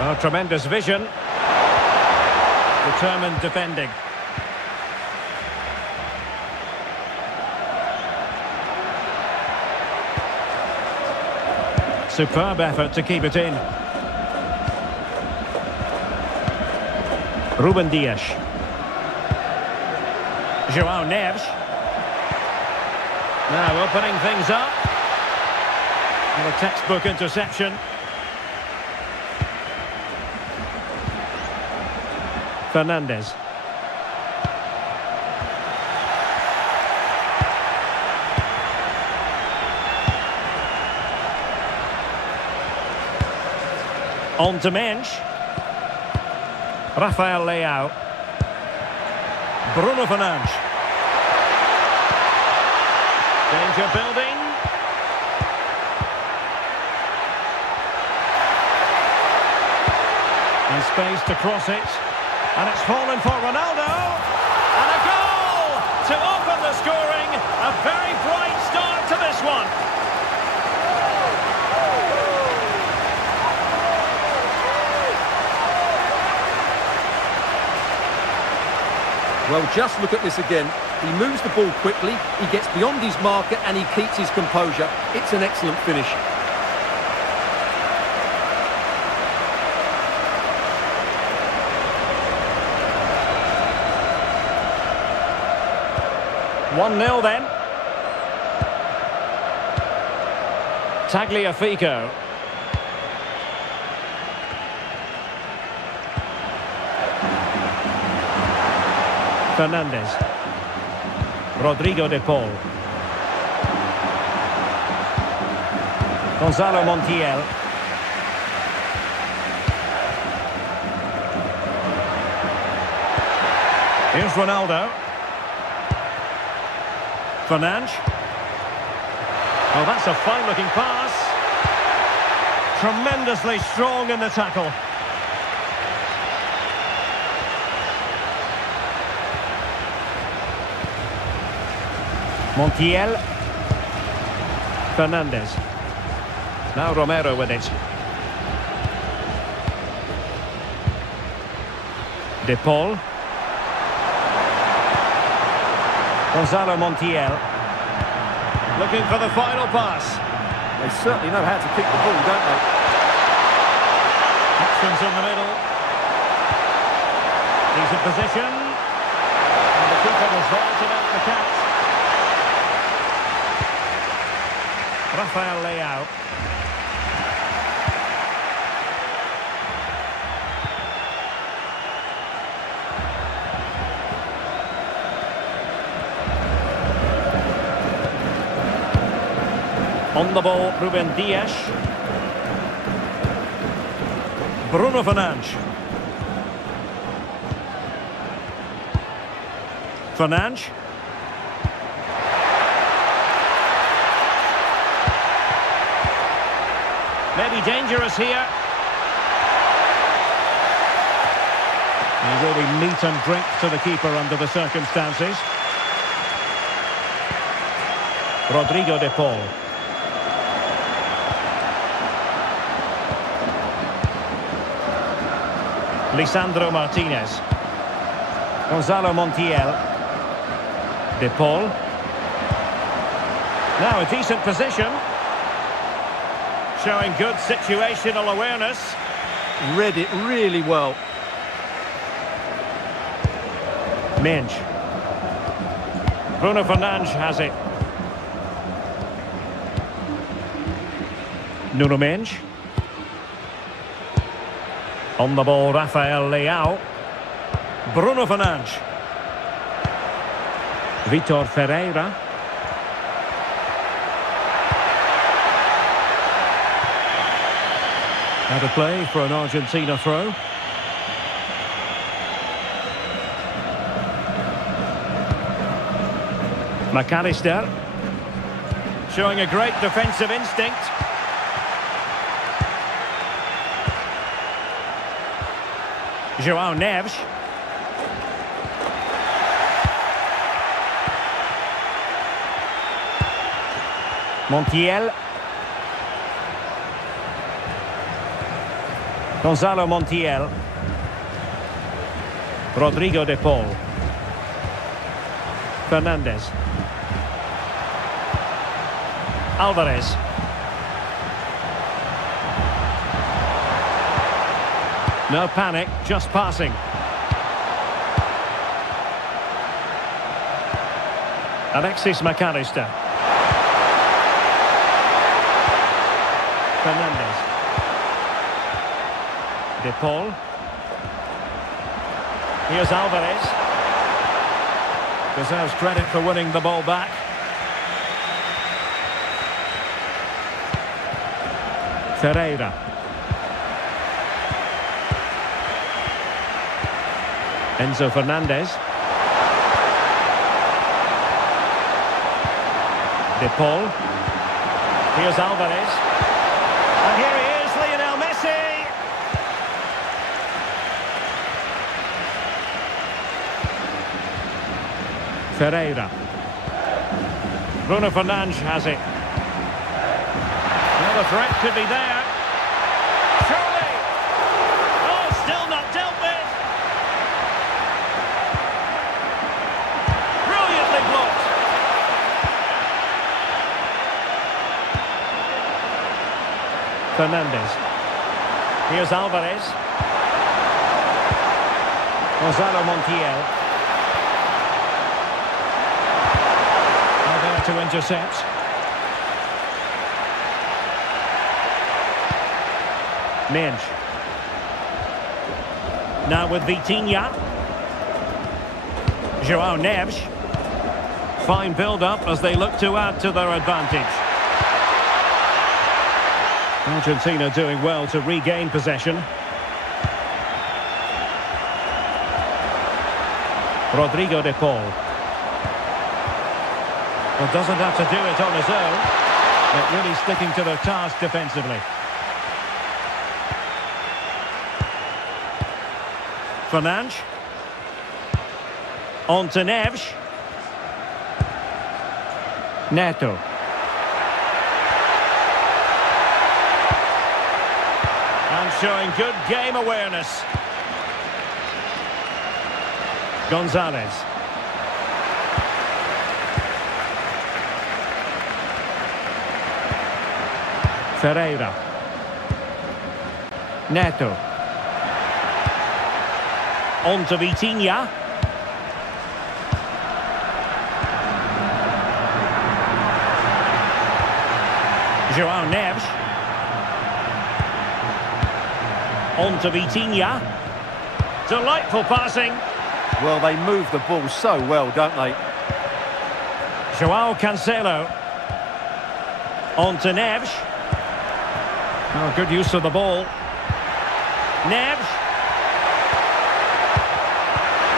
Oh, tremendous vision. Determined defending. Superb effort to keep it in. Ruben Dias. João Neves. Now opening things up. And a textbook interception. Fernandes. On to Mensch. Rafael Leao. Bruno Fernandes. Danger building. And space to cross it. And it's fallen for Ronaldo. And a goal to open the scoring. A very bright start to this one. Well, just look at this again. He moves the ball quickly, he gets beyond his marker and he keeps his composure. It's an excellent finish. One 0 then. Tagliafico. Fernandes. Rodrigo de Paul. Gonzalo Montiel. Here's Ronaldo. Fernandes. Oh, that's a fine-looking pass. Tremendously strong in the tackle. Montiel. Fernandes. Now Romero with it. De Paul. Gonzalo Montiel. Looking for the final pass. They certainly know how to kick the ball, don't they? Options in the middle. Decent position. And the keeper was there to make the catch. Rafael Leao. On the ball, Ruben Dias. Bruno Fernandes. Fernandes. Maybe dangerous here. He will be meat and drink to the keeper under the circumstances. Rodrigo de Paul. Lisandro Martinez. Gonzalo Montiel. De Paul. Now a decent position. Showing good situational awareness. Read it really well. Mensch. Bruno Fernandes has it. Nuno Mensch. On the ball, Rafael Leao. Bruno Fernandes. Vitor Ferreira. Out of play for an Argentina throw. McAllister. Showing a great defensive instinct. João Neves. Montiel. Gonzalo Montiel. Rodrigo de Paul. Fernandez. Alvarez. No panic, just passing. Alexis McAllister. Fernandez. De Paul. Here's Alvarez. Deserves credit for winning the ball back. Ferreira. Enzo Fernandez. De Paul. Here's Alvarez. And here he is, Lionel Messi. Ferreira. Bruno Fernandes has it. Well, the threat could be there. Surely. Oh, still not dealt with. Brilliantly blocked. Fernandez. Here's Alvarez. Gonzalo Montiel. Now there to intercept. Minge. Now with Vitinha. João Neves. Fine build-up as they look to add to their advantage. Argentina doing well to regain possession. Rodrigo de Paul. Well, doesn't have to do it on his own, but really sticking to their task defensively. Fernandes. On to Neves. Neto. And showing good game awareness. Gonzalez. Ferreira. Neto. On to Vitinha. João Neves. On to Vitinha. Delightful passing. Well, they move the ball so well, don't they? João Cancelo. On to Neves. Oh, good use of the ball. Neves.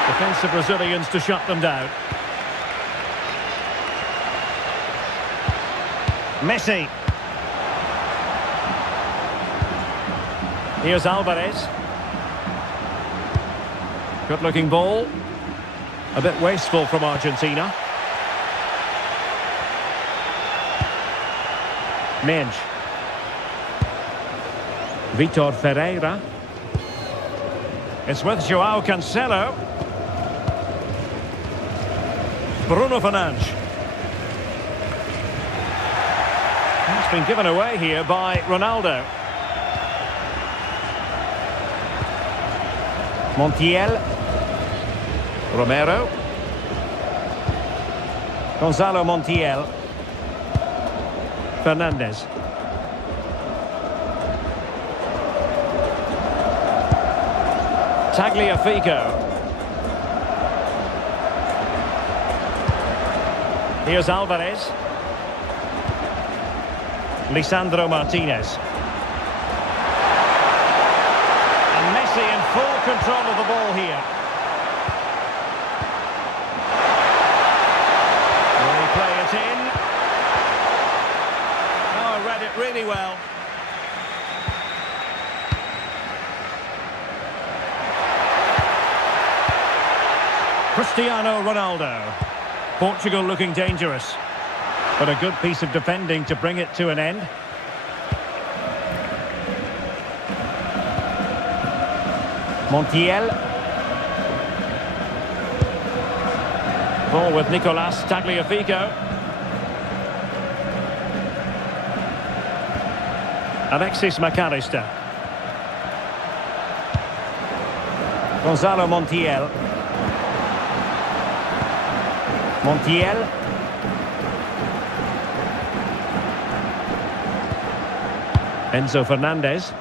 Defensive Brazilians to shut them down. Messi. Here's Alvarez. Good looking ball. A bit wasteful from Argentina. Minge. Vitor Ferreira. It's with João Cancelo. Bruno Fernandes. It's been given away here by Ronaldo. Montiel. Romero. Gonzalo Montiel. Fernandez. Tagliafico. Here's Alvarez. Lisandro Martinez. And Messi in full control of the ball here. Will he play it in? Oh, read it really well. Cristiano Ronaldo. Portugal looking dangerous, but a good piece of defending to bring it to an end. Montiel. Ball with Nicolas Tagliafico. Alexis McAllister. Gonzalo Montiel. Montiel. Enzo Fernandez.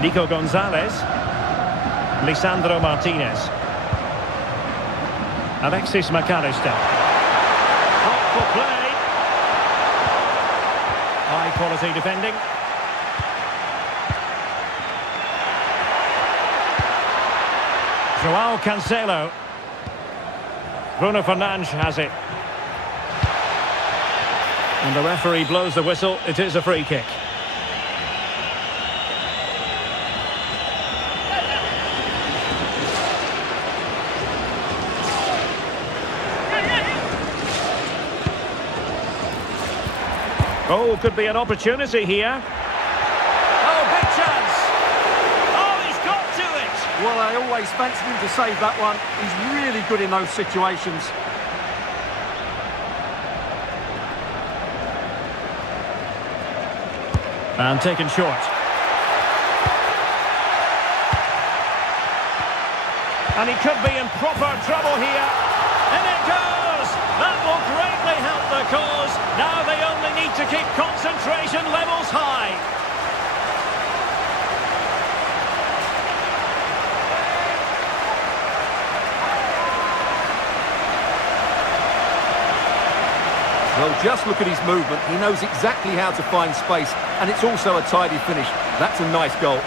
Nico Gonzalez. Lisandro Martinez. Alexis McAllister. Thoughtful play. High quality defending. Joao Cancelo. Bruno Fernandes has it. And the referee blows the whistle. It is a free kick. Oh, could be an opportunity here. Oh, big chance. Oh, he's got to it. Well, I always fancied him to save that one. He's really good in those situations. And taken short. And he could be in proper trouble here. In it goes. That will greatly help the cause. Now they only need to keep concentration levels high. Well, just look at his movement. He knows exactly how to find space, and it's also a tidy finish. That's a nice goal.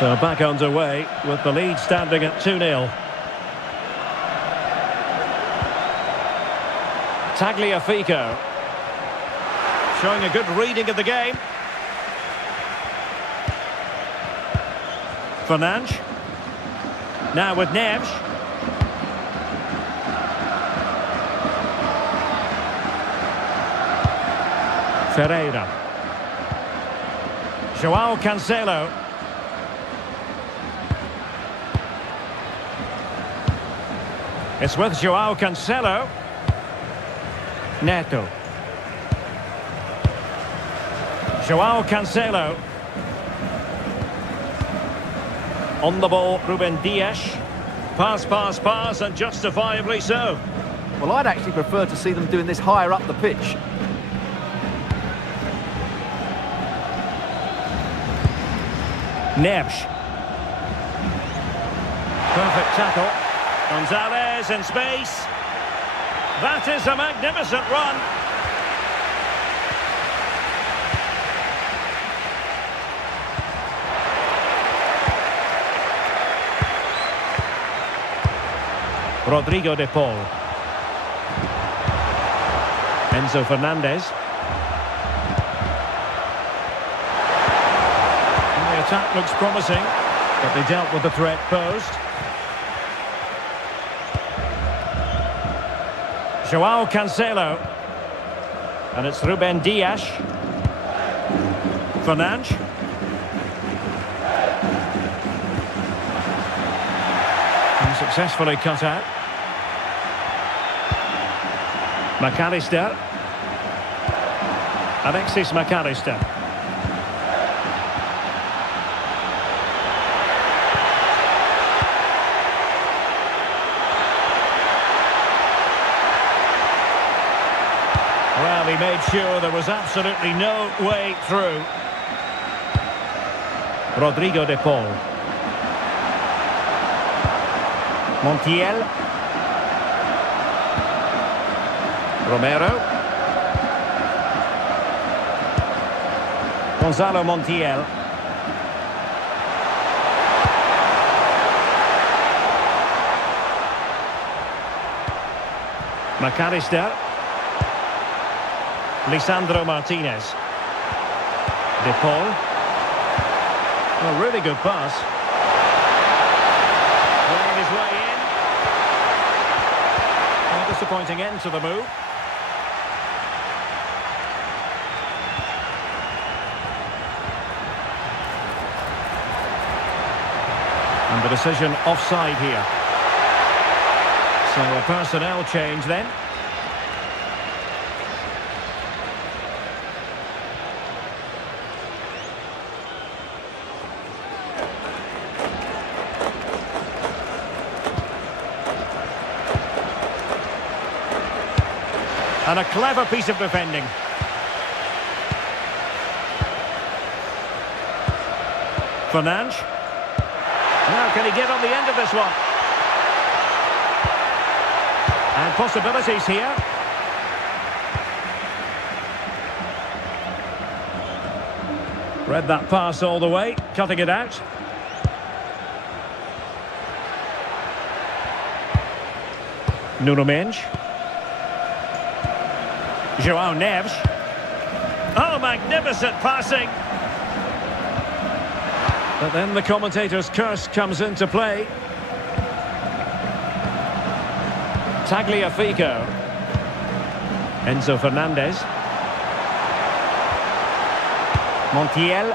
So back underway with the lead standing at 2-0. Tagliafico. Showing a good reading of the game. Fernandes. Now with Neves. Ferreira. Joao Cancelo. It's with Joao Cancelo. Neto. Joao Cancelo. On the ball, Ruben Dias. Pass, and justifiably so. Well, I'd actually prefer to see them doing this higher up the pitch. Neves. Perfect tackle. Gonzalez in space. That is a magnificent run. Rodrigo de Paul. Enzo Fernandez. And the attack looks promising, but they dealt with the threat posed. Joao Cancelo. And it's Ruben Dias. Fernandes. And successfully cut out. McAllister. Alexis McAllister. Well, he made sure there was absolutely no way through. Rodrigo de Paul. Montiel. Romero. Gonzalo Montiel. McAllister. Lisandro Martinez. De Paul. A really good pass. Playing his way in. A disappointing end to the move. And the decision offside here. So a personnel change then. And a clever piece of defending. Fernandes. Now can he get on the end of this one? And possibilities here. Read that pass all the way, cutting it out. Nuno Mendes. João Neves. Oh, magnificent passing. But then the commentator's curse comes into play. Tagliafico. Enzo Fernandez. Montiel.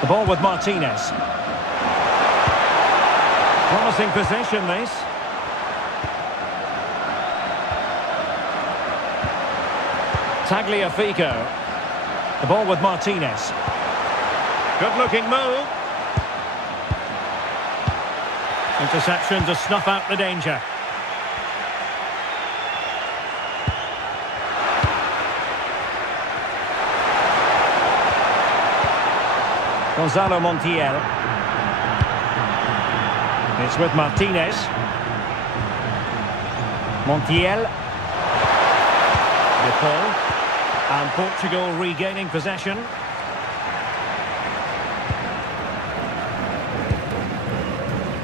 The ball with Martinez. Promising possession, this. Tagliafico. The ball with Martinez. Good-looking move. Interception to snuff out the danger. Gonzalo Montiel. It's with Martinez. Montiel. De Paul. And Portugal regaining possession.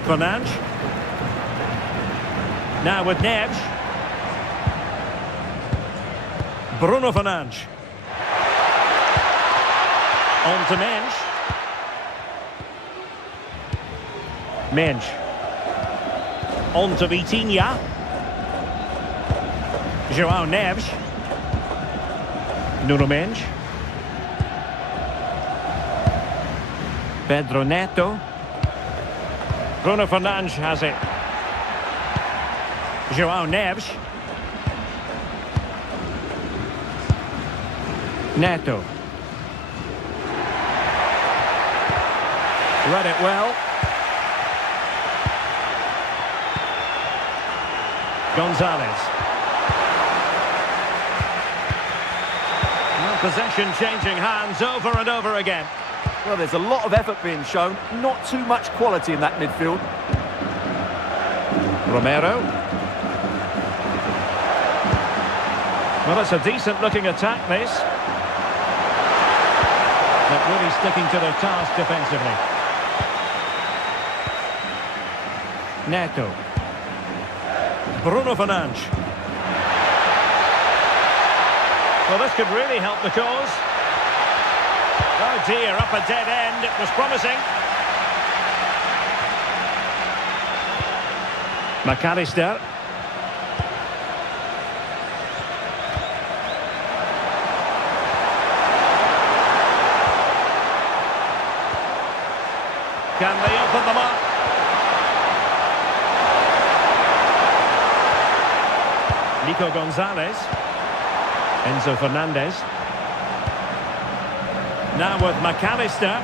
Fernandes. Now with Neves. Bruno Fernandes. On to Mendes. Mendes. On to Vitinha. João Neves. Nuno Mendes. Pedro Neto. Bruno Fernandes has it. João Neves. Neto. Read it well. Gonzalez. Well, possession changing hands over and over again. Well, there's a lot of effort being shown, not too much quality in that midfield. Romero. Well, it's a decent-looking attack, this. But really sticking to their task defensively. Neto. Bruno Fernandes. Well, this could really help the cause. Oh dear, up a dead end. It was promising. McAllister. Can they open them up? Nico Gonzalez. Enzo Fernandez. Now with McAllister.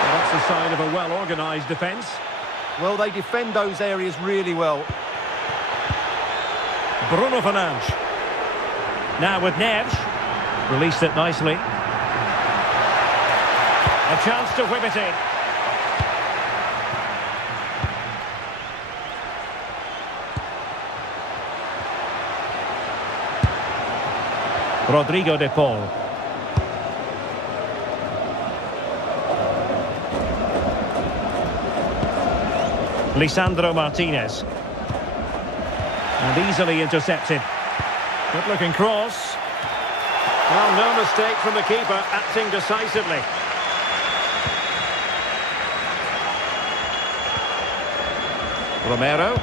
Well, that's a sign of a well-organised defence. Well, they defend those areas really well. Bruno Fernandes. Now with Neves. Released it nicely. A chance to whip it in. Rodrigo de Paul. Lisandro Martinez. And easily intercepted. Good looking cross. Well, no mistake from the keeper, acting decisively. Romero.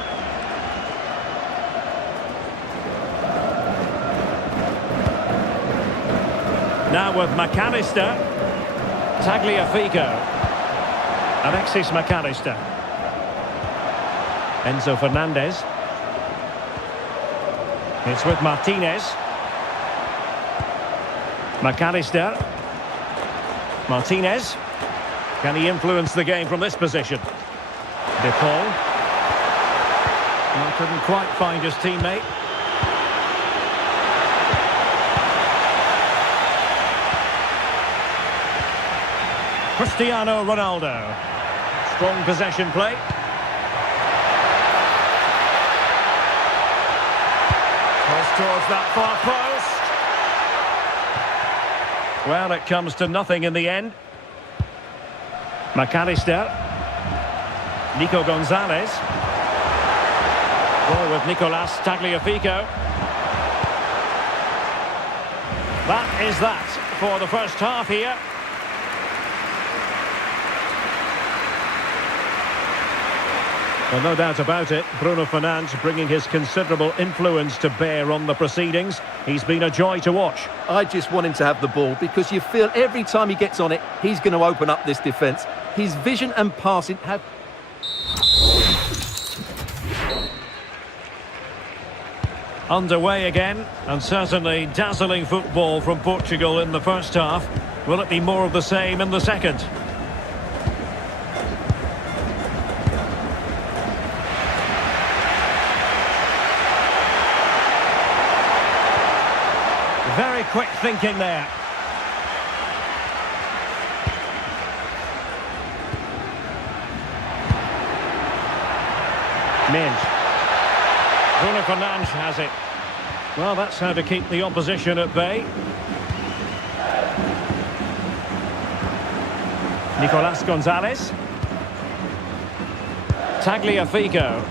Now with McAllister. Tagliafico. Alexis McAllister. Enzo Fernandez. It's with Martinez. McAllister. Martinez. Can he influence the game from this position? De Paul. Well, couldn't quite find his teammate. Cristiano Ronaldo. Strong possession play. Cross towards that far post. Well, it comes to nothing in the end. McAllister. Nico Gonzalez. Ball with Nicolas Tagliafico. That is that for the first half here. Well, no doubt about it, Bruno Fernandes bringing his considerable influence to bear on the proceedings. He's been a joy to watch. I just want him to have the ball because you feel every time he gets on it, he's going to open up this defence. His vision and passing have... Underway again, and certainly dazzling football from Portugal in the first half. Will it be more of the same in the second? Very quick thinking there. Minge. Bruno Fernandes has it. Well, that's how to keep the opposition at bay. Nicolas Gonzalez. Tagliafico.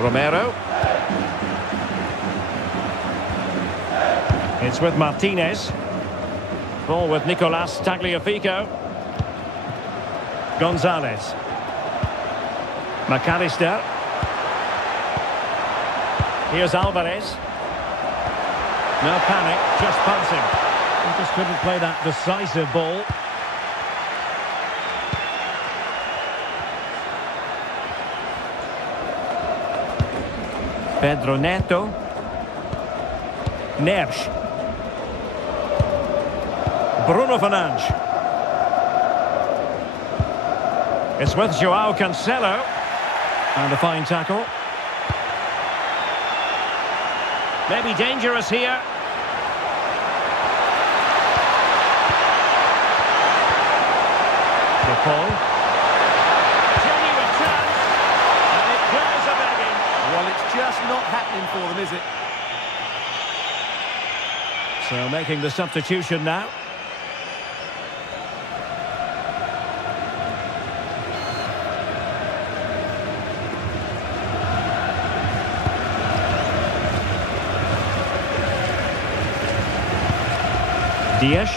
Romero. It's with Martinez. Ball with Nicolas Tagliafico. Gonzalez. McAllister. Here's Alvarez. No panic, just passing. He just couldn't play that decisive ball. Pedro Neto. Nersch. Bruno Fernandes. It's with Joao Cancelo. And a fine tackle. Maybe dangerous here. De Paul. Genuine chance. And it clears a begging. Well, it's just not happening for them, is it? So making the substitution now. Dias.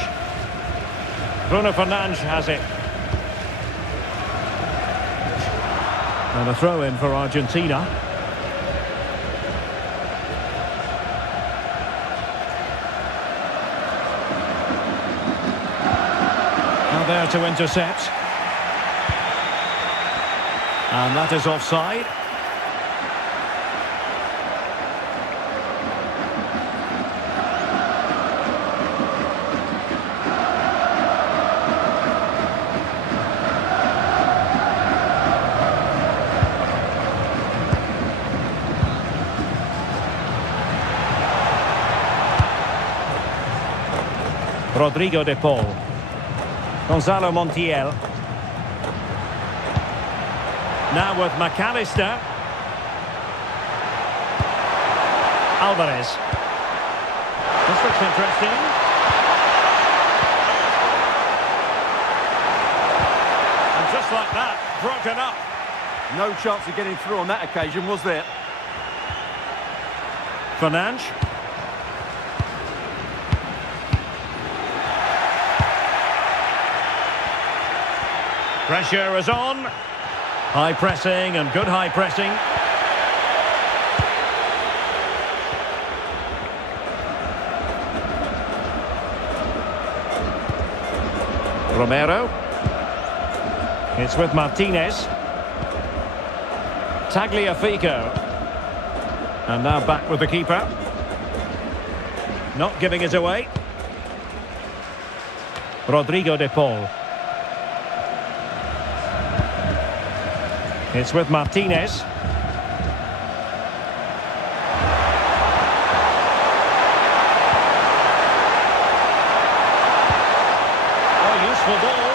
Bruno Fernandes has it. And a throw-in for Argentina. Now there to intercept. And that is offside. Rodrigo de Paul. Gonzalo Montiel. Now with McAllister. Alvarez. This looks interesting. And just like that, broken up. No chance of getting through on that occasion, was there? Fernandes. Pressure is on. High pressing and good high pressing. Romero. It's with Martinez. Tagliafico. And now back with the keeper. Not giving it away. Rodrigo de Paul. It's with Martinez. Oh, useful ball.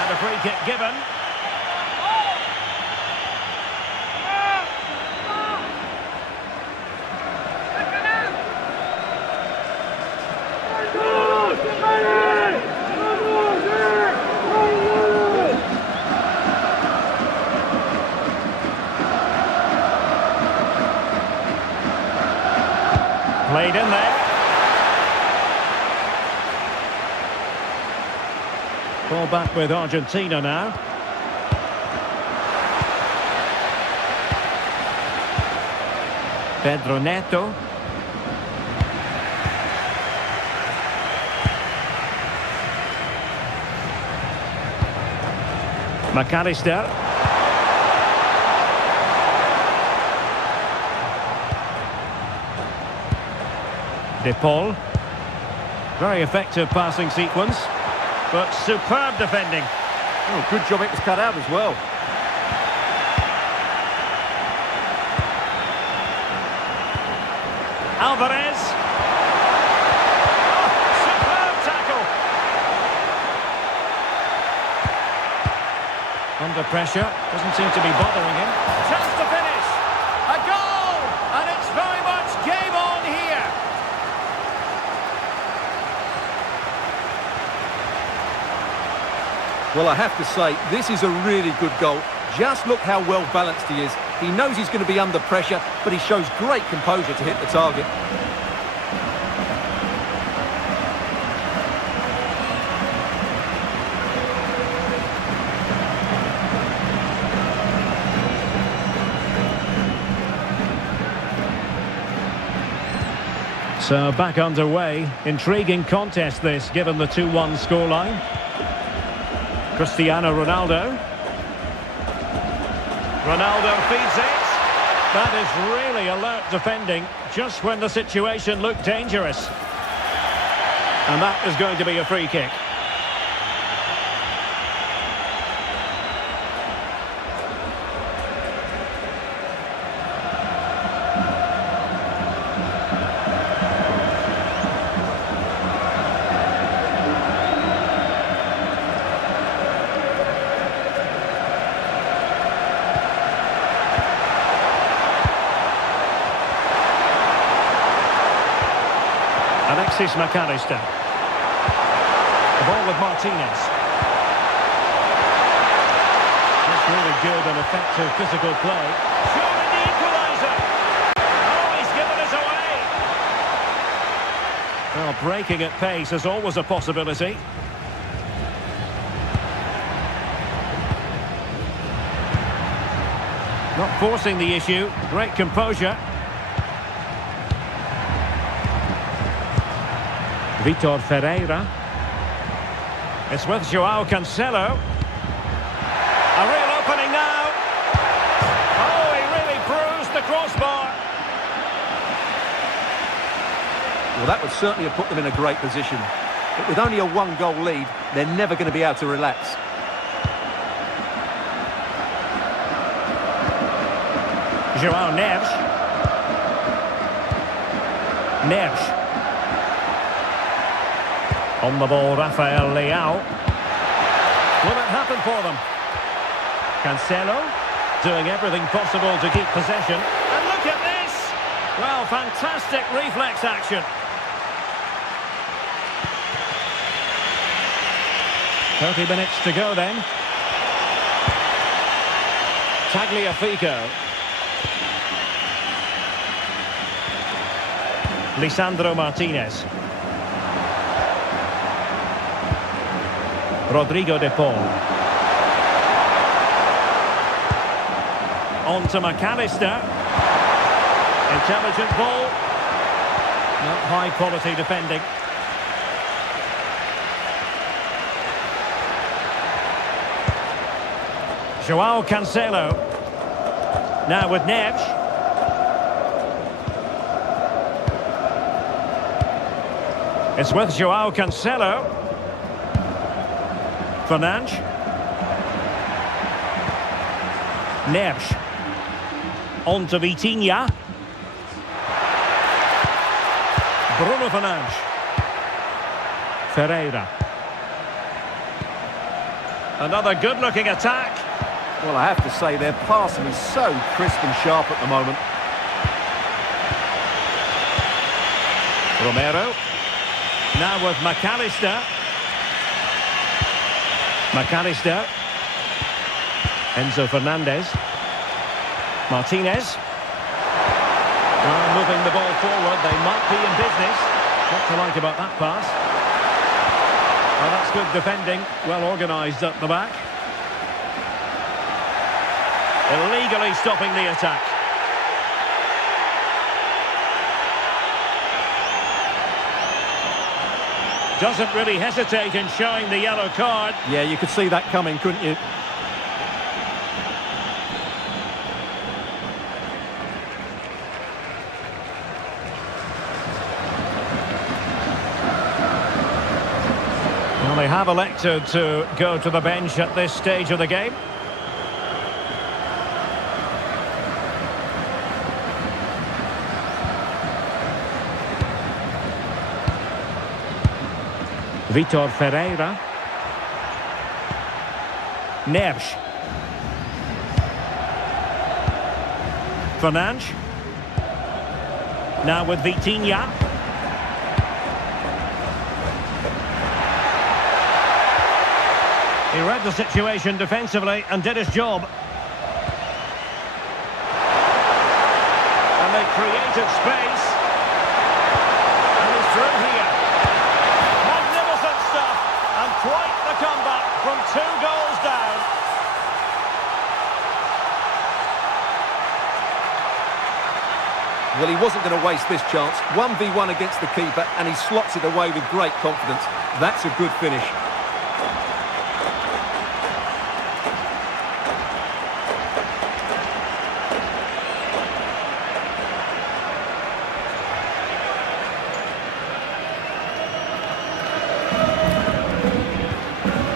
And a free kick given. Played in there. Ball back with Argentina now. Pedro Neto. McAllister. De Paul. Very effective passing sequence, but superb defending. Oh, good job it was cut out as well. Alvarez. Oh, superb tackle. Under pressure, doesn't seem to be bothering him. Chance to finish. A goal, and it's very much game on here. Well, I have to say, this is a really good goal. Just look how well balanced he is. He knows he's going to be under pressure, but he shows great composure to hit the target. So back underway. Intriguing contest this, given the 2-1 scoreline. Cristiano Ronaldo. Ronaldo feeds it. That is really alert defending, just when the situation looked dangerous. And that is going to be a free kick. Alexis McAllister. The ball with Martinez. That's really good and effective physical play. Surely the equaliser. Oh, he's given us away. Well, breaking at pace is always a possibility. Not forcing the issue. Great composure. Vitor Ferreira. It's with Joao Cancelo. A real opening now. Oh, he really bruised the crossbar. Well, that would certainly have put them in a great position. But with only a one-goal lead, they're never going to be able to relax. Joao Neves. Neves. On the ball, Rafael Leao. Will it happen for them? Cancelo doing everything possible to keep possession. And look at this! Well, fantastic reflex action. .30 minutes to go then. Tagliafico. Lisandro Martinez. Rodrigo de Paul. On to McAllister. Intelligent ball. Not high quality defending. Joao Cancelo. Now with Neves. It's with Joao Cancelo. Fernandes. Neves. On to Vitinha. Bruno Fernandes. Ferreira. Another good-looking attack. Well, I have to say, their passing is so crisp and sharp at the moment. Romero. Now with McAllister. McAllister. Enzo Fernandez. Martinez. Well, moving the ball forward, they might be in business. What to like about that pass? Well, that's good defending, well organised at the back. Illegally stopping the attack. Doesn't really hesitate in showing the yellow card. Yeah, you could see that coming, couldn't you? Well, they have elected to go to the bench at this stage of the game. Vitor Ferreira. Neves. Fernandes. Now with Vitinha. He read the situation defensively and did his job. And they created space. And he's through here. Magnificent stuff. And quite the comeback from 2 goals down. Well, he wasn't going to waste this chance. 1v1 against the keeper, and he slots it away with great confidence. That's a good finish.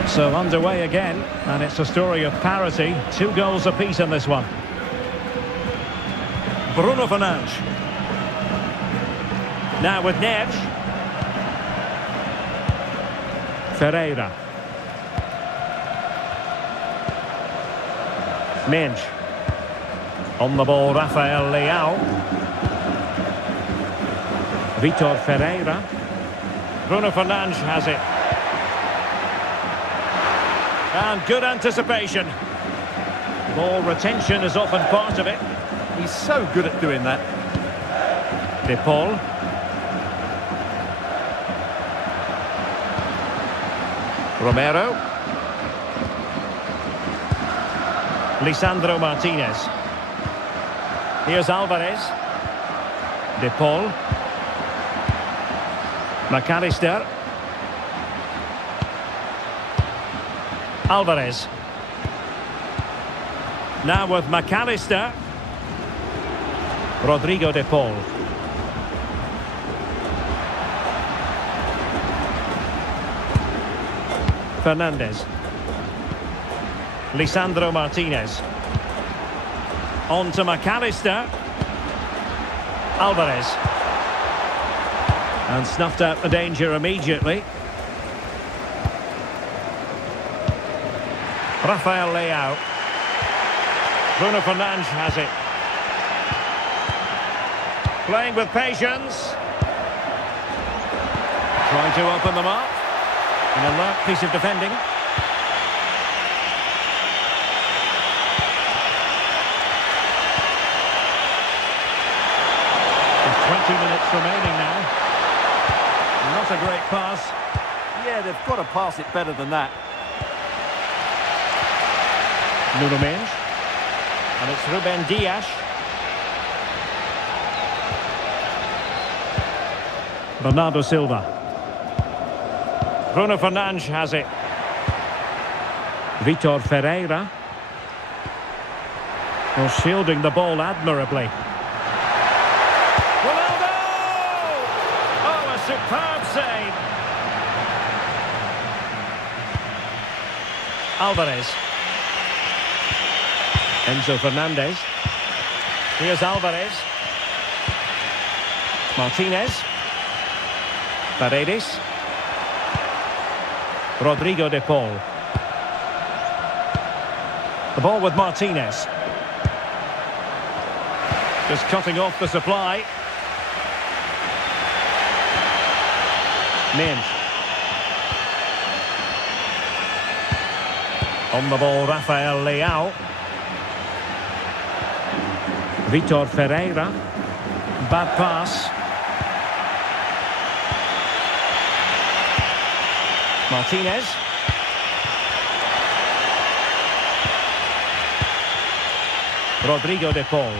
So underway again, and it's a story of parity. 2 goals apiece in this one. Bruno Fernandes. Now with Neves. Ferreira. Minge. On the ball, Rafael Leao. Vitor Ferreira. Bruno Fernandes has it. And good anticipation. Ball retention is often part of it. He's so good at doing that. De Paul. Romero. Lisandro Martinez. Here's Alvarez. De Paul. McAllister. Alvarez. Now with McAllister. Rodrigo de Paul. Fernandez. Lisandro Martinez. On to McAllister. Alvarez. And snuffed out the danger immediately. Rafael Leao. Bruno Fernandes has it. Playing with patience. Trying to open them up. An alert piece of defending. 20 minutes remaining now. Not a great pass. Yeah, they've got to pass it better than that. Nuno Mendes. And it's Ruben Dias. Bernardo Silva. Bruno Fernandes has it. Vitor Ferreira. Well, shielding the ball admirably. Ronaldo! Oh, a superb save. Alvarez. Enzo Fernandez. Here's Alvarez. Martinez. Paredes. Rodrigo de Paul. The ball with Martinez. Just cutting off the supply. Mendes. On the ball, Rafael Leao. Vitor Ferreira. Bad pass. Martinez. Rodrigo de Paul.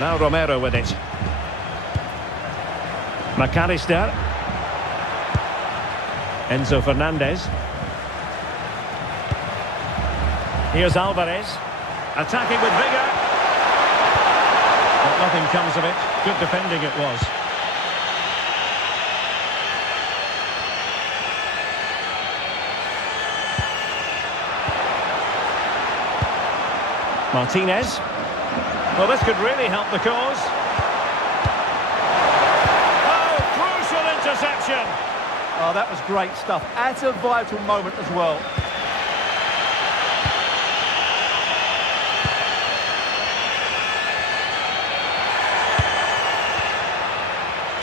Now Romero with it. McAllister. Enzo Fernandez. Here's Alvarez. Attacking with vigour. But nothing comes of it. Good defending it was. Martinez. Well, this could really help the cause. Oh, crucial interception. Oh, that was great stuff. At a vital moment as well.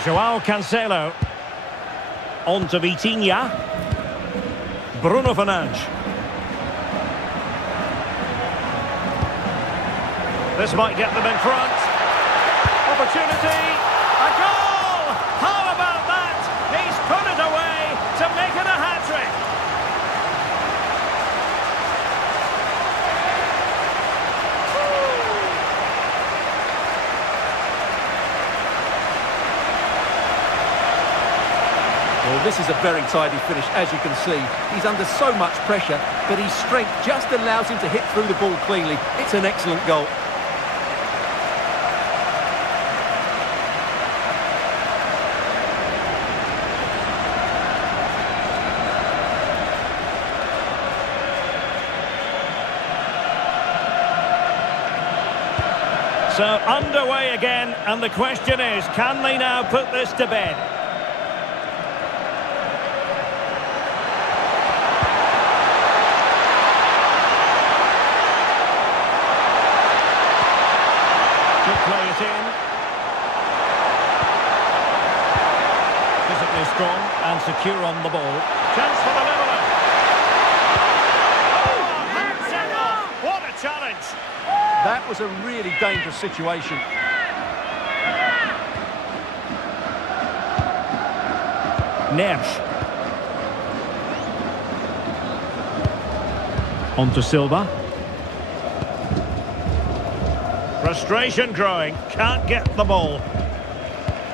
Joao Cancelo. On to Vitinha. Bruno Fernandes. This might get them in front. Opportunity. A goal! How about that? He's put it away to make it a hat-trick. Well, this is a very tidy finish, as you can see. He's under so much pressure, but his strength just allows him to hit through the ball cleanly. It's an excellent goal. So underway again, and the question is, can they now put this to bed? Could play it in. Physically strong and secure on the ball. Chance for the leveller. Oh, hands it off. What a challenge. That was a really dangerous situation. Neres. On to Silva. Frustration growing. Can't get the ball.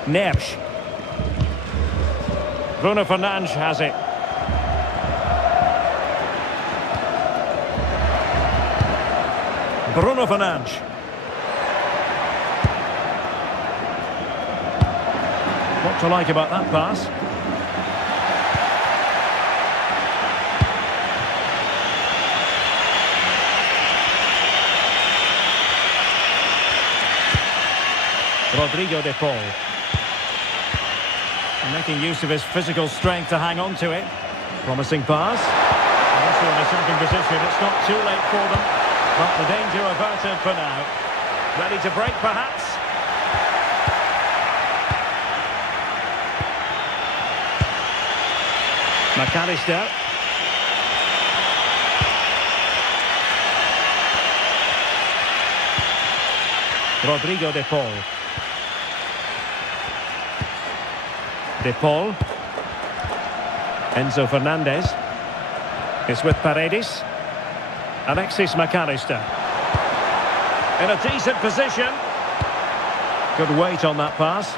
Neres. Bruno Fernandes has it. Bruno Fernandes. What to like about that pass? Rodrigo de Paul. And making use of his physical strength to hang on to it. Promising pass. Once they're in a attacking position, it's not too late for them. But the danger averted for now. Ready to break, perhaps? McAllister. Rodrigo de Paul. De Paul. Enzo Fernandez. It's with Paredes. Alexis McAllister. In a decent position. Good weight on that pass.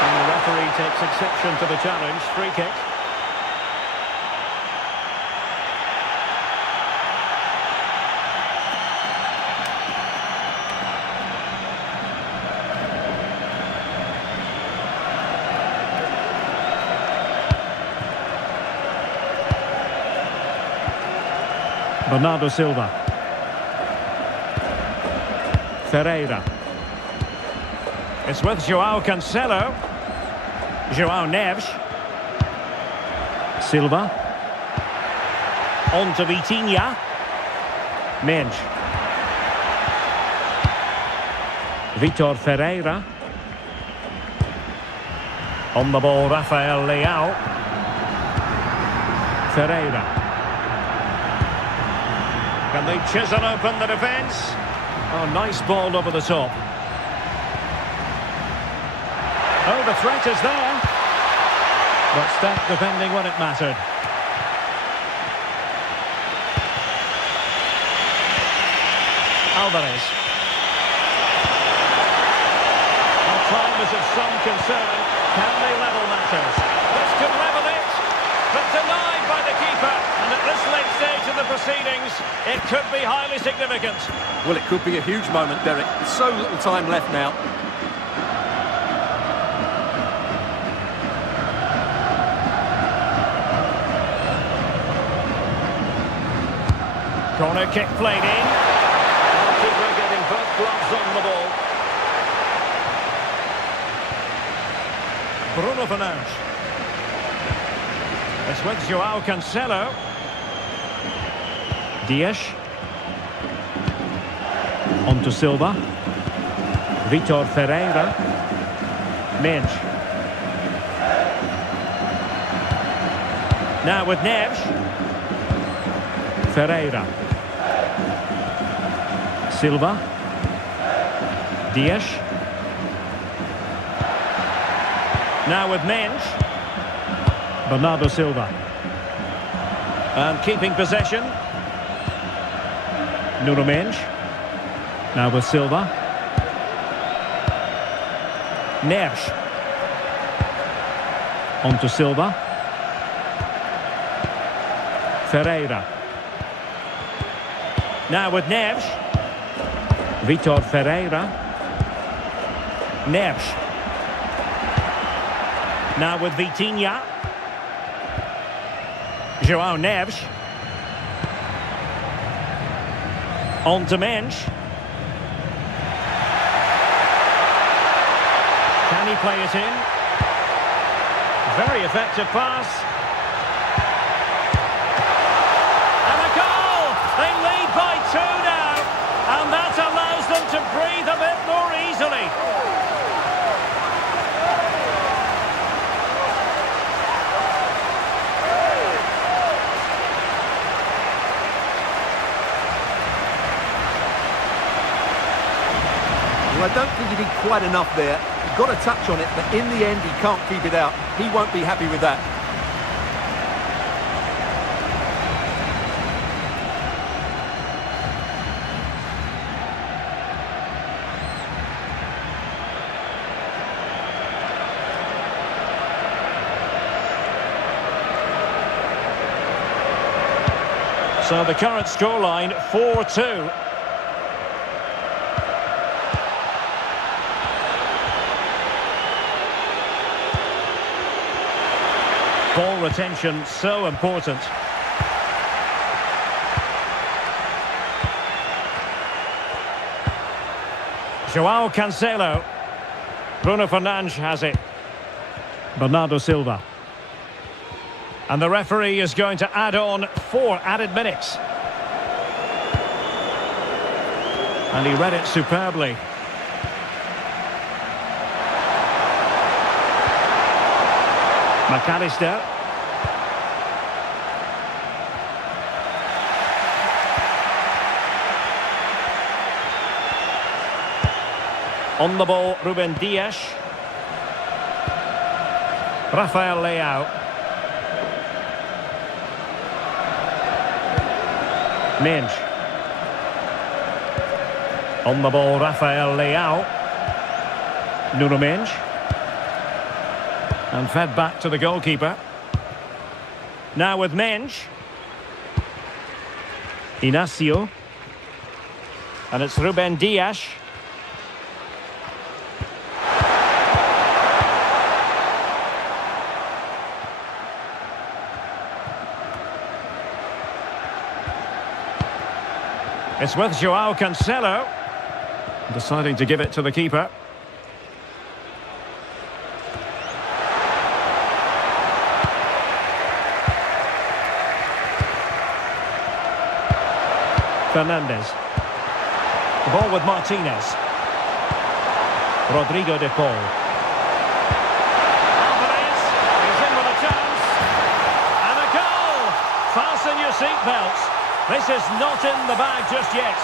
And the referee takes exception to the challenge. Free kick. Bernardo Silva. Ferreira. It's with João Cancelo. João Neves. Silva. On to Vitinha. Mendes. Vitor Ferreira. On the ball, Rafael Leao. Ferreira. Can they chisel open the defence? Oh, nice ball over the top. Oh, the threat is there. But stacked defending when it mattered. Alvarez. Well, time is of some concern. Can they level matters? This could level it, but denied by the keeper. And at this late stage of the proceedings, it could be highly significant. Well, it could be a huge moment, Derek. There's so little time left now. Corner kick played in. Keeper getting both gloves on the ball. Bruno Fernandes. It's with João Cancelo. Dias. On to Silva. Vitor Ferreira. Mendes. Now with Neves. Ferreira. Silva. Dias. Now with Mendes. Bernardo Silva. And keeping possession. Nuno Mendes. Now with Silva. Neves. On to Silva. Ferreira. Now with Neves. Vitor Ferreira. Neves. Now with Vitinha. João Neves. On to Mendes. Can he play it in? Very effective pass. And a goal! They lead by 2 now. And that allows them to breathe a bit more easily. Well, I don't think he did quite enough there. He got a touch on it, but in the end, he can't keep it out. He won't be happy with that. So the current scoreline, 4-2. Ball retention so important. João Cancelo. Bruno Fernandes has it. Bernardo Silva. And the referee is going to add on 4 added minutes. And he read it superbly. McAllister. On the ball, Ruben Dias. Rafael Leao. Minge. On the ball, Rafael Leao. Nuno Minge. And fed back to the goalkeeper. Now with Minge. Inacio. And it's Ruben Dias. It's with Joao Cancelo. Deciding to give it to the keeper. Fernandes. The ball with Martinez. Rodrigo de Paul. Alvarez is in with a chance. And a goal! Fasten your seatbelts. This is not in the bag just yet.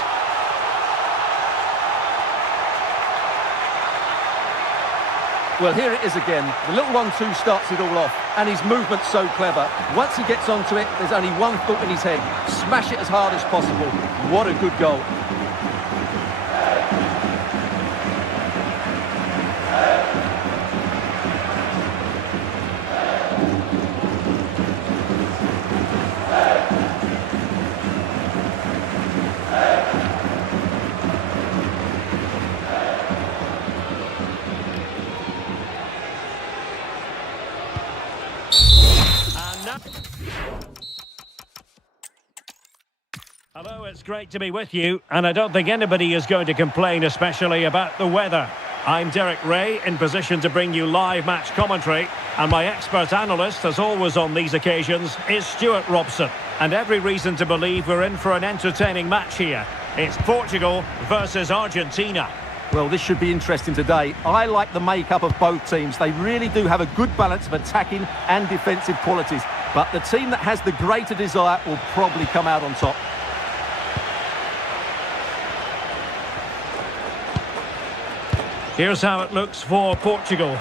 Well, here it is again. The little 1-2 starts it all off, and his movement's so clever. Once he gets onto it, there's only one thought in his head. Smash it as hard as possible. What a good goal. Hello, it's great to be with you, and I don't think anybody is going to complain, especially about the weather. I'm Derek Ray, in position to bring you live match commentary, and my expert analyst, as always on these occasions, is Stuart Robson. And every reason to believe we're in for an entertaining match here. It's Portugal versus Argentina. Well, this should be interesting today. I like the makeup of both teams. They really do have a good balance of attacking and defensive qualities. But the team that has the greater desire will probably come out on top. Here's how it looks for Portugal.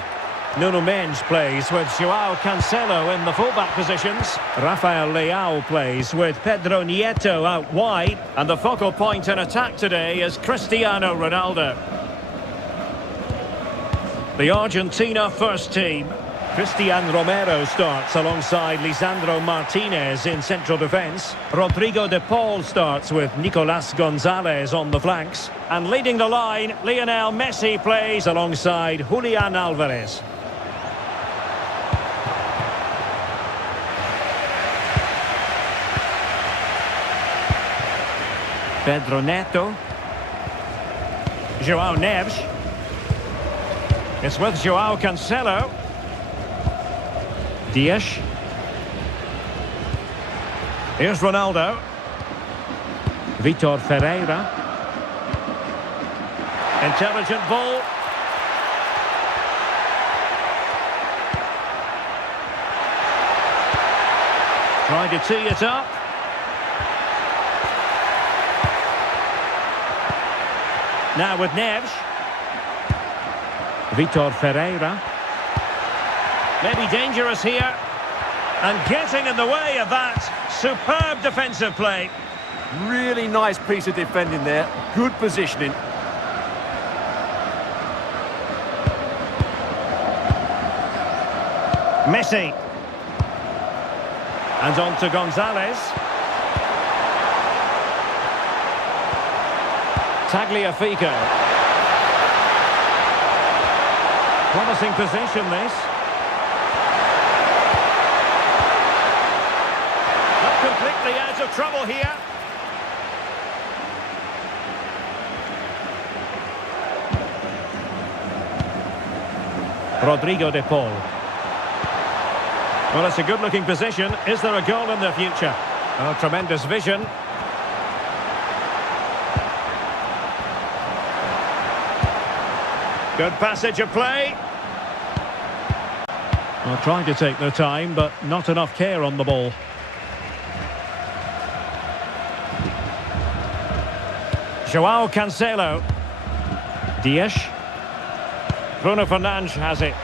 Nuno Minge plays with Joao Cancelo in the fullback positions. Rafael Leao plays with Pedro Nieto out wide. And the focal point in attack today is Cristiano Ronaldo. The Argentina first team. Cristian Romero starts alongside Lisandro Martinez in central defence. Rodrigo de Paul starts with Nicolas Gonzalez on the flanks. And leading the line, Lionel Messi plays alongside Julian Alvarez. Pedro Neto. Joao Neves. It's with Joao Cancelo. Dias. Here's Ronaldo. Vitor Ferreira. Intelligent ball. Trying to tee it up. Now with Neves. Vitor Ferreira. Maybe dangerous here. And getting in the way of that. Superb defensive play. Really nice piece of defending there. Good positioning. Messi. And on to Gonzalez. Tagliafico. Promising position, this. Not completely out of trouble here. Rodrigo de Paul. Well, it's a good-looking position. Is there a goal in the future? Oh, tremendous vision. Good passage of play. Well, trying to take their time, but not enough care on the ball. Joao Cancelo. Dias. Bruno Fernandes has it.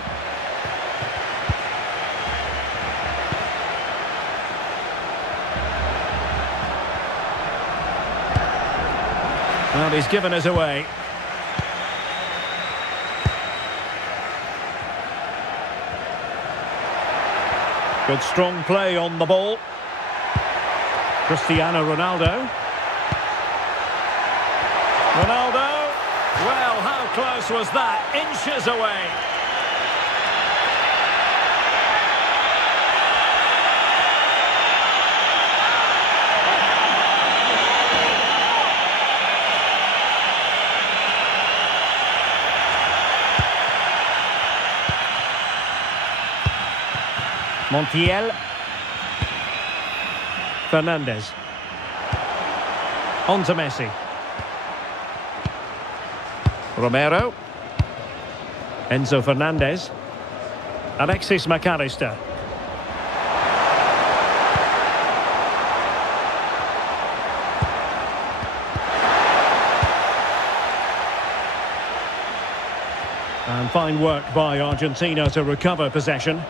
Well, he's given us away. Good strong play on the ball. Cristiano Ronaldo. Ronaldo. Well, how close was that? Inches away. Montiel. Fernandez. On to Messi. Romero. Enzo Fernandez. Alexis McAllister. And fine work by Argentina to recover possession.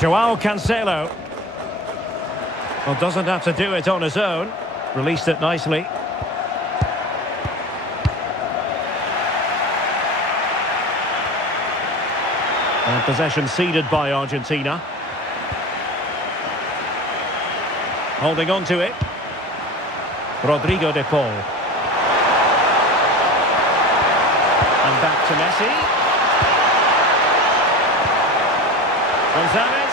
Joao Cancelo. Well, doesn't have to do it on his own. Released it nicely. And possession ceded by Argentina. Holding on to it. Rodrigo de Paul. And back to Messi. Gonzalez.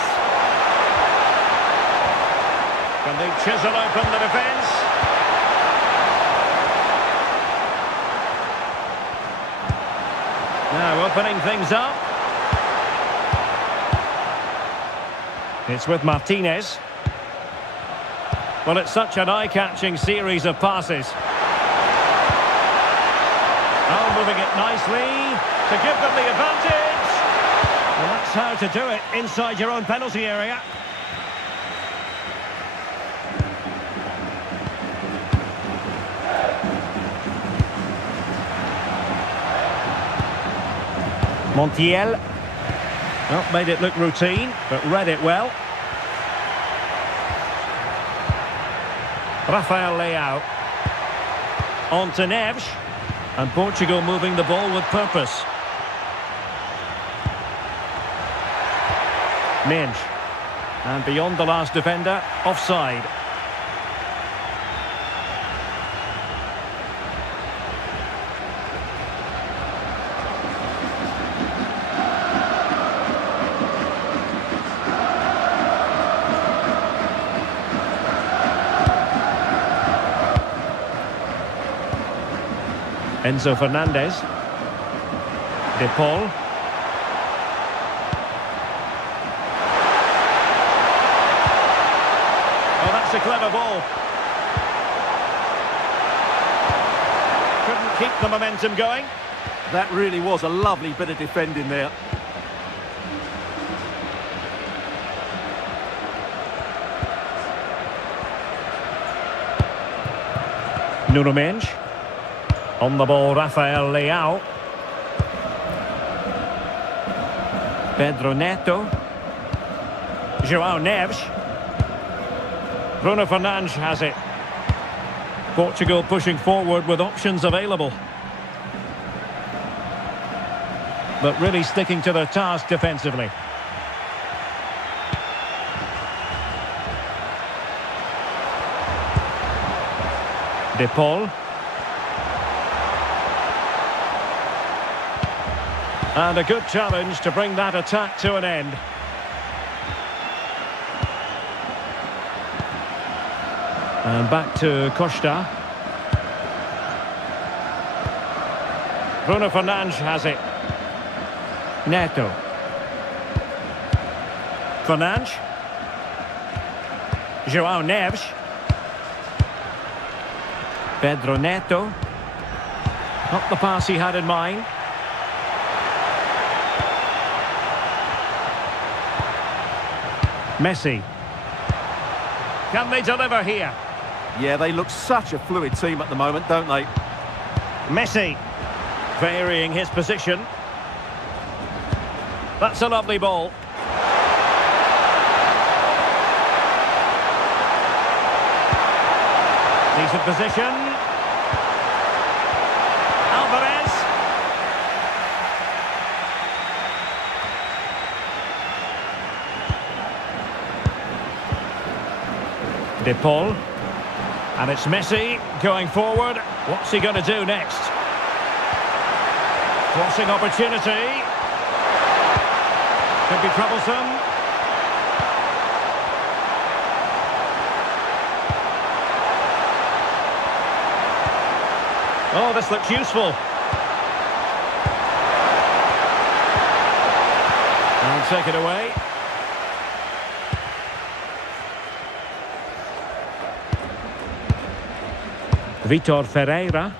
Can they chisel open the defence? Now opening things up. It's with Martinez. Well, it's such an eye-catching series of passes. Oh, moving it nicely to give them the advantage. Well, that's how to do it inside your own penalty area. Montiel. Well, made it look routine, but read it well. Rafael Leao. On to Neves. And Portugal moving the ball with purpose. Minge. And beyond the last defender, offside. Enzo Fernandez. De Paul. Oh, that's a clever ball. Couldn't keep the momentum going. That really was a lovely bit of defending there. Nuno Mendes. On the ball, Rafael Leao. Pedro Neto. Joao Neves. Bruno Fernandes has it. Portugal pushing forward with options available. But really sticking to their task defensively. De Paul. And a good challenge to bring that attack to an end. And back to Costa. Bruno Fernandes has it. Neto. Fernandes. Joao Neves. Pedro Neto. Not the pass he had in mind. Messi. Can they deliver here? Yeah, they look such a fluid team at the moment, don't they? Messi. Varying his position. That's a lovely ball. Decent position. Alvarez. De Paul. And it's Messi going forward. What's he going to do next? Crossing opportunity. Could be troublesome. Oh, this looks useful. And take it away. Vitor Ferreira.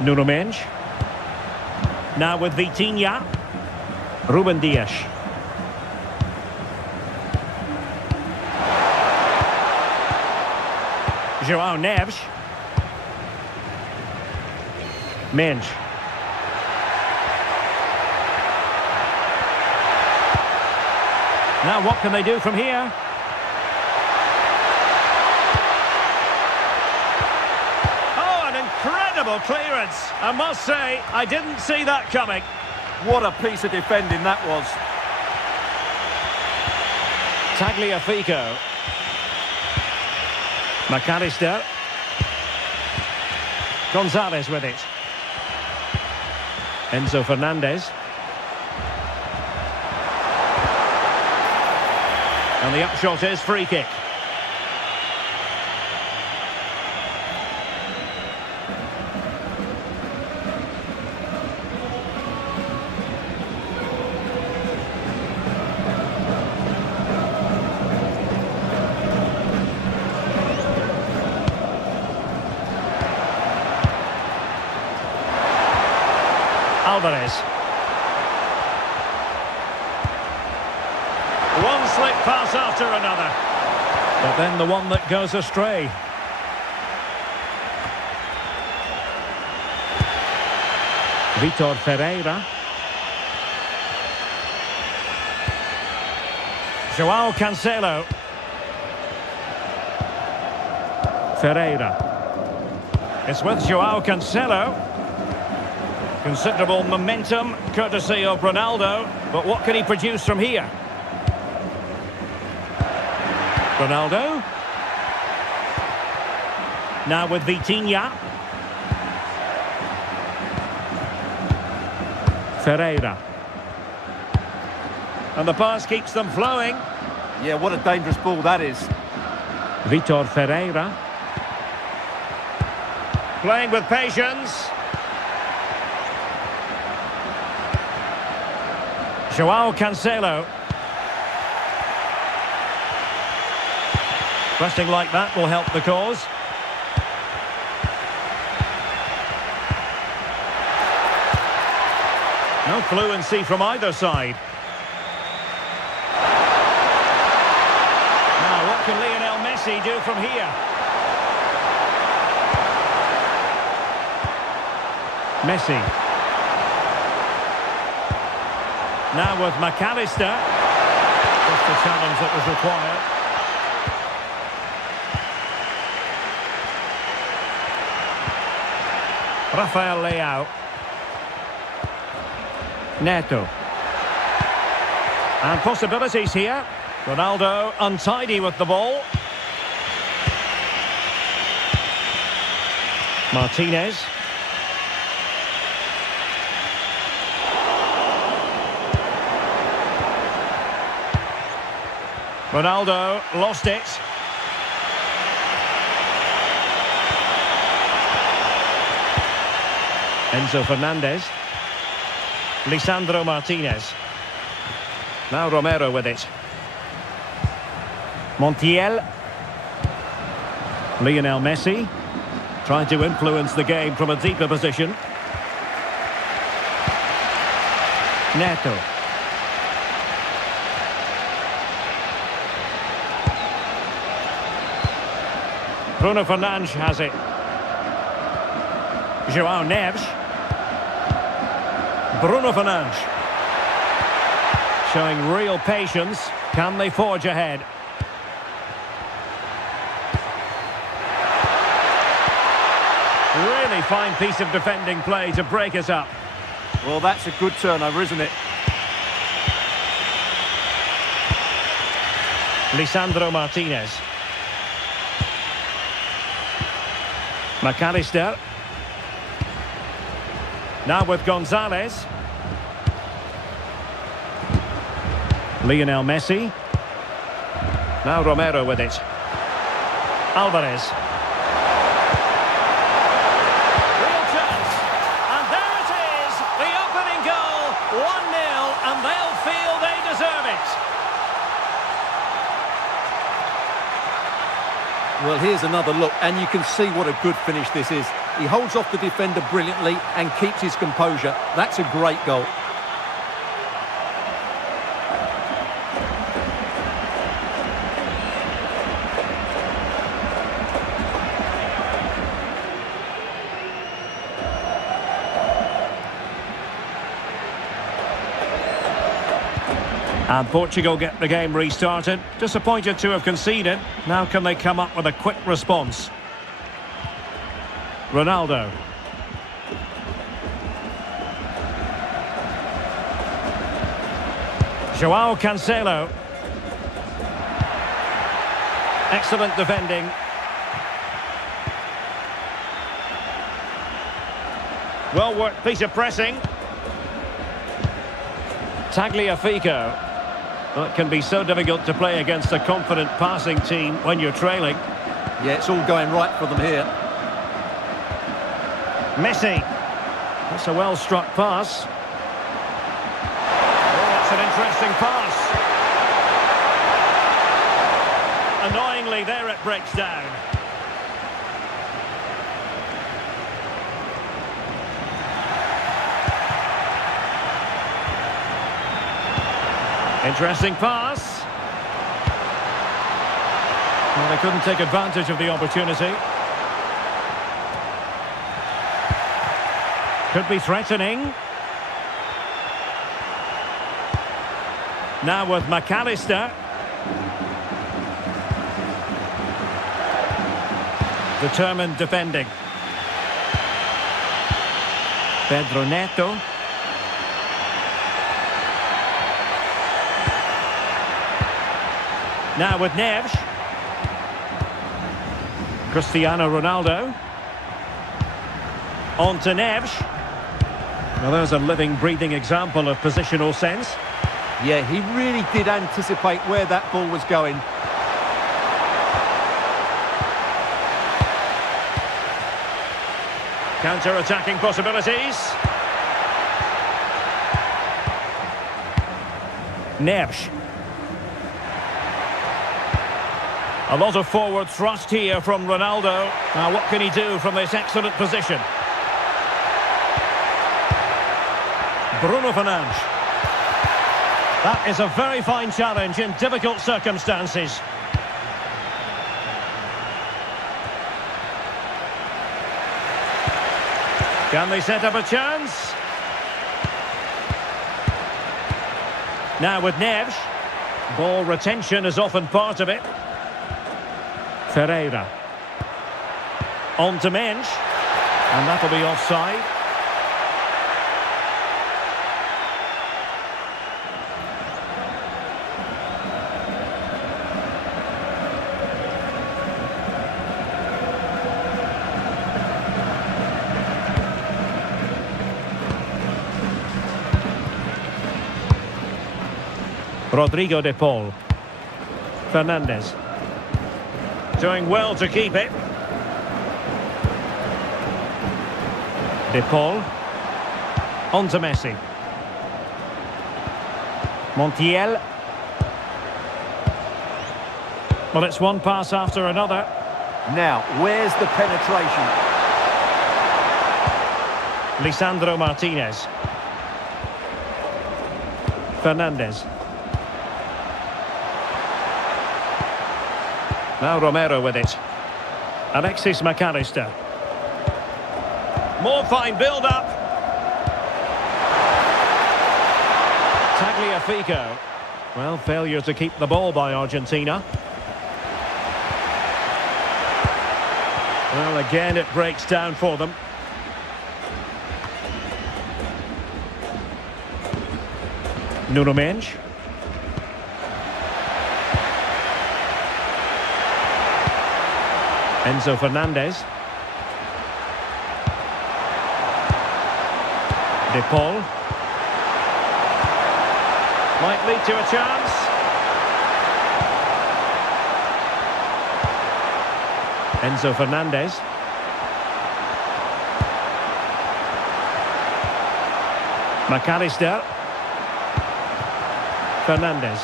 Nuno Mendes. Now with Vitinha. Ruben Dias. João Neves. Mendes. Now what can they do from here? Incredible clearance. I must say, I didn't see that coming. What a piece of defending that was. Tagliafico. McAllister. Gonzalez with it. Enzo Fernandez. And the upshot is free kick. Alvarez. One slick pass after another. But then the one that goes astray. Vitor Ferreira. João Cancelo. Ferreira. It's with João Cancelo. Considerable momentum, courtesy of Ronaldo. But what can he produce from here? Ronaldo. Now with Vitinha. Ferreira. And the pass keeps them flowing. Yeah, what a dangerous ball that is. Vitor Ferreira. Playing with patience. João Cancelo. Pressing like that will help the cause. No fluency from either side. Now, what can Lionel Messi do from here? Messi. Now with McAllister. Just the challenge that was required. Rafael Leao. Neto. And possibilities here. Ronaldo untidy with the ball. Martinez. Ronaldo lost it. Enzo Fernandez. Lisandro Martinez. Now Romero with it. Montiel. Lionel Messi. Trying to influence the game from a deeper position. Neto. Bruno Fernandes has it. João Neves. Bruno Fernandes. Showing real patience. Can they forge ahead? Really fine piece of defending play to break us up. Well, that's a good turnover, isn't it? Lisandro Martinez. McAllister. Now with Gonzalez. Lionel Messi. Now Romero with it. Alvarez. Real chance. And there it is. The opening goal. 1-0. And they'll feel they deserve it. Well, here's another look, and you can see what a good finish this is. He holds off the defender brilliantly and keeps his composure. That's a great goal. And Portugal get the game restarted. Disappointed to have conceded. Now can they come up with a quick response? Ronaldo. Joao Cancelo. Excellent defending. Well worked piece of pressing. Tagliafico. Well, it can be so difficult to play against a confident passing team when you're trailing. Yeah, it's all going right for them here. Messi. That's a well-struck pass. Oh, that's an interesting pass. Annoyingly, there it breaks down. Interesting pass. Well, they couldn't take advantage of the opportunity. Could be threatening. Now with McAllister. Determined defending. Pedro Neto. Now with Neves. Cristiano Ronaldo. On to Neves. Well, there's a living, breathing example of positional sense. Yeah, he really did anticipate where that ball was going. Counter-attacking possibilities. Neves. A lot of forward thrust here from Ronaldo. Now, what can he do from this excellent position? Bruno Fernandes. That is a very fine challenge in difficult circumstances. Can they set up a chance? Now with Neves. Ball retention is often part of it. Ferreira. On to Mensch. And that'll be offside. Rodrigo de Paul. Fernandes. Doing well to keep it. De Paul. On to Messi. Montiel. Well, it's one pass after another. Now, where's the penetration? Lisandro Martinez. Fernandes. Now Romero with it. Alexis McAllister. More fine build-up. Tagliafico. Well, failure to keep the ball by Argentina. Well, again, it breaks down for them. Nuno Mendes. Enzo Fernandez. De Paul. Might lead to a chance. Enzo Fernandez. McAllister. Fernandez.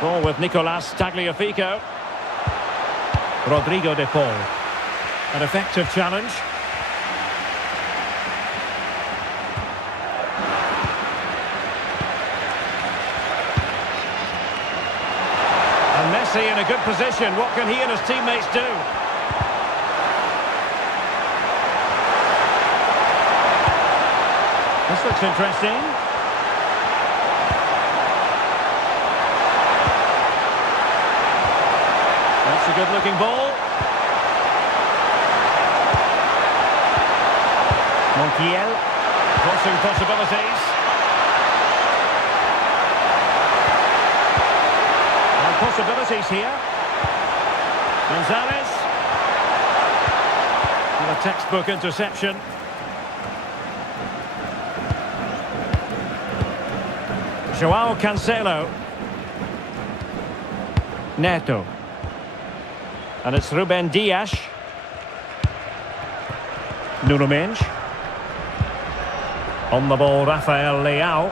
Ball with Nicolas Tagliafico. Rodrigo de Paul. An effective challenge. And Messi in a good position. What can he and his teammates do? This looks interesting. That's a good-looking ball. Montiel. Crossing possibilities. And possibilities here. Gonzalez. And a textbook interception. Joao Cancelo. Neto. And it's Ruben Dias. Nuno Mendes. On the ball, Rafael Leao.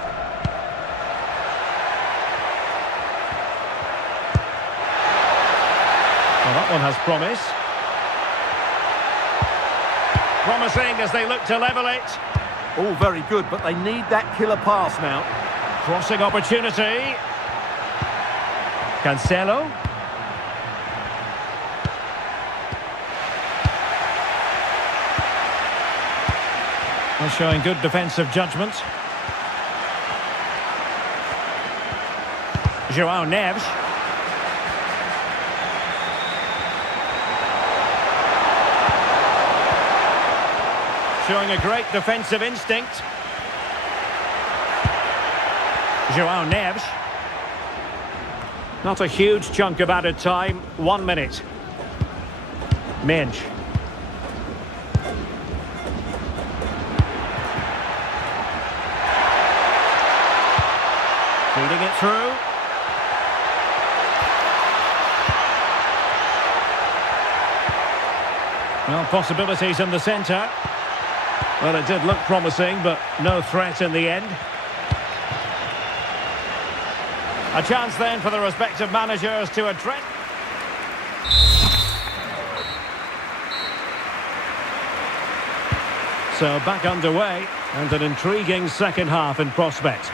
Well, that one has promise. Promising as they look to level it. All very good, but they need that killer pass now. Crossing opportunity. Cancelo. Well, showing good defensive judgment. Joao Neves. Showing a great defensive instinct. Joao Neves. Not a huge chunk of added time. 1 minute. Mendes. Feeding it through. Well, possibilities in the centre. Well, it did look promising, but no threat in the end. A chance then for the respective managers to address. So back underway, and an intriguing second half in prospect.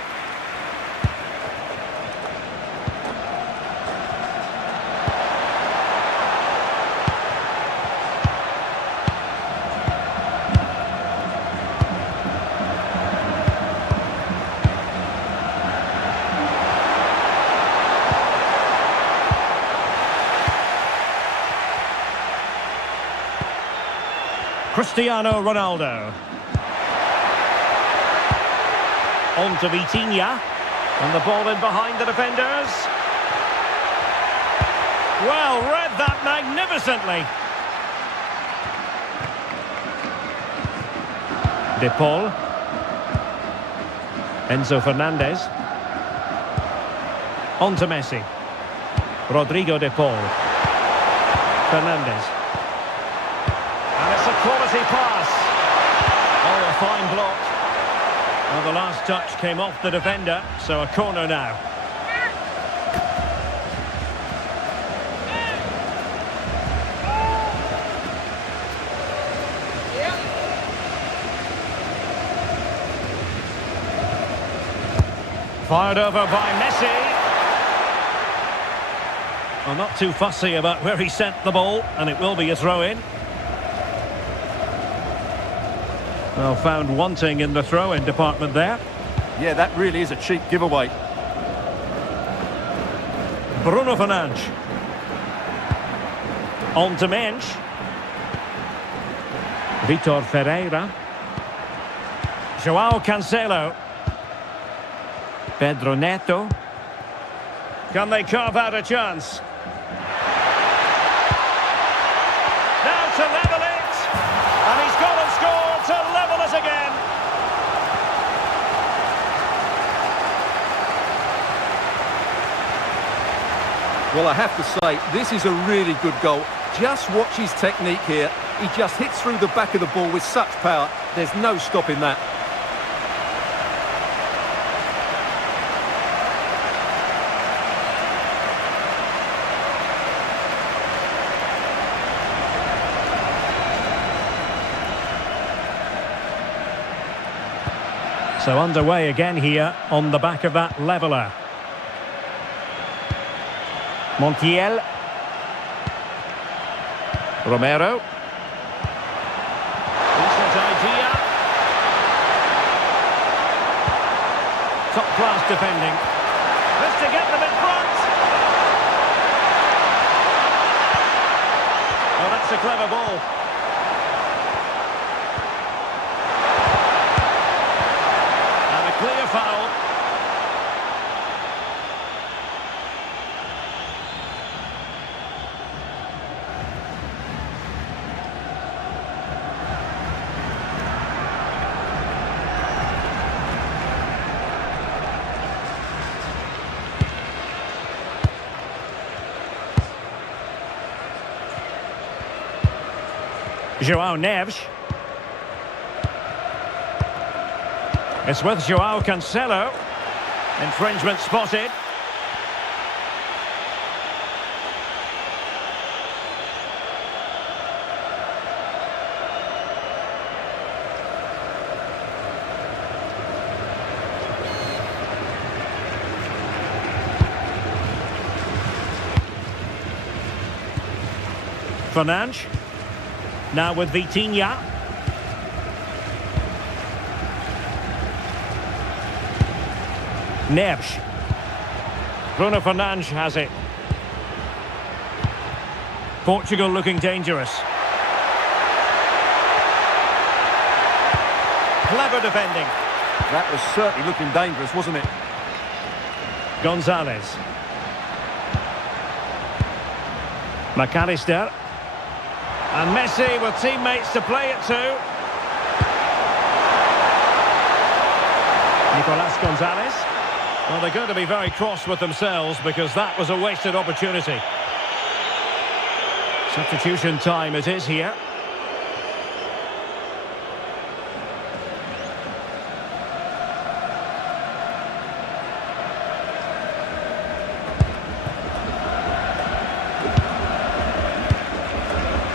Cristiano Ronaldo. On to Vitinha. And the ball in behind the defenders. Well, read that magnificently. De Paul. Enzo Fernandez. On to Messi. Rodrigo de Paul. Fernandez. And it's a quality pass. Oh, a fine block. Well, the last touch came off the defender, so a corner now. Fired over by Messi. Well, not too fussy about where he sent the ball, and it will be a throw-in. Well, found wanting in the throw-in department there. Yeah, that really is a cheap giveaway. Bruno Fernandes. On to Mensch. Vitor Ferreira. João Cancelo. Pedro Neto. Can they carve out a chance? Now to level it. And he's gone and scored to level it again. Well, I have to say, this is a really good goal. Just watch his technique here. He just hits through the back of the ball with such power. There's no stopping that. So underway again here on the back of that leveller. Montiel. Romero. Decent idea. Top-class defending. This to get them in front. Oh, that's a clever ball. And a clear foul. João Neves. It's with João Cancelo. Infringement spotted. Fernandes. Now with Vitinha. Neves. Bruno Fernandes has it. Portugal looking dangerous. Clever defending. That was certainly looking dangerous, wasn't it? Gonzalez. McAllister. And Messi with teammates to play it to. Nicolas Gonzalez. Well, they're going to be very cross with themselves because that was a wasted opportunity. Substitution time it is here.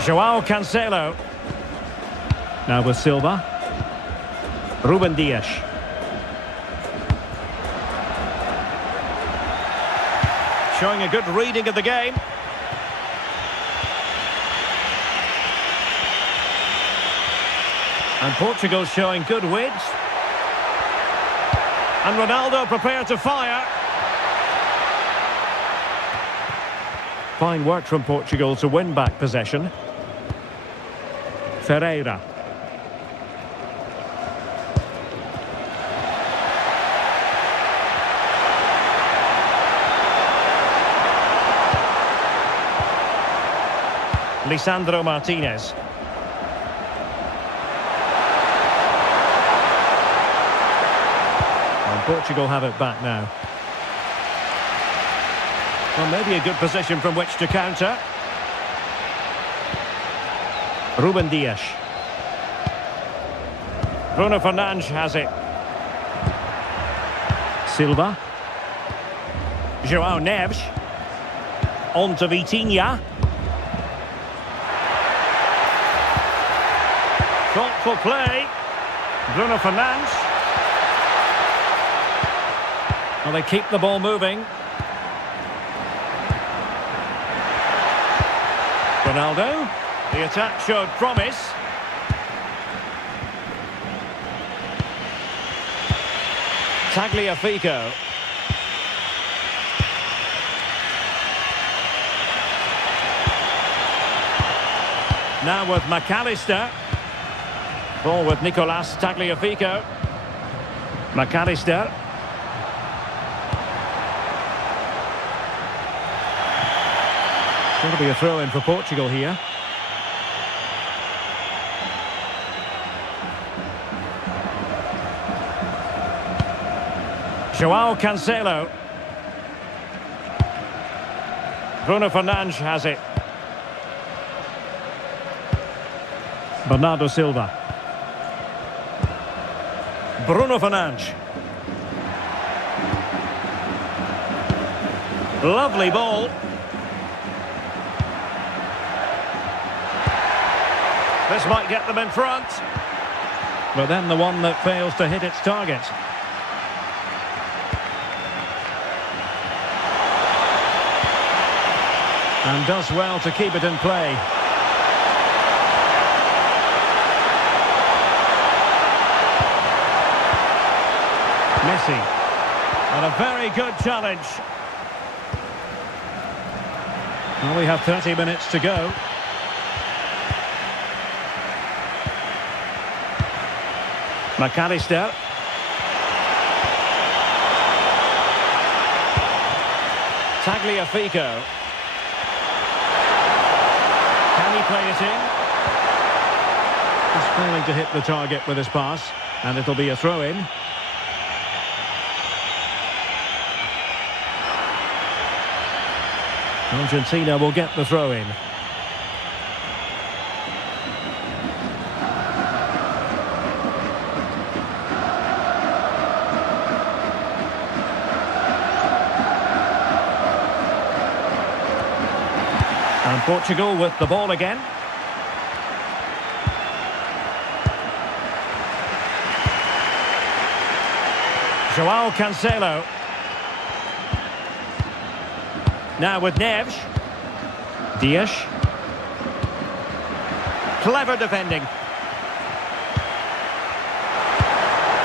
João Cancelo. Now with Silva. Ruben Dias. Showing a good reading of the game. And Portugal showing good width. And Ronaldo prepared to fire. Fine work from Portugal to win back possession. Ferreira. Lisandro Martinez. And Portugal have it back now. Well, maybe a good position from which to counter. Ruben Dias. Bruno Fernandes has it. Silva. João Neves. On to Vitinha. Thoughtful play. Bruno Fernandes. Well, they keep the ball moving. Ronaldo. The attack showed promise. Tagliafico. Now with McAllister. Ball with Nicolas Tagliafico. McAllister. It's going to be a throw-in for Portugal here. João Cancelo. Bruno Fernandes has it. Bernardo Silva. Bruno Fernandes. Lovely ball. This might get them in front. But then the one that fails to hit its target. And does well to keep it in play. Messi. And a very good challenge. Well, we have 30 minutes to go. McAllister. Tagliafico. Can he play it in? He's failing to hit the target with his pass, and it'll be a throw-in. Argentina will get the throw-in. And Portugal with the ball again. João Cancelo. Now with Neves. Dias. Clever defending.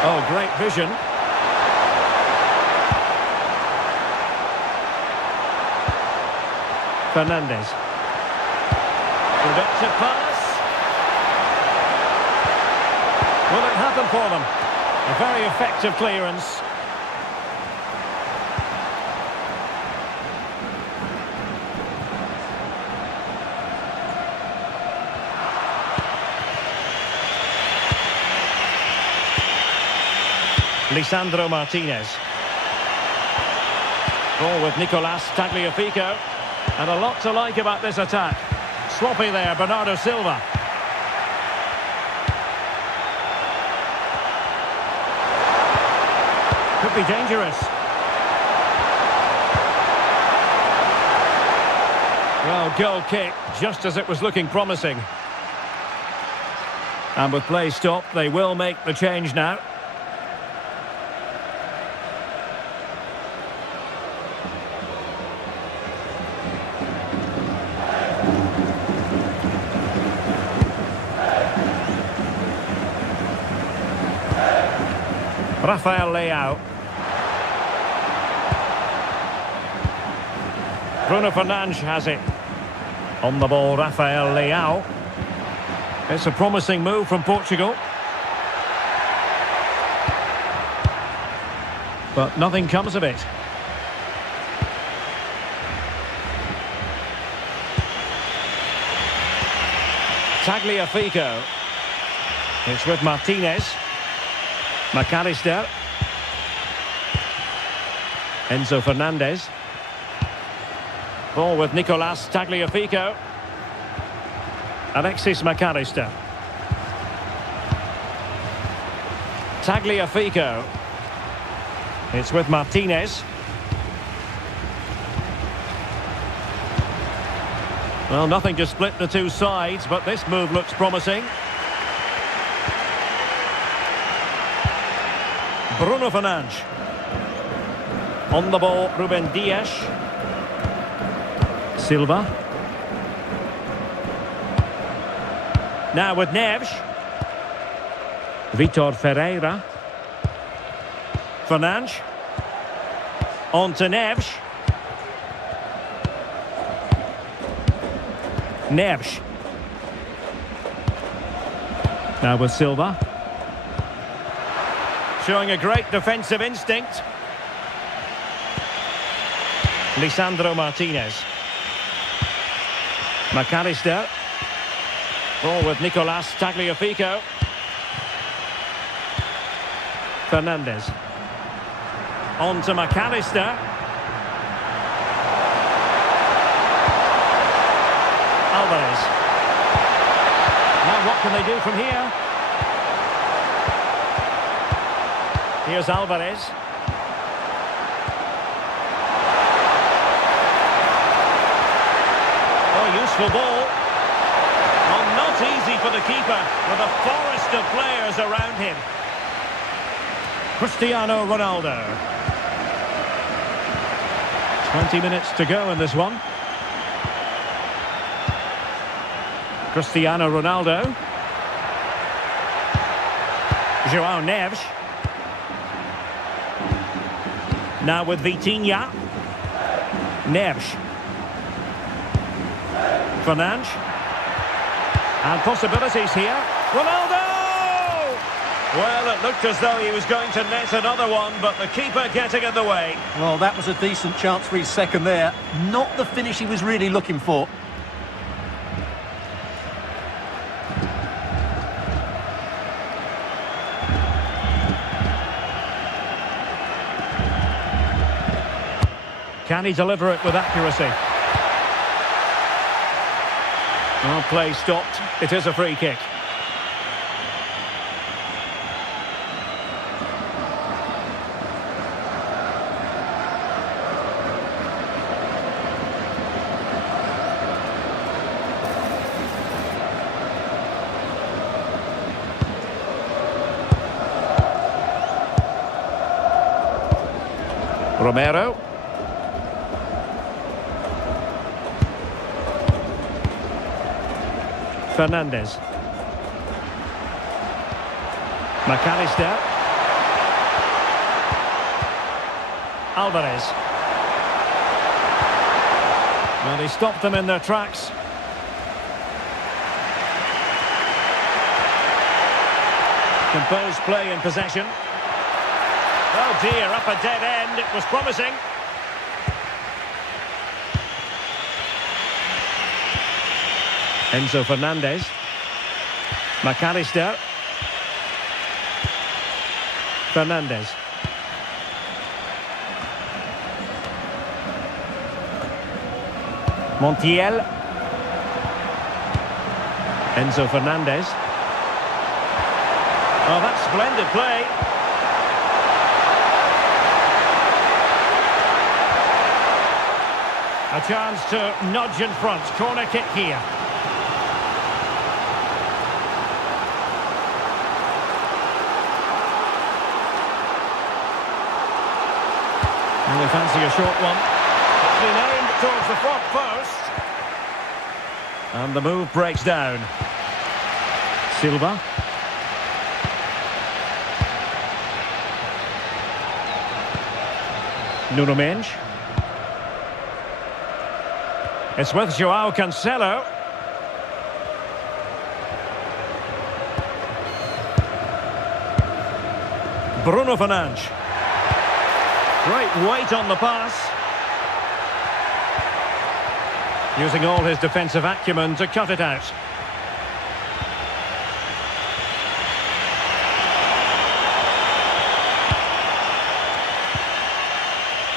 Oh, great vision. Fernandes. Productive pass. Will it happen for them? A very effective clearance. Lisandro Martinez. Ball with Nicolas Tagliafico. And a lot to like about this attack. Sloppy there, Bernardo Silva. Could be dangerous. Well, goal kick, just as it was looking promising. And with play stopped, they will make the change now. Rafael Leao. Bruno Fernandes has it. On the ball, Rafael Leao. It's a promising move from Portugal. But nothing comes of it. Tagliafico. It's with Martinez. McAllister. Enzo Fernandez. Ball with Nicolas Tagliafico. Alexis McAllister. Tagliafico. It's with Martinez. Well, nothing to split the two sides, but this move looks promising. Bruno Fernandes. On the ball, Ruben Dias. Silva. Now with Neves. Vitor Ferreira. Fernandes. On to Neves. Neves. Now with Silva. Showing a great defensive instinct. Lisandro Martinez. McAllister. Ball with Nicolas Tagliafico. Fernandes. On to McAllister. Alvarez. Now what can they do from here? Here's Alvarez. Oh, useful ball. Well, not easy for the keeper with a forest of players around him. Cristiano Ronaldo. 20 minutes to go in this one. Cristiano Ronaldo. João Neves. Now with Vitinha. Neves. Fernandes. And possibilities here. Ronaldo! Well, it looked as though he was going to net another one, but the keeper getting in the way. Well, that was a decent chance for his second there. Not the finish he was really looking for. Can he deliver it with accuracy? Well, play stopped. It is a free kick. Romero. Fernandes. McAllister. Alvarez. Well, he stopped them in their tracks. Composed play in possession. Oh dear, up a dead end. It was promising. Enzo Fernandez. McAllister. Fernandes. Montiel. Enzo Fernandez. Oh, that's splendid play. A chance to nudge in front. Corner kick here. And they fancy a short one. It's been aimed towards the front post. And the move breaks down. Silva. Nuno Mendes. It's with João Cancelo. Bruno Fernandes. Great weight on the pass. Using all his defensive acumen to cut it out.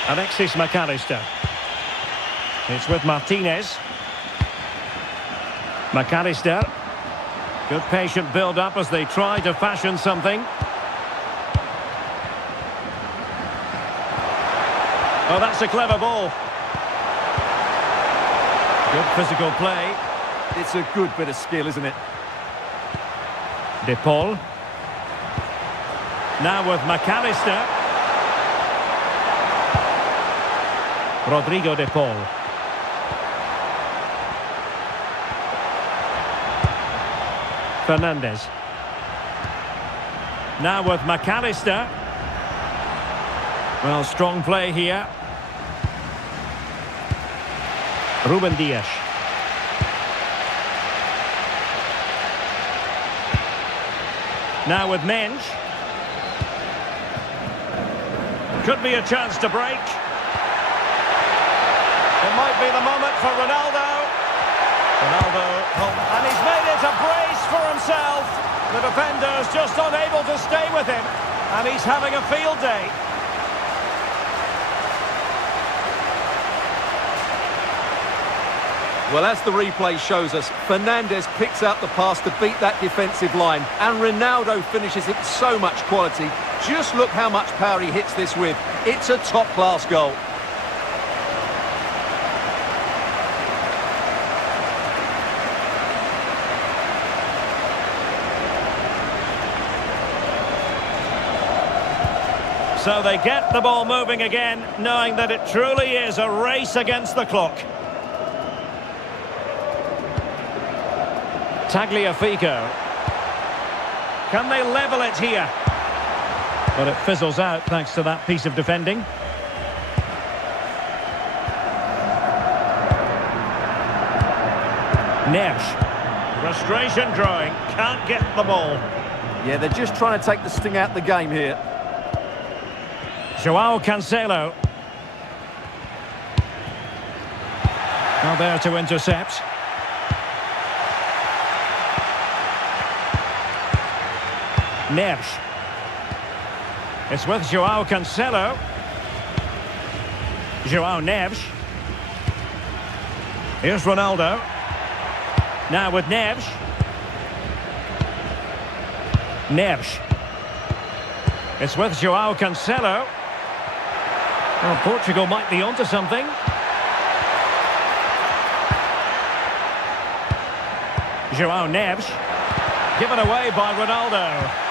Alexis McAllister. It's with Martinez. McAllister. Good patient build-up as they try to fashion something. Oh, that's a clever ball. Good physical play. It's a good bit of skill, isn't it? De Paul. Now with McAllister. Rodrigo De Paul. Fernandes. Now with McAllister. Well, strong play here. Ruben Dias. Now with Mensch. Could be a chance to break. It might be the moment for Ronaldo. And he's made it a brace for himself. The defender's just unable to stay with him. And he's having a field day. Well, as the replay shows us, Fernandes picks out the pass to beat that defensive line, and Ronaldo finishes it with so much quality. Just look how much power he hits this with. It's a top-class goal. So they get the ball moving again, knowing that it truly is a race against the clock. Tagliafico. Can they level it here? But it fizzles out thanks to that piece of defending. Neves. Frustration growing. Can't get the ball. Yeah, they're just trying to take the sting out of the game here. Joao Cancelo. Now there to intercept. Neves. It's with Joao Cancelo. Joao Neves. Here's Ronaldo. Now with Neves. Neves. It's with Joao Cancelo. Well, Portugal might be onto something. Joao Neves. Given away by Ronaldo.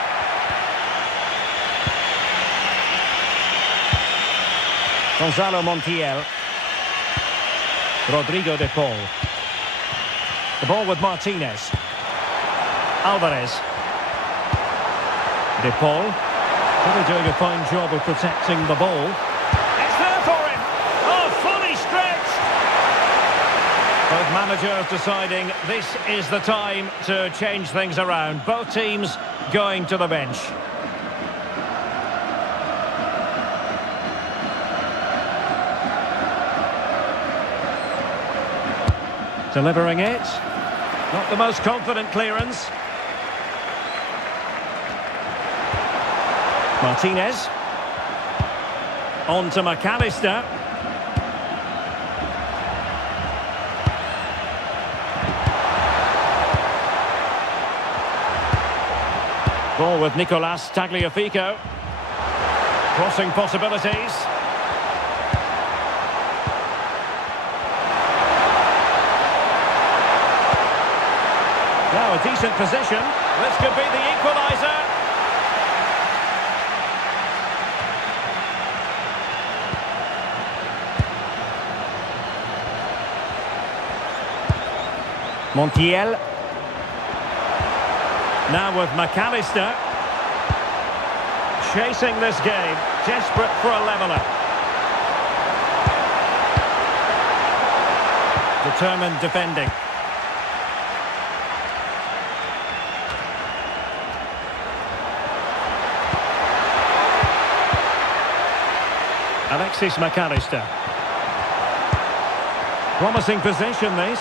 Gonzalo Montiel. Rodrigo de Paul. The ball with Martinez. Alvarez. De Paul. Really doing a fine job of protecting the ball. It's there for him. Oh, fully stretched. Both managers deciding this is the time to change things around. Both teams going to the bench. Delivering it. Not the most confident clearance. Martinez. On to McAllister. Ball with Nicolas Tagliafico. Crossing possibilities. Now a decent position. This could be the equaliser. Montiel. Now with McAllister. Chasing this game. Desperate for a leveller. Determined defending. Alexis McAllister. Promising position, this.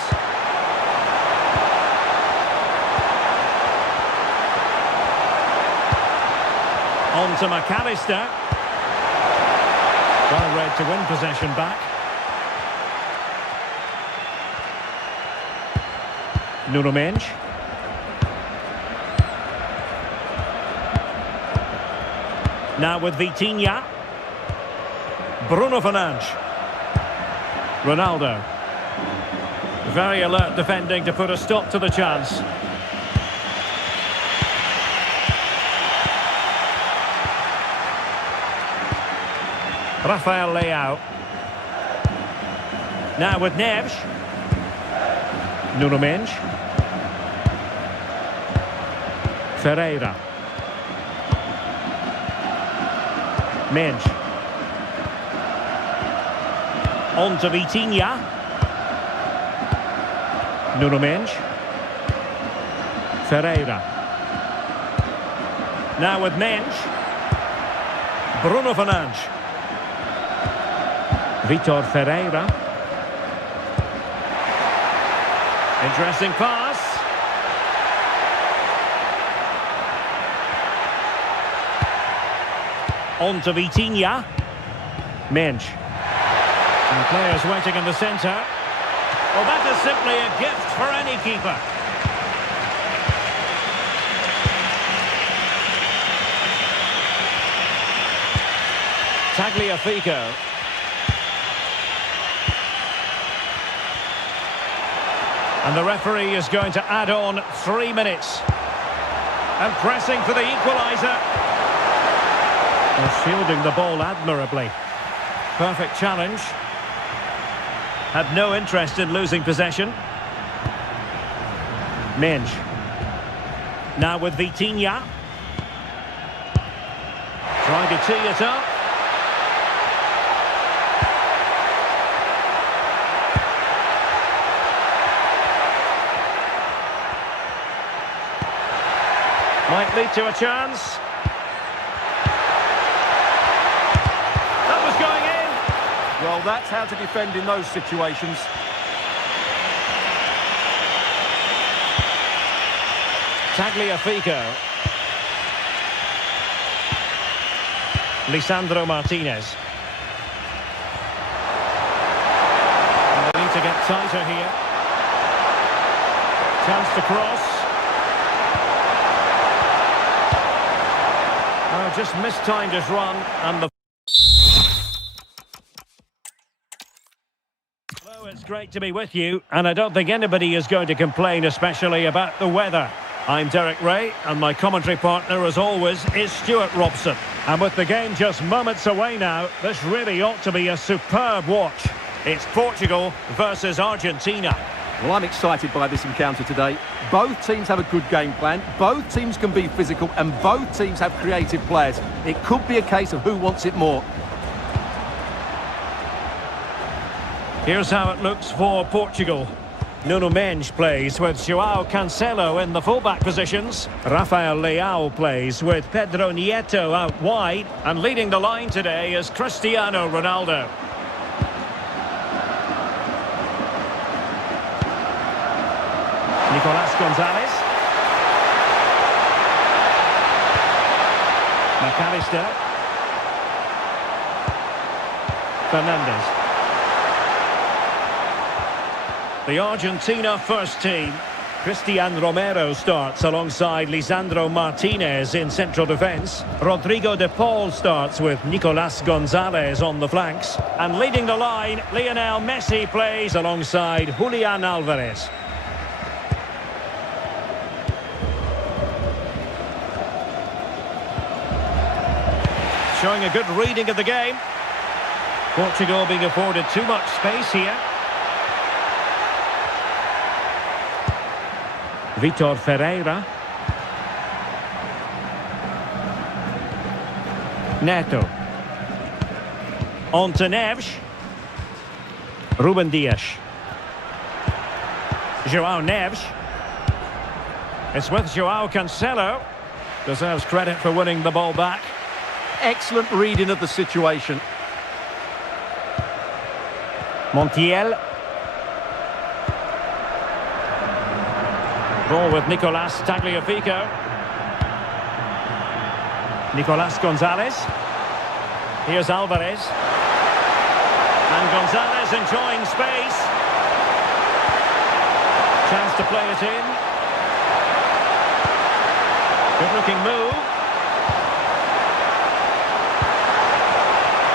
On to McAllister. Well read to win possession back. Nuno Mendes. Now with Vitinha. Bruno Fernandes. Ronaldo. Very alert defending to put a stop to the chance. Rafael Leao. Now with Neves. Nuno Mendes. Ferreira. Mendes. On to Vitinha. Nuno Mendes. Ferreira. Now with Mendes. Bruno Fernandes. Vitor Ferreira. Interesting pass. On to Vitinha. Mendes. And players waiting in the centre. Well, that is simply a gift for any keeper. Tagliafico. And the referee is going to add on 3 minutes. And pressing for the equaliser. They're shielding the ball admirably. Perfect challenge. Had no interest in losing possession. Mendes. Now with Vitinha. Trying to tee it up. Might lead to a chance. That was going in. Well, that's how to defend in those situations. Tagliafico. Lisandro Martinez. And they need to get tighter here. Chance to cross. Just mistimed his run and the... Hello, it's great to be with you, and I don't think anybody is going to complain, especially about the weather. I'm Derek Ray, and my commentary partner, as always, is Stuart Robson. And with the game just moments away now, this really ought to be a superb watch. It's Portugal versus Argentina. Well, I'm excited by this encounter today. Both teams have a good game plan, both teams can be physical, and both teams have creative players. It could be a case of who wants it more. Here's how it looks for Portugal. Nuno Mendes plays with João Cancelo in the fullback positions. Rafael Leão plays with Pedro Nieto out wide. And leading the line today is Cristiano Ronaldo. Nicolas Gonzalez. McAllister. Fernandes. The Argentina first team. Christian Romero starts alongside Lisandro Martinez in central defence. Rodrigo de Paul starts with Nicolas Gonzalez on the flanks. And leading the line, Lionel Messi plays alongside Julian Alvarez. Showing a good reading of the game. Portugal being afforded too much space here. Vitor Ferreira. Neto. On to Neves. Ruben Dias. João Neves. It's with João Cancelo. Deserves credit for winning the ball back. Excellent reading of the situation. Montiel. Ball with Nicolas Tagliafico. Nicolas Gonzalez. Here's Alvarez. And Gonzalez enjoying space. Chance to play it in. Good looking move.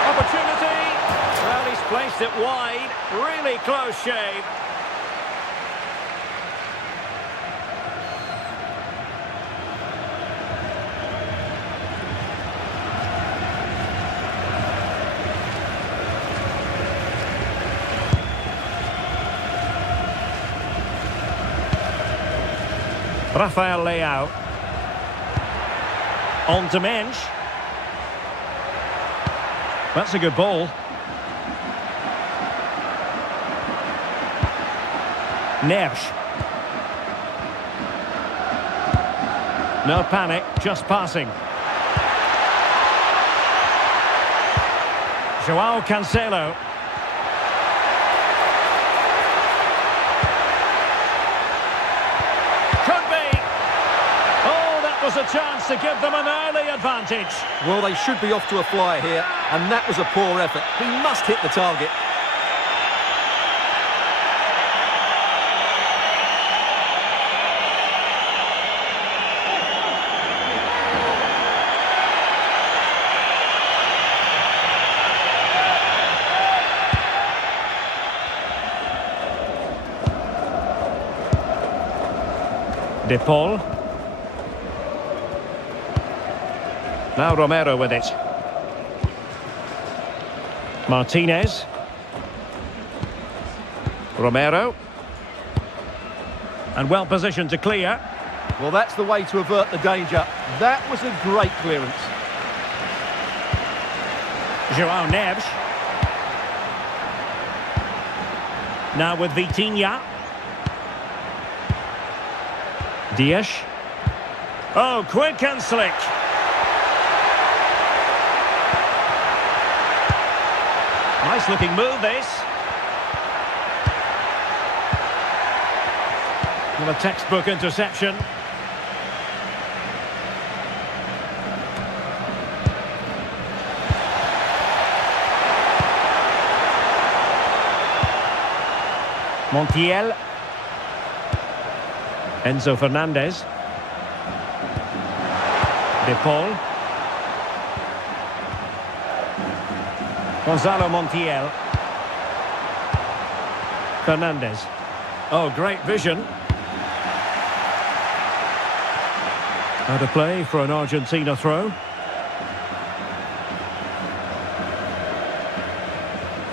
Opportunity. Well, he's placed it wide. Really close shave. Rafael Leão. On to Mendes. That's a good ball. Neves. No panic, just passing. João Cancelo. Could be. Oh, that was a chance to give them an early advantage. Well, they should be off to a flyer here, and that was a poor effort. He must hit the target. De Paul. Now Romero with it. Martinez. Romero. And well positioned to clear. Well, that's the way to avert the danger. That was a great clearance. João Neves. Now with Vitinha. Dias. Oh, quick and slick. Nice looking move, this. Well, a textbook interception. Montiel. Enzo Fernandez. De Paul. Gonzalo Montiel. Fernandez. Oh, great vision. Out of play for an Argentina throw.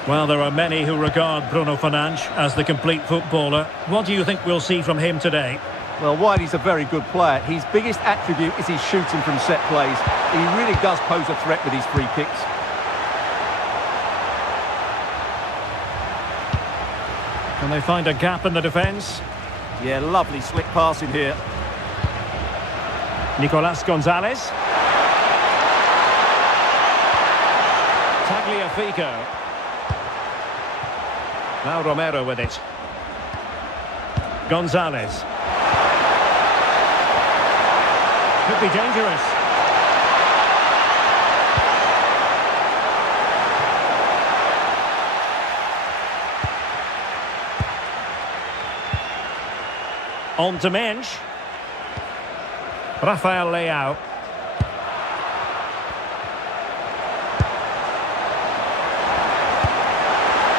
Well, there are many who regard Bruno Fernandes as the complete footballer. What do you think we'll see from him today? Well, while he's a very good player, his biggest attribute is his shooting from set plays. He really does pose a threat with his free kicks. Can they find a gap in the defence? Yeah, lovely slick passing here. Nicolas Gonzalez. Tagliafico. Now Romero with it. Gonzalez. Could be dangerous. On to Mensch. Rafael Leao.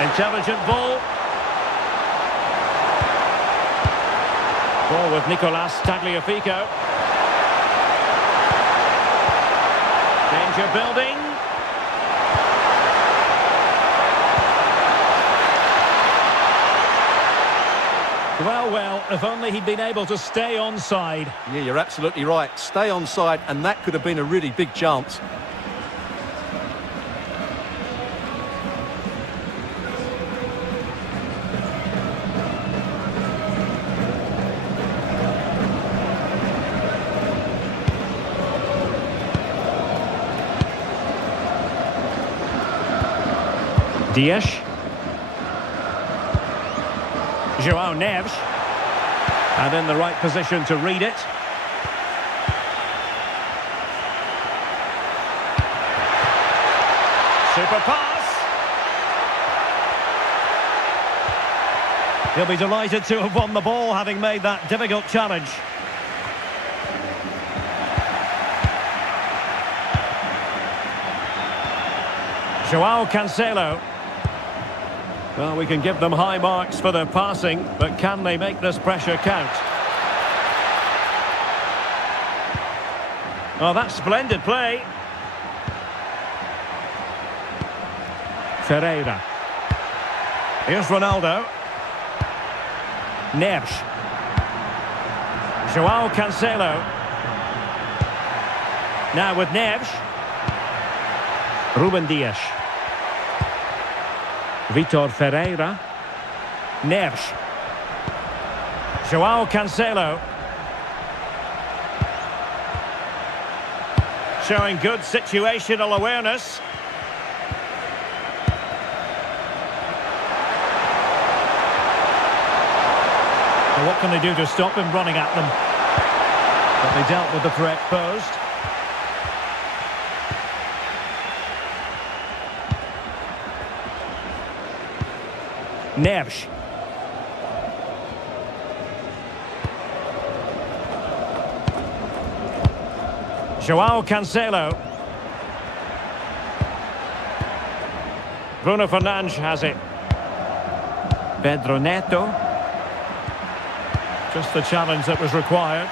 Intelligent ball. Ball with Nicolas Tagliafico. Danger building. Well, if only he'd been able to stay onside. Yeah, you're absolutely right. Stay onside, and that could have been a really big chance. Dias. João Neves. And in the right position to read it. Super pass. He'll be delighted to have won the ball, having made that difficult challenge. João Cancelo. Well, we can give them high marks for their passing, but can they make this pressure count? Oh, that's splendid play. Ferreira. Here's Ronaldo. Neves. João Cancelo. Now with Neves. Ruben Dias. Vitor Ferreira. Neves. Joao Cancelo. Showing good situational awareness. Well, what can they do to stop him running at them? But they dealt with the threat posed. Neves. Joao Cancelo. Bruno Fernandes has it. Pedro Neto. Just the challenge that was required.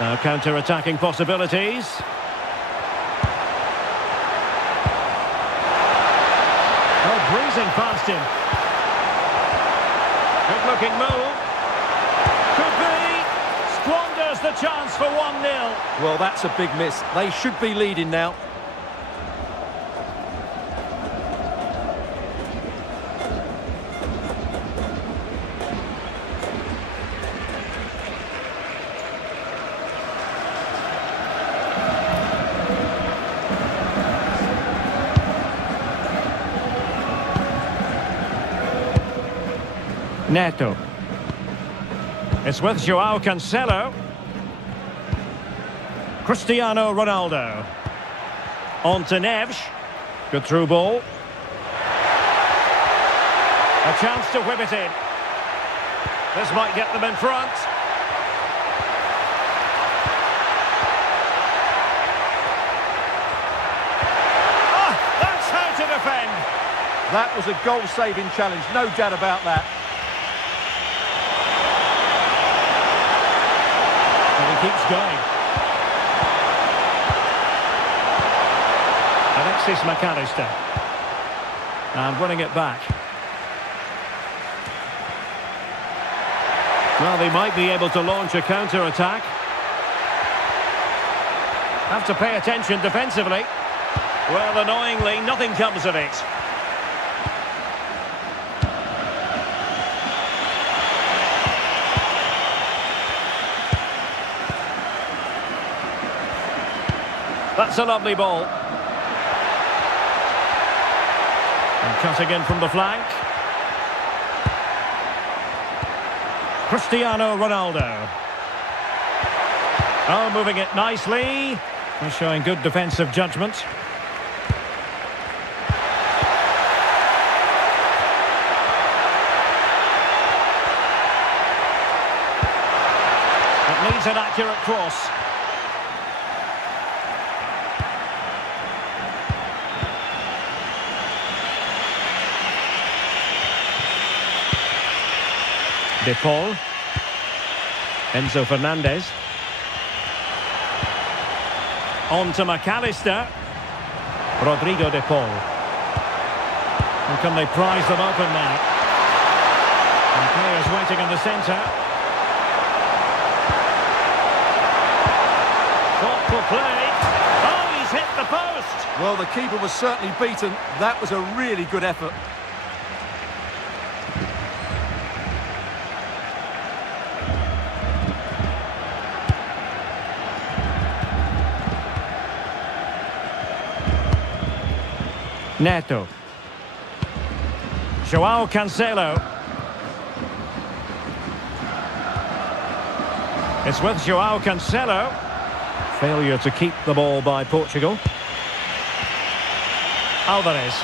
Now counter-attacking possibilities. Oh, breezing past him. Good-looking move. Could be. Squanders the chance for 1-0. Well, that's a big miss. They should be leading now. Neto. It's with Joao Cancelo. Cristiano Ronaldo. On to Neves. Good through ball. A chance to whip it in. This might get them in front. Oh, that's how to defend. That was a goal-saving challenge, no doubt about that. Keeps going. Alexis McAllister. And winning it back. Well, they might be able to launch a counter-attack. Have to pay attention defensively. Well, annoyingly, nothing comes of it. That's a lovely ball. And cutting in from the flank. Cristiano Ronaldo. Oh, moving it nicely. They're showing good defensive judgment. It needs an accurate cross. De Paul. Enzo Fernandez. On to McAllister. Rodrigo De Paul. And can they prize them open now? And players waiting in the centre. Thoughtful play. Oh, he's hit the post. Well, the keeper was certainly beaten. That was a really good effort. Neto. Joao Cancelo. It's with Joao Cancelo. Failure to keep the ball by Portugal. Alvarez.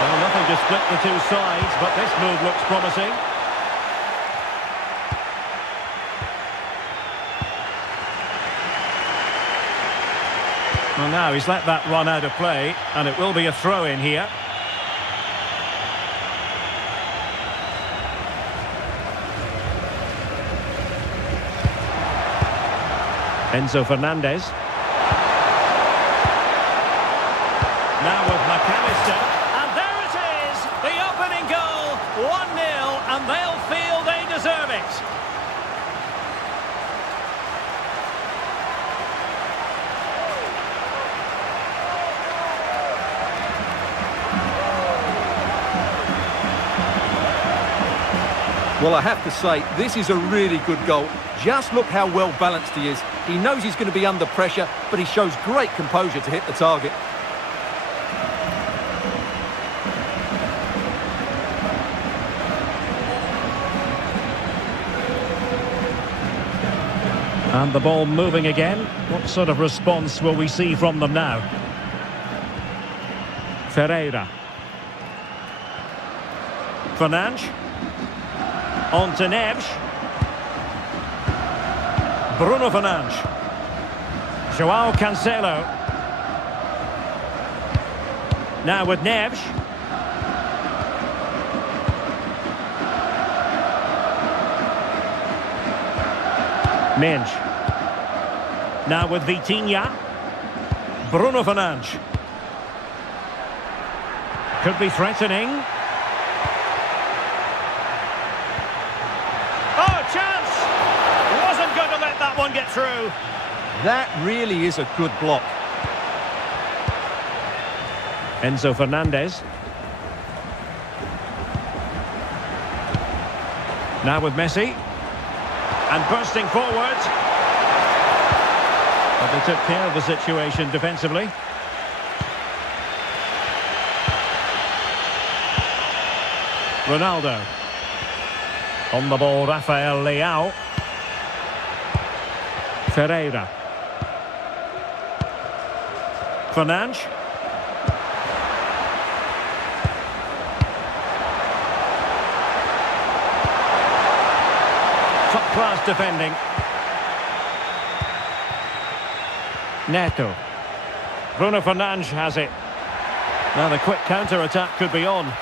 Well, nothing to split the two sides, but this move looks promising. Well, now he's let that run out of play, and it will be a throw-in here. Enzo Fernandez. Now with McAllister, and there it is, the opening goal, 1-0, and they'll feel they deserve it. Well, I have to say, this is a really good goal. Just look how well balanced he is. He knows he's going to be under pressure, but he shows great composure to hit the target. And the ball moving again. What sort of response will we see from them now? Ferreira. Fernandes. On to Neves. Bruno Fernandes. João Cancelo. Now with Neves. Minge. Now with Vitinha. Bruno Fernandes. Could be threatening. Oh, chance! Wasn't going to let that one get through. That really is a good block. Enzo Fernandez. Now with Messi. And bursting forward. But they took care of the situation defensively. Ronaldo. On the ball, Rafael Leao. Ferreira. Fernandes. Top-class defending. Neto. Bruno Fernandes has it. Now the quick counter-attack could be on.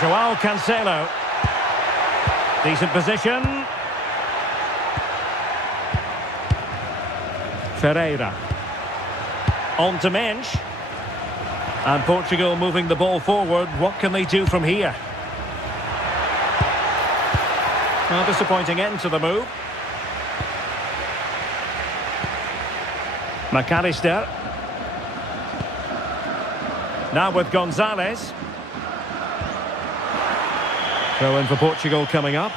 João Cancelo. Decent position. Ferreira. On to Mensch. And Portugal moving the ball forward. What can they do from here? Well, disappointing end to the move. McAllister. Now with Gonzalez. Throw in for Portugal coming up.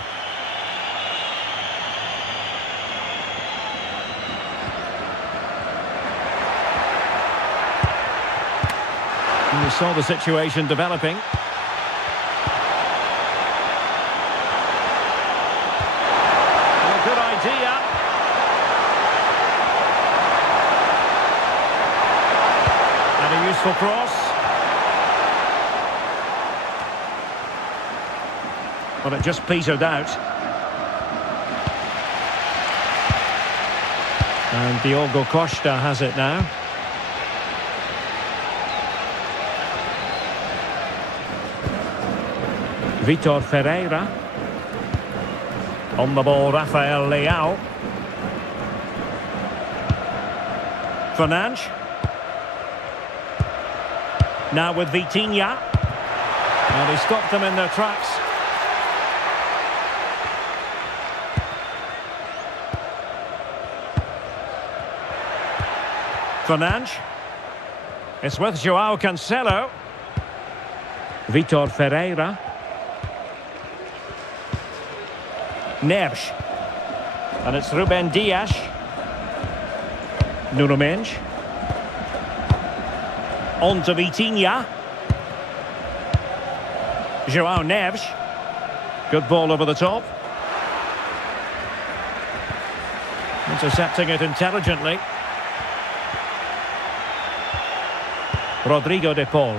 And we saw the situation developing. Well, good idea. And a useful cross. Well, it just petered out. And Diogo Costa has it now. Vitor Ferreira. On the ball, Rafael Leao. Fernandes. Now with Vitinha. Now they stopped them in their tracks. Fernandes. It's with João Cancelo. Vitor Ferreira. Neves. And it's Ruben Dias. Nuno Mendes. On to Vitinha. João Neves. Good ball over the top. Intercepting it intelligently. Rodrigo de Paul.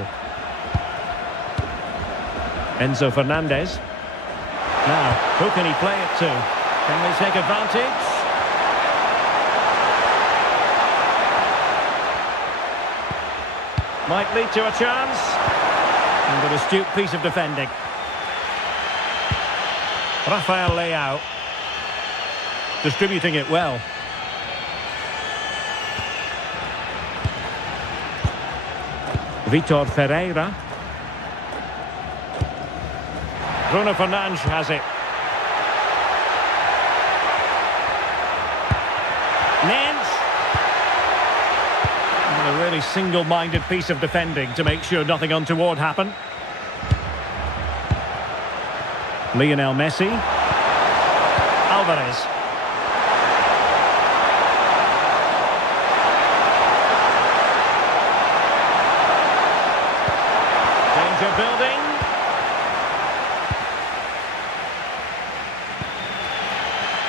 Enzo Fernandez. Now, who can he play it to? Can they take advantage? Might lead to a chance. And an astute piece of defending. Rafael Leao. Distributing it well. Vitor Ferreira. Bruno Fernandes has it. Nens. And a really single-minded piece of defending to make sure nothing untoward happened. Lionel Messi. Alvarez. Danger building.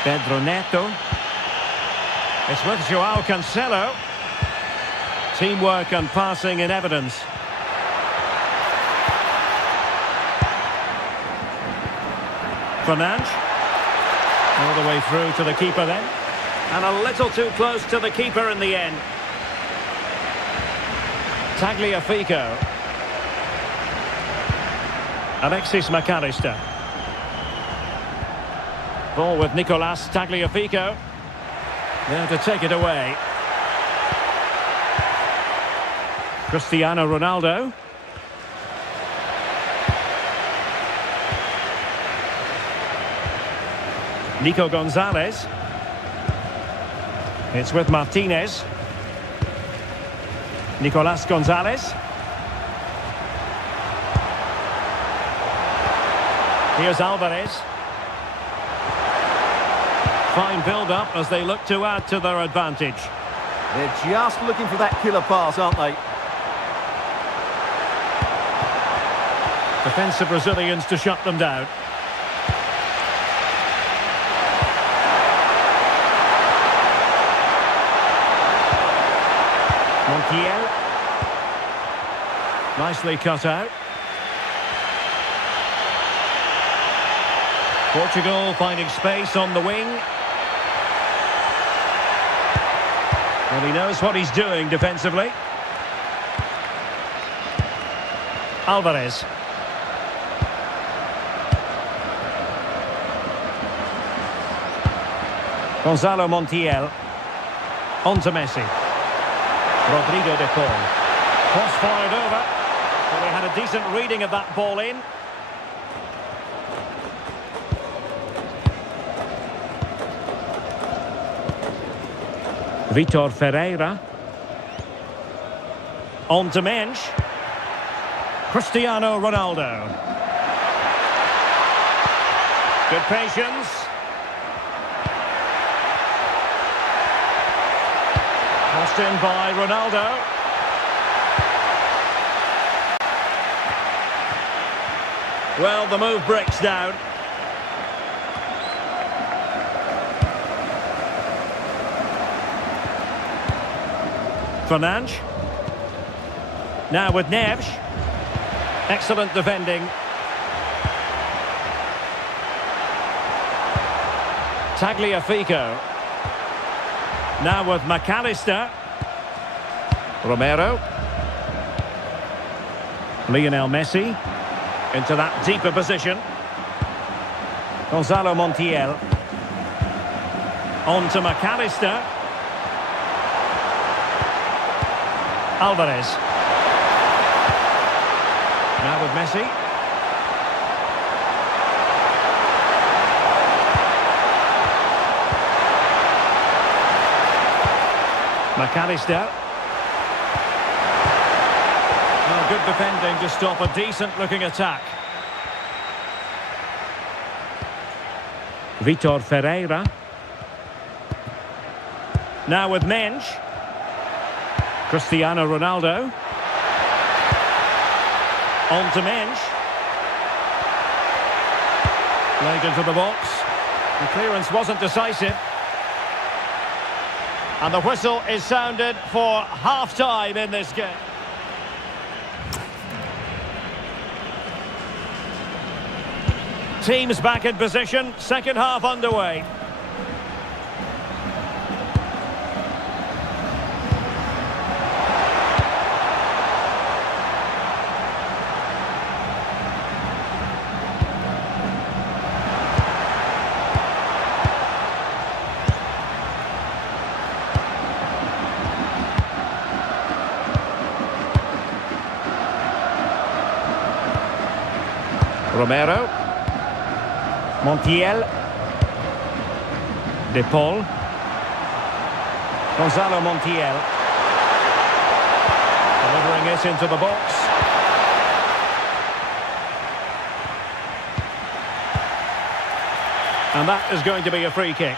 Pedro Neto. It's with João Cancelo. Teamwork and passing in evidence. Fernandes. All the way through to the keeper then. And a little too close to the keeper in the end. Tagliafico. Alexis McAllister. Ball with Nicolas Tagliafico. There to take it away. Cristiano Ronaldo. Nico Gonzalez. It's with Martinez. Nicolas Gonzalez. Here's Alvarez. Fine build-up as they look to add to their advantage. They're just looking for that killer pass, aren't they? Defensive Brazilians to shut them down. Montiel. Nicely cut out. Portugal finding space on the wing. And he knows what he's doing defensively. Alvarez. Gonzalo Montiel. On to Messi. Rodrigo de Paul. Cross fired over. Well, they had a decent reading of that ball in. Vitor Ferreira. On to Mensch. Cristiano Ronaldo. Good patience. Crossed in by Ronaldo. Well, the move breaks down. Fernandes. Now with Neves. Excellent defending. Tagliafico. Now with McAllister. Romero. Lionel Messi. Into that deeper position. Gonzalo Montiel. On to McAllister. Alvarez. Now with Messi. McAllister. Oh, good defending to stop a decent-looking attack. Vitor Ferreira. Now with Mensch. Cristiano Ronaldo. On to Mensch. Played into the box. The clearance wasn't decisive. And the whistle is sounded for half-time in this game. Teams back in position, second half underway. Romero. Montiel. De Paul. Gonzalo Montiel. Delivering it into the box. And that is going to be a free kick.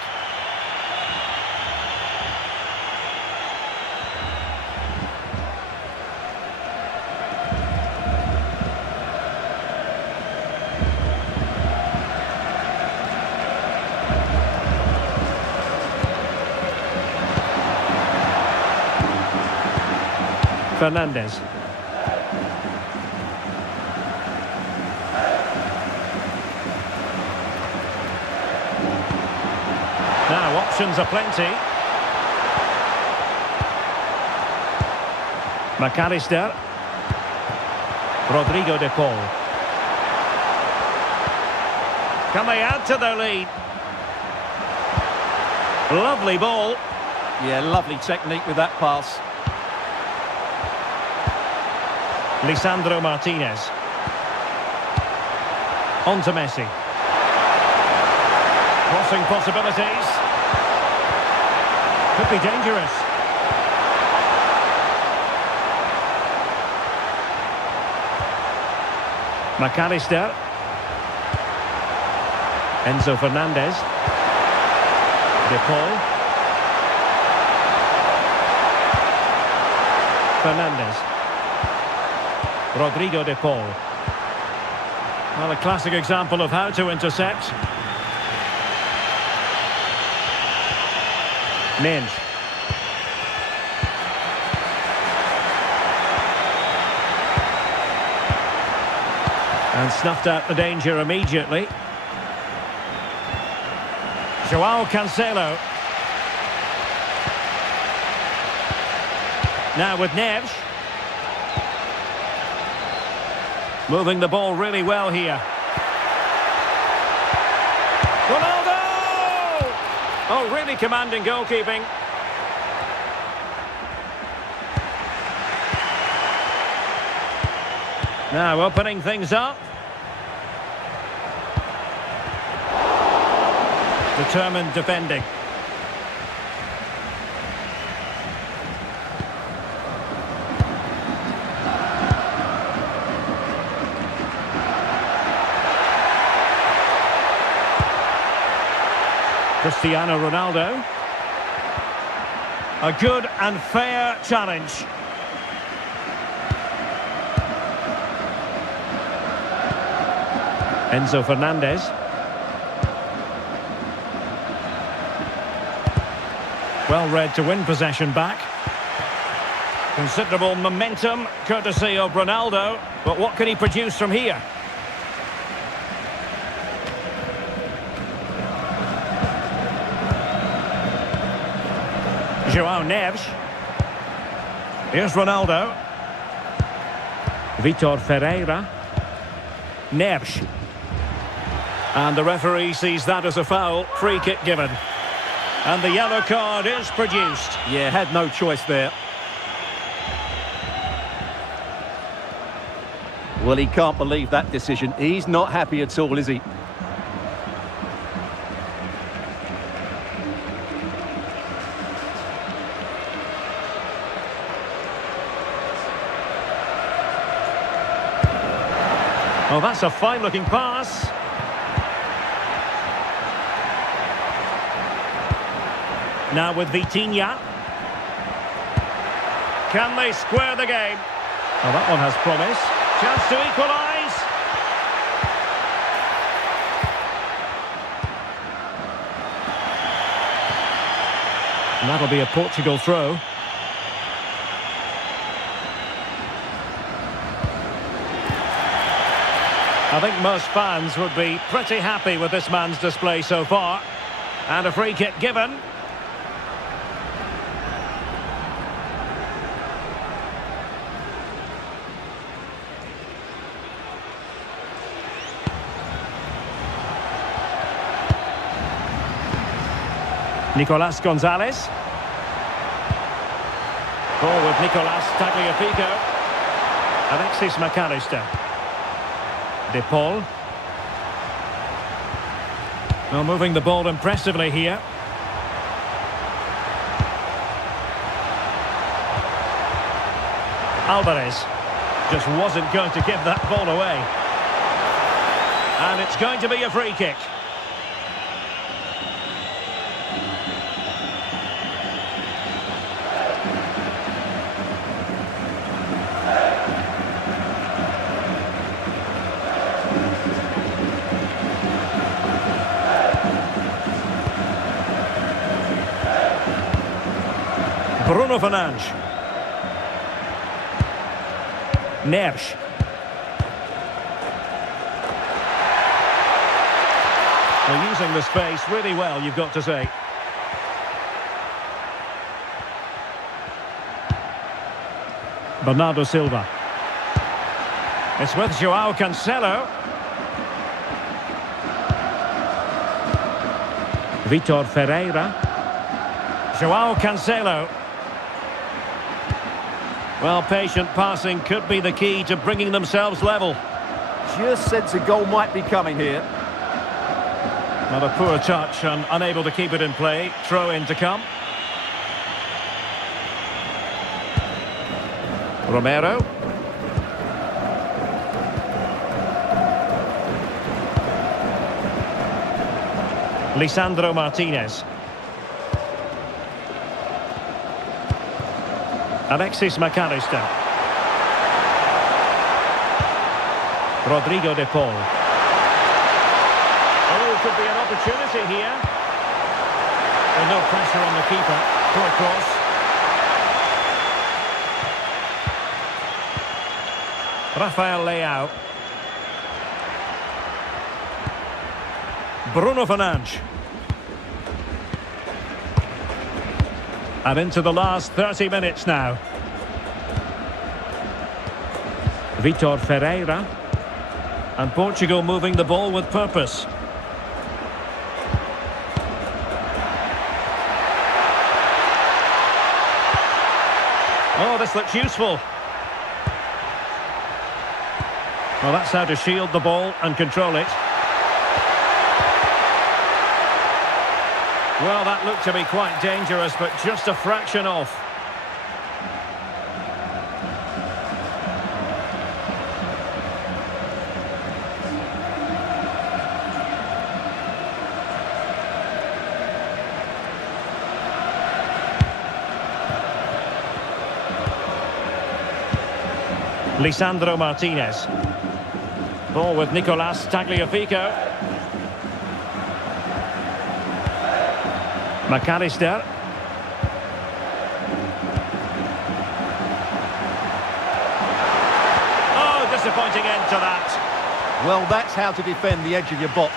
Fernandez. Now options are plenty. McAllister. Rodrigo de Paul. Can they add to their lead? Lovely ball. Yeah, lovely technique with that pass. Lisandro Martinez. On to Messi. Crossing possibilities. Could be dangerous. McAllister. Enzo Fernandez. De Paul. Fernandez. Rodrigo de Paul. Well, a classic example of how to intercept. Minge. And snuffed out the danger immediately. Joao Cancelo. Now with Neves. Moving the ball really well here. Ronaldo! Oh, really commanding goalkeeping. Now opening things up. Determined defending. Cristiano Ronaldo. A good and fair challenge. Enzo Fernandez. Well read to win possession back. Considerable momentum, courtesy of Ronaldo. But what can he produce from here? Joao Neves. Here's Ronaldo. Vitor Ferreira. Neves. And the referee sees that as a foul. Free kick given. And the yellow card is produced. Yeah, had no choice there. Well, he can't believe that decision. He's not happy at all, is he? Oh, that's a fine-looking pass. Now with Vitinha. Can they square the game? Oh, that one has promise. Chance to equalise. And that'll be a Portugal throw. I think most fans would be pretty happy with this man's display so far. And a free kick given. Nicolas Gonzalez. Ball with Nicolas Tagliafico. Alexis McAllister. De Paul. Well, moving the ball impressively here. Alvarez just wasn't going to give that ball away. And it's going to be a free kick. Bruno Fernandes. Neves. They're using the space really well, you've got to say. Bernardo Silva. It's with João Cancelo. Vitor Ferreira. João Cancelo. Well, patient passing could be the key to bringing themselves level. Just sense a goal might be coming here. Not a poor touch and unable to keep it in play. Throw in to come. Romero. Lisandro Martinez. Alexis McAllister. Rodrigo de Paul. Oh, could be an opportunity here. And no pressure on the keeper. Poor cross. Rafael Leao. Bruno Fernandes. And into the last 30 minutes now. Vitor Ferreira. And Portugal moving the ball with purpose. Oh, this looks useful. Well, that's how to shield the ball and control it. Well, that looked to be quite dangerous, but just a fraction off. Lisandro Martinez. Ball with Nicolas Tagliafico. McAllister. Oh, disappointing end to that. Well, that's how to defend the edge of your box.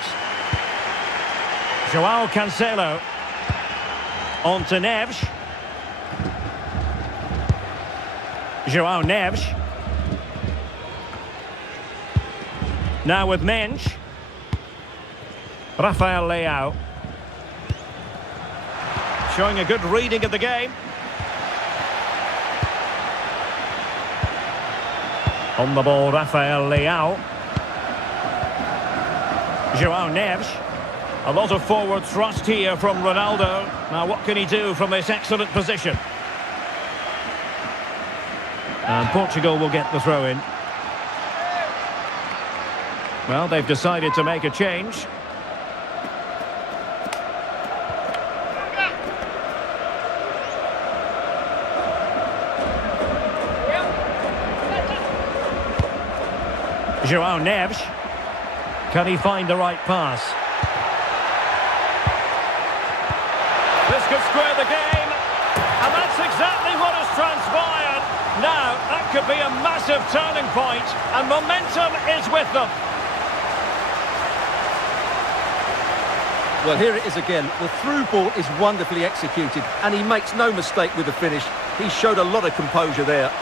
João Cancelo. On to Neves. João Neves. Now with Mensch. Rafael Leao. Showing a good reading of the game. On the ball, Rafael Leao. João Neves. A lot of forward thrust here from Ronaldo. Now what can he do from this excellent position? And Portugal will get the throw in. Well, they've decided to make a change. João Neves. Can he find the right pass? This could square the game. And that's exactly what has transpired. Now, that could be a massive turning point, and momentum is with them. Well, here it is again. The through ball is wonderfully executed, and he makes no mistake with the finish. He showed a lot of composure there.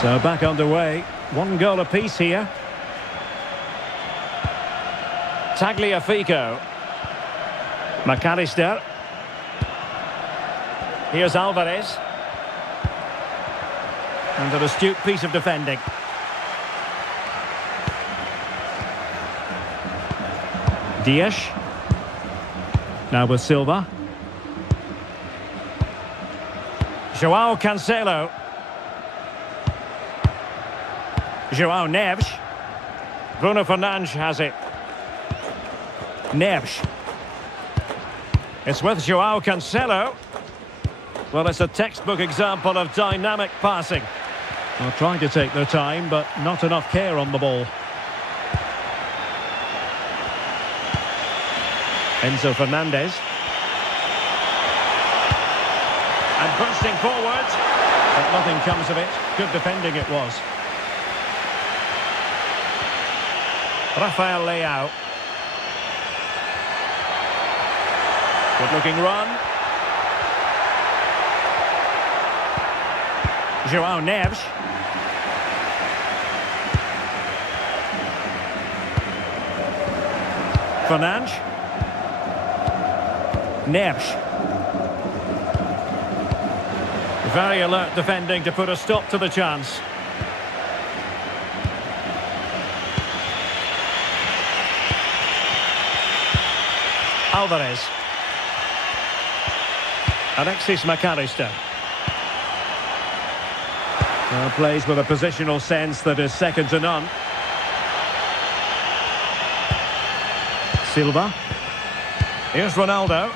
So back underway. One goal apiece here. Tagliafico. McAllister. Here's Alvarez. And an astute piece of defending. Dias. Now with Silva. João Cancelo. João Neves. Bruno Fernandes has it. Neves. It's with João Cancelo. Well, it's a textbook example of dynamic passing. Well, trying to take their time, but not enough care on the ball. Enzo Fernandez. And bursting forward. But nothing comes of it. Good defending it was. Rafael Leao. Good looking run. João Neves. Fernandes. Neves. Very alert defending to put a stop to the chance. Alvarez. Alexis McAllister. Plays with a positional sense that is second to none. Silva. Here's Ronaldo.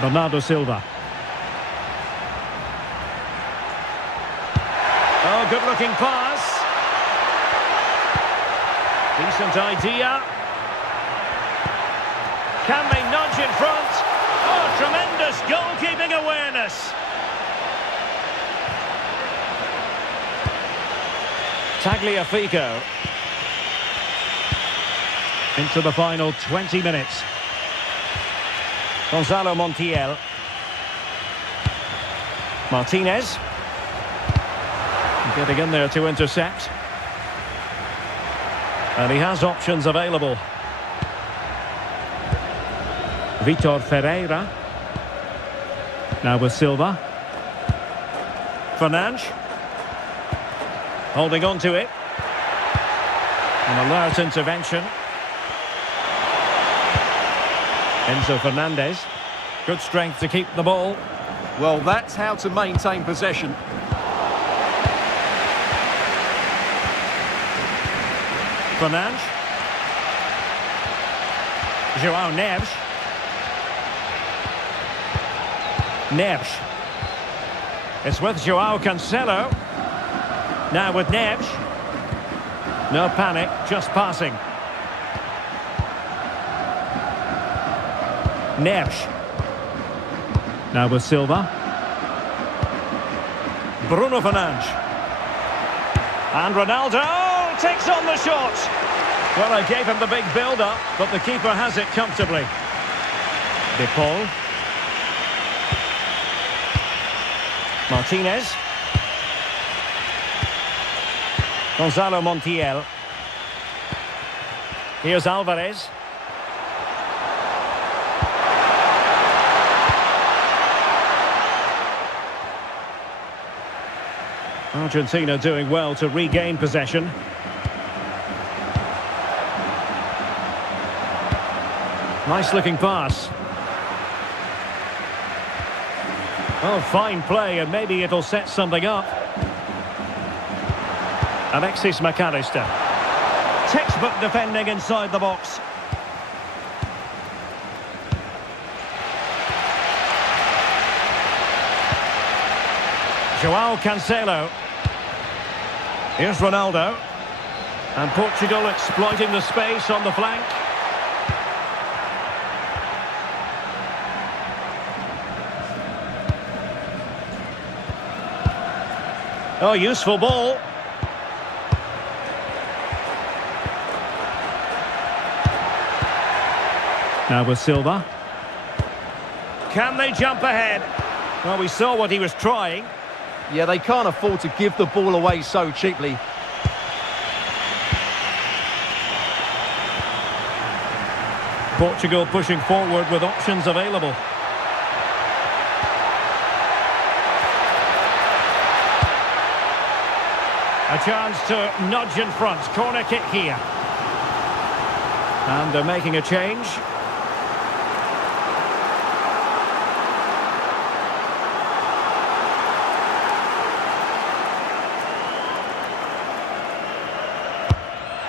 Bernardo Silva. Oh, good-looking pass. Decent idea. Can they nudge in front? Oh, tremendous goalkeeping awareness. Tagliafico. Into the final 20 minutes. Gonzalo Montiel. Martinez. Getting in there to intercept. And he has options available. Vitor Ferreira. Now with Silva. Fernandes. Holding on to it. An alert intervention. Enzo Fernandez. Good strength to keep the ball. Well, that's how to maintain possession. Fernandes. João Neves. Neves. It's with João Cancelo. Now with Neves. No panic, just passing. Neves. Now with Silva. Bruno Fernandes. And Ronaldo takes on the shot. Well, I gave him the big build-up, but the keeper has it comfortably. De Paul. Martinez. Gonzalo Montiel. Here's Alvarez. Argentina doing well to regain possession. Nice looking pass. Oh, fine play, and maybe it'll set something up. Alexis McAllister. Textbook defending inside the box. João Cancelo. Here's Ronaldo. And Portugal exploiting the space on the flank. Oh, useful ball. Now with Silva. Can they jump ahead? Well, we saw what he was trying. Yeah, they can't afford to give the ball away so cheaply. Portugal pushing forward with options available. A chance to nudge in front. Corner kick here. And they're making a change.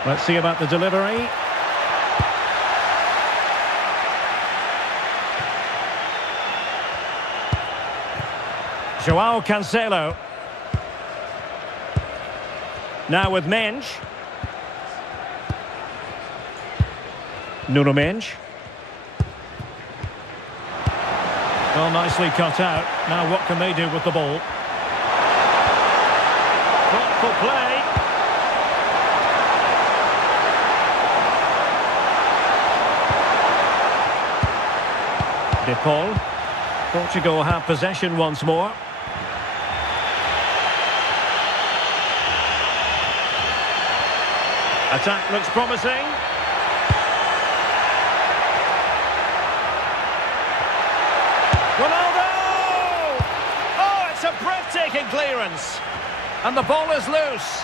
Let's see about the delivery. Joao Cancelo. Now with Mensch. Nuno Mensch. Well, nicely cut out. Now what can they do with the ball? Thoughtful play. De Paul. Portugal have possession once more. Attack looks promising. Ronaldo! Oh, it's a breathtaking clearance. And the ball is loose.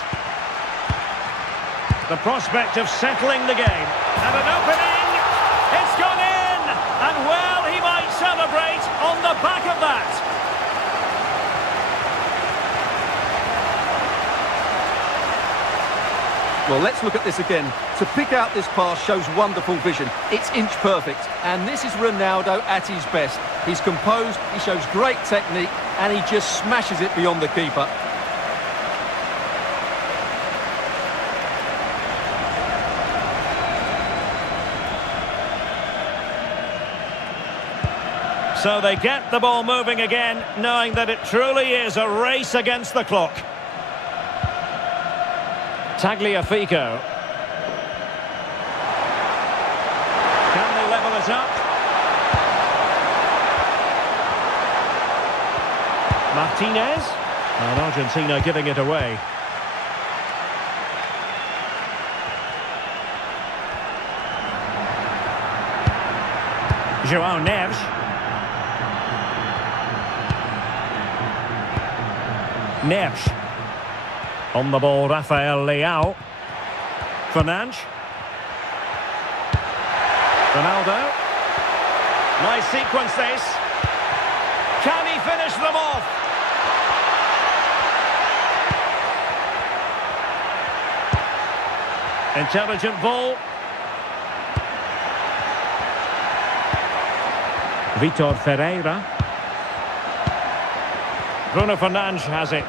The prospect of settling the game. And an opening. It's gone in. And well, he might celebrate on the back of that. Well, let's look at this again. To pick out this pass shows wonderful vision. It's inch perfect. And this is Ronaldo at his best. He's composed, he shows great technique, and he just smashes it beyond the keeper. So they get the ball moving again, knowing that it truly is a race against the clock. Tagliafico. Can they level it up? Martinez. And Argentina giving it away. Joao Neves. Neves. On the ball, Rafael Leao. Fernandes. Ronaldo. Nice sequence this. Can he finish them off? Intelligent ball. Vitor Ferreira. Bruno Fernandes has it.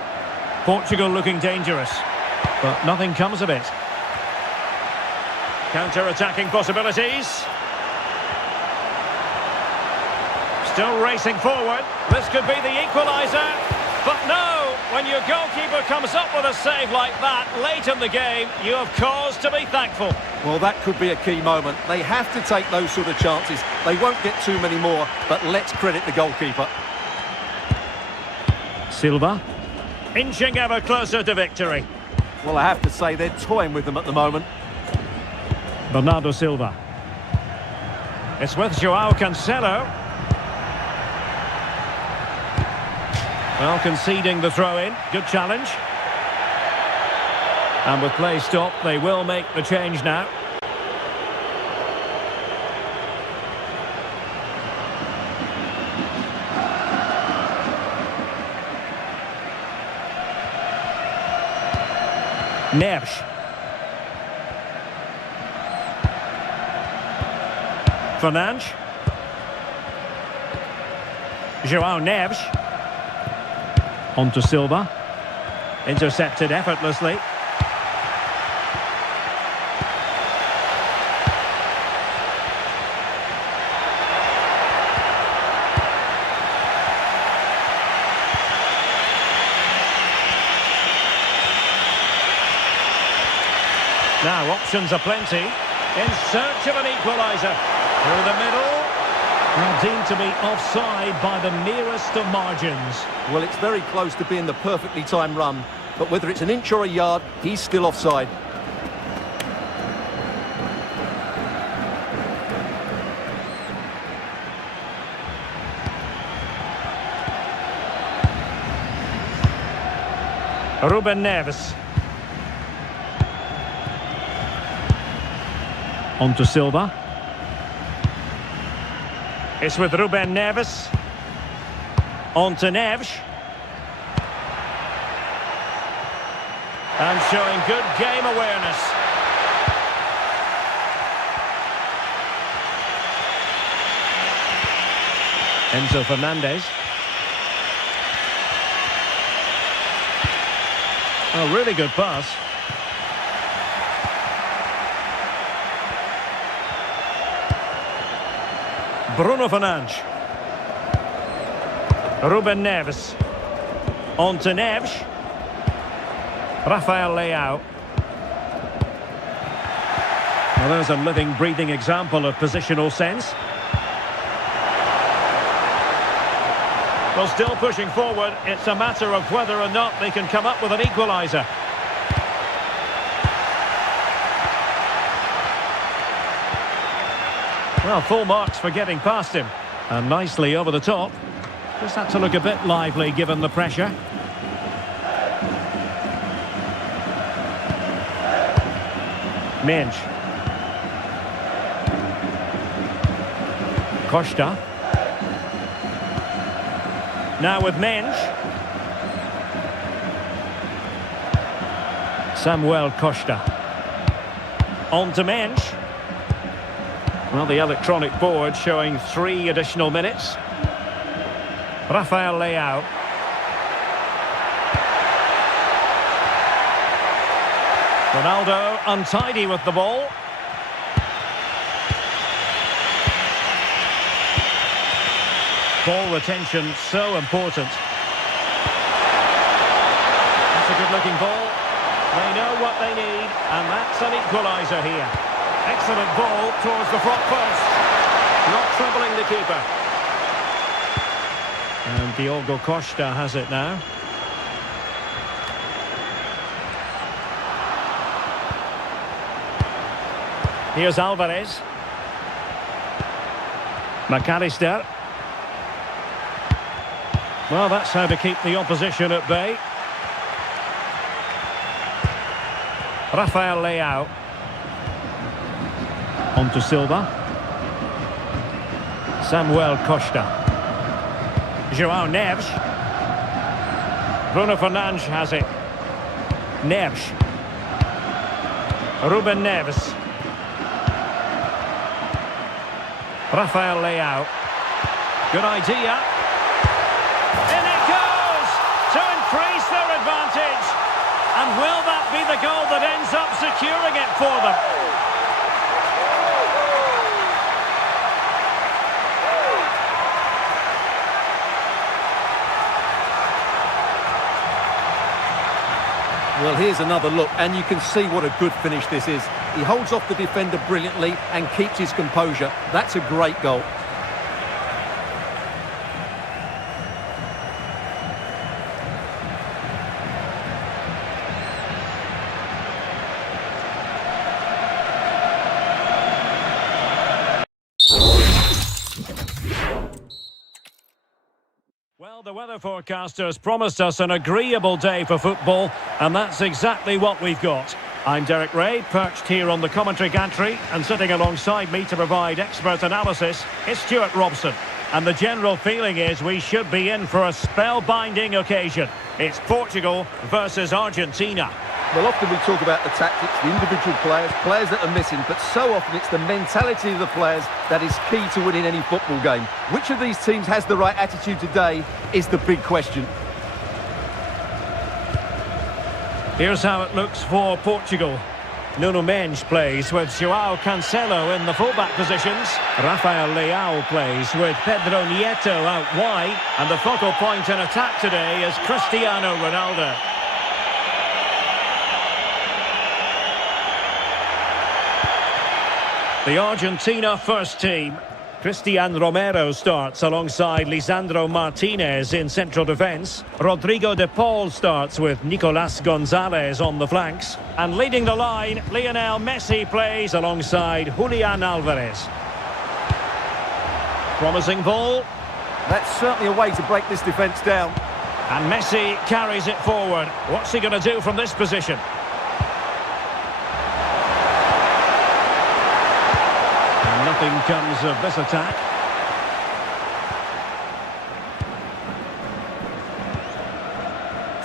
Portugal looking dangerous, but nothing comes of it. Counter-attacking possibilities. Still racing forward. This could be the equaliser. But no, when your goalkeeper comes up with a save like that late in the game, you have cause to be thankful. Well, that could be a key moment. They have to take those sort of chances. They won't get too many more, but let's credit the goalkeeper. Silva. Inching ever closer to victory. Well, I have to say they're toying with them at the moment. Bernardo Silva. It's with Joao Cancelo. Well, conceding the throw-in. Good challenge. And with play stopped, they will make the change now. Neves. Fernandes. Joao Neves. On to Silva. Intercepted effortlessly. Now options are plenty. In search of an equaliser. Through the middle. Now deemed to be offside by the merest of margins. Well, it's very close to being the perfectly timed run. But whether it's an inch or a yard, he's still offside. Ruben Neves. On to Silva. It's with Ruben Neves. On to Neves. And showing good game awareness. Enzo Fernandez. A really good pass. Bruno Fernandes. Ruben Neves. On to Neves. Rafael Leao. Well, there's a living, breathing example of positional sense. Well, still pushing forward. It's a matter of whether or not they can come up with an equaliser. Well, full marks for getting past him. And nicely over the top. Just had to look a bit lively given the pressure. Mensch. Costa. Now with Mensch. Samuel Costa. On to Mensch. Well, the electronic board showing 3 additional minutes. Rafael Leao. Ronaldo untidy with the ball. Ball retention so important. That's a good-looking ball. They know what they need, and that's an equaliser here. Excellent ball towards the front post. Not troubling the keeper. And Diogo Costa has it now. Here's Alvarez. McAllister. Well, that's how to keep the opposition at bay. Rafael Leao. On to Silva. Samuel Costa. João Neves. Bruno Fernandes has it. Neves. Ruben Neves. Rafael Leao. Good idea. In it goes to increase their advantage. And will that be the goal that ends up securing it for them? Well, here's another look, and you can see what a good finish this is. He holds off the defender brilliantly and keeps his composure. That's a great goal. Well, the weather forecasters promised us an agreeable day for football, and that's exactly what we've got. I'm Derek Ray, perched here on the commentary gantry, and sitting alongside me to provide expert analysis is Stuart Robson. And the general feeling is we should be in for a spellbinding occasion. It's Portugal versus Argentina. Well, often we talk about the tactics, the individual players that are missing, but so often it's the mentality of the players that is key to winning any football game. Which of these teams has the right attitude today is the big question. Here's how it looks for Portugal. Nuno Mendes plays with João Cancelo in the fullback positions. Rafael Leao plays with Pedro Nieto out wide. And the focal point in attack today is Cristiano Ronaldo. The Argentina first team. Cristian Romero starts alongside Lisandro Martinez in central defence. Rodrigo de Paul starts with Nicolas Gonzalez on the flanks. And leading the line, Lionel Messi plays alongside Julian Alvarez. Promising ball. That's certainly a way to break this defence down. And Messi carries it forward. What's he going to do from this position? Nothing comes of this attack.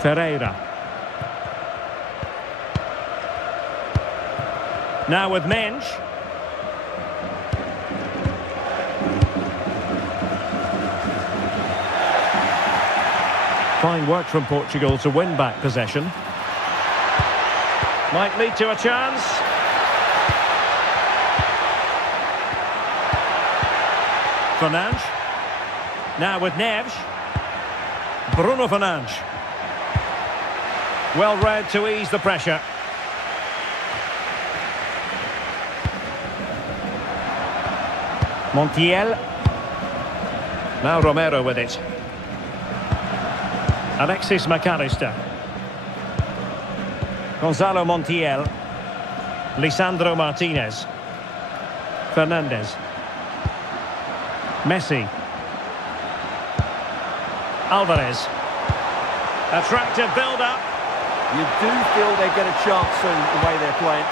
Ferreira. Now with Mensch. Fine work from Portugal to win back possession. Might lead to a chance. Fernandes. Now with Neves. Bruno Fernandes. Well read to ease the pressure. Montiel. Now Romero with it. Alexis McAllister. Gonzalo Montiel. Lisandro Martinez. Fernandes. Messi. Alvarez. Attractive build-up. You do feel they get a chance soon, the way they're playing.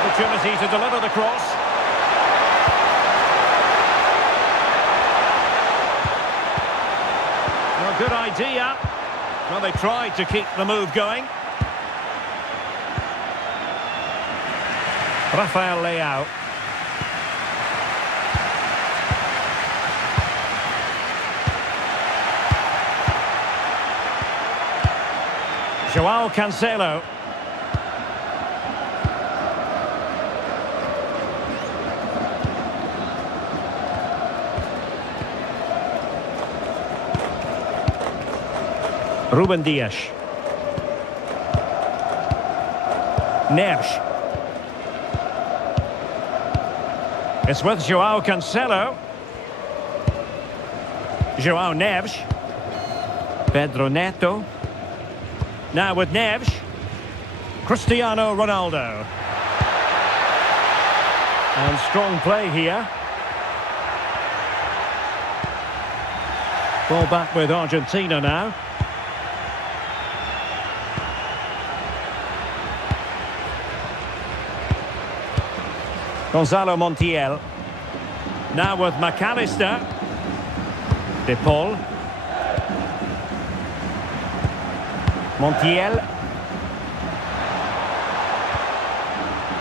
Opportunity to deliver the cross. Well, good idea. Well, they tried to keep the move going. Rafael Leao. Joao Cancelo. Ruben Dias. Neves. It's with Joao Cancelo. Joao Neves. Pedro Neto. Now with Neves. Cristiano Ronaldo. And strong play here. Ball back with Argentina now. Gonzalo Montiel. Now with McAllister. De Paul. Montiel.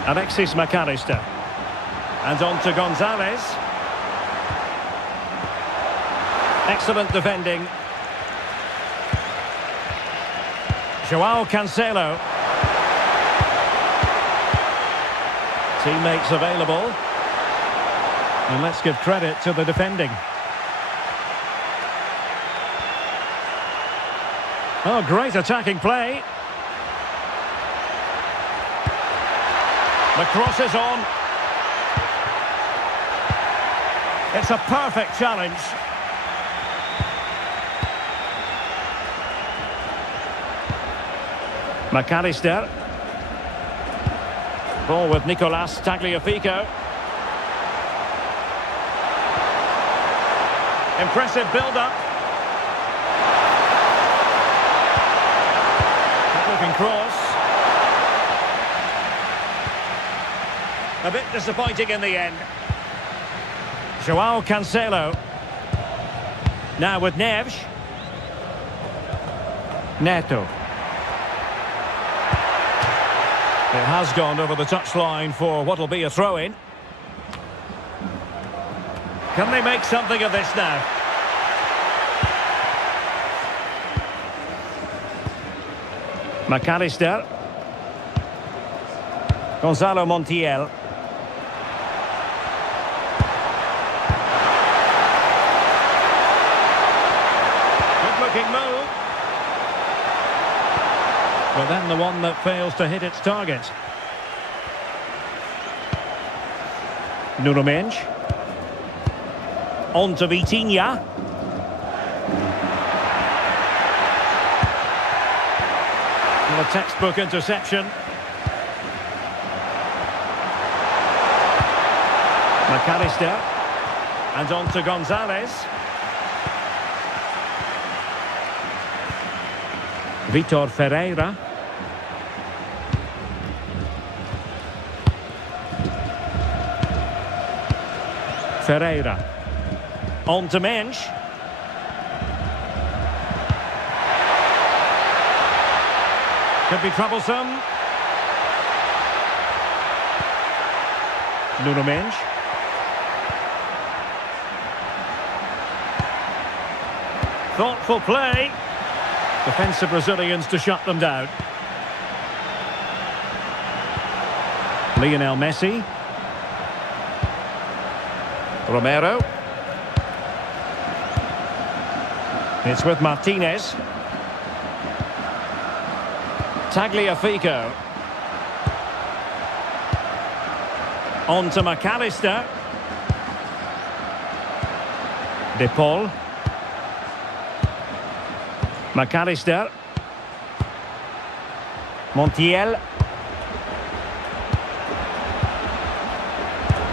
Alexis McAllister. And on to Gonzalez. Excellent defending. Joao Cancelo. Teammates available. And let's give credit to the defending. Oh, great attacking play. The cross is on. It's a perfect challenge. McAllister. Ball with Nicolas Tagliafico. Impressive build-up. Good-looking cross. A bit disappointing in the end. Joao Cancelo. Now with Neves. Neto. It has gone over the touchline for what will be a throw-in. Can they make something of this now? McAllister. Gonzalo Montiel. Good-looking move. But then the one that fails to hit its target. Nuno Mendes. On to Vitinha. A textbook interception. McAllister. And on to Gonzalez. Vitor Ferreira. Ferreira. On to Mendes. Could be troublesome. Nuno Mendes. Thoughtful play. Defensive Brazilians to shut them down. Lionel Messi. Romero. It's with Martinez. Tagliafico. On to McAllister. De Paul. McAllister. Montiel.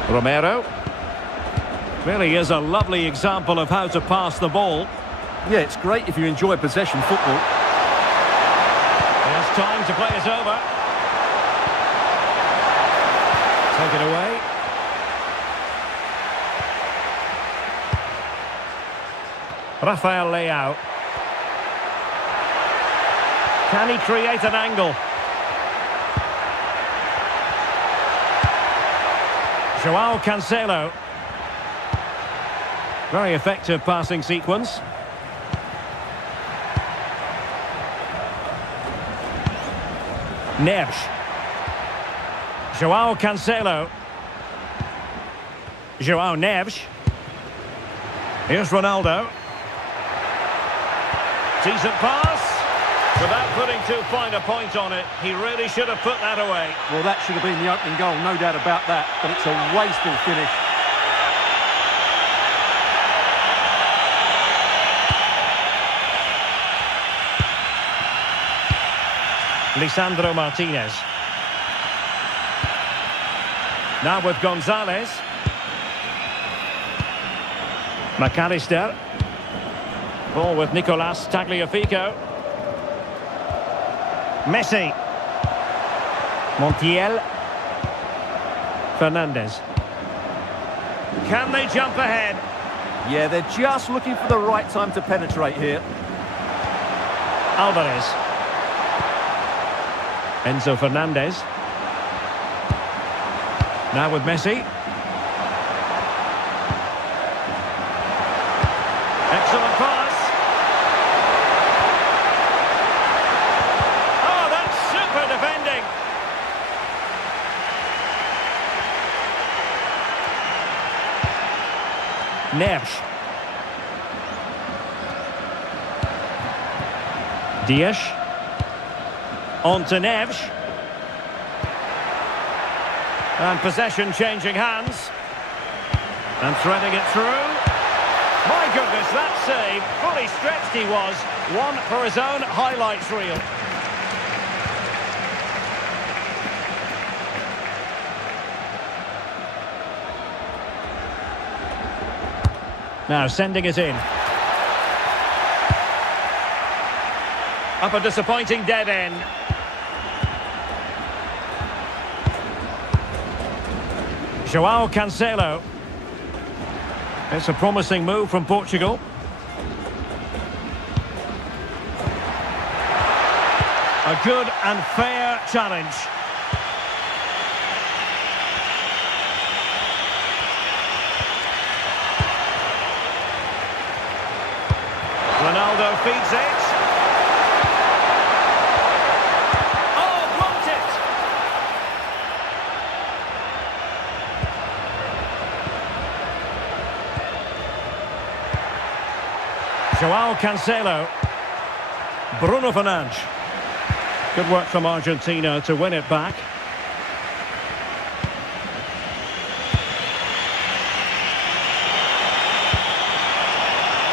Romero. Really is a lovely example of how to pass the ball. Yeah, it's great if you enjoy possession football. There's time to play it over. Take it away. Rafael Leao. Can he create an angle? Joao Cancelo. Very effective passing sequence. Neves. Joao Cancelo. Joao Neves. Here's Ronaldo. Decent pass. Without putting too fine a point on it, he really should have put that away. Well, that should have been the opening goal, no doubt about that. But it's a wasteful finish. Lisandro Martinez. Now with Gonzalez. McAllister. Ball with Nicolas Tagliafico. Messi. Montiel. Fernandes. Can they jump ahead? Yeah, they're just looking for the right time to penetrate here. Alvarez. Enzo Fernandez. Now with Messi. Excellent pass. Oh, that's super defending. Neves. Dias. On to Neves. And possession changing hands. And threading it through. My goodness, that save. Fully stretched he was. One for his own highlights reel. Now sending it in. Up a disappointing dead end. Joao Cancelo. It's a promising move from Portugal. A good and fair challenge. Ronaldo feeds it. Oh, blocked it! Joao Cancelo. Bruno Fernandes. Good work from Argentina to win it back.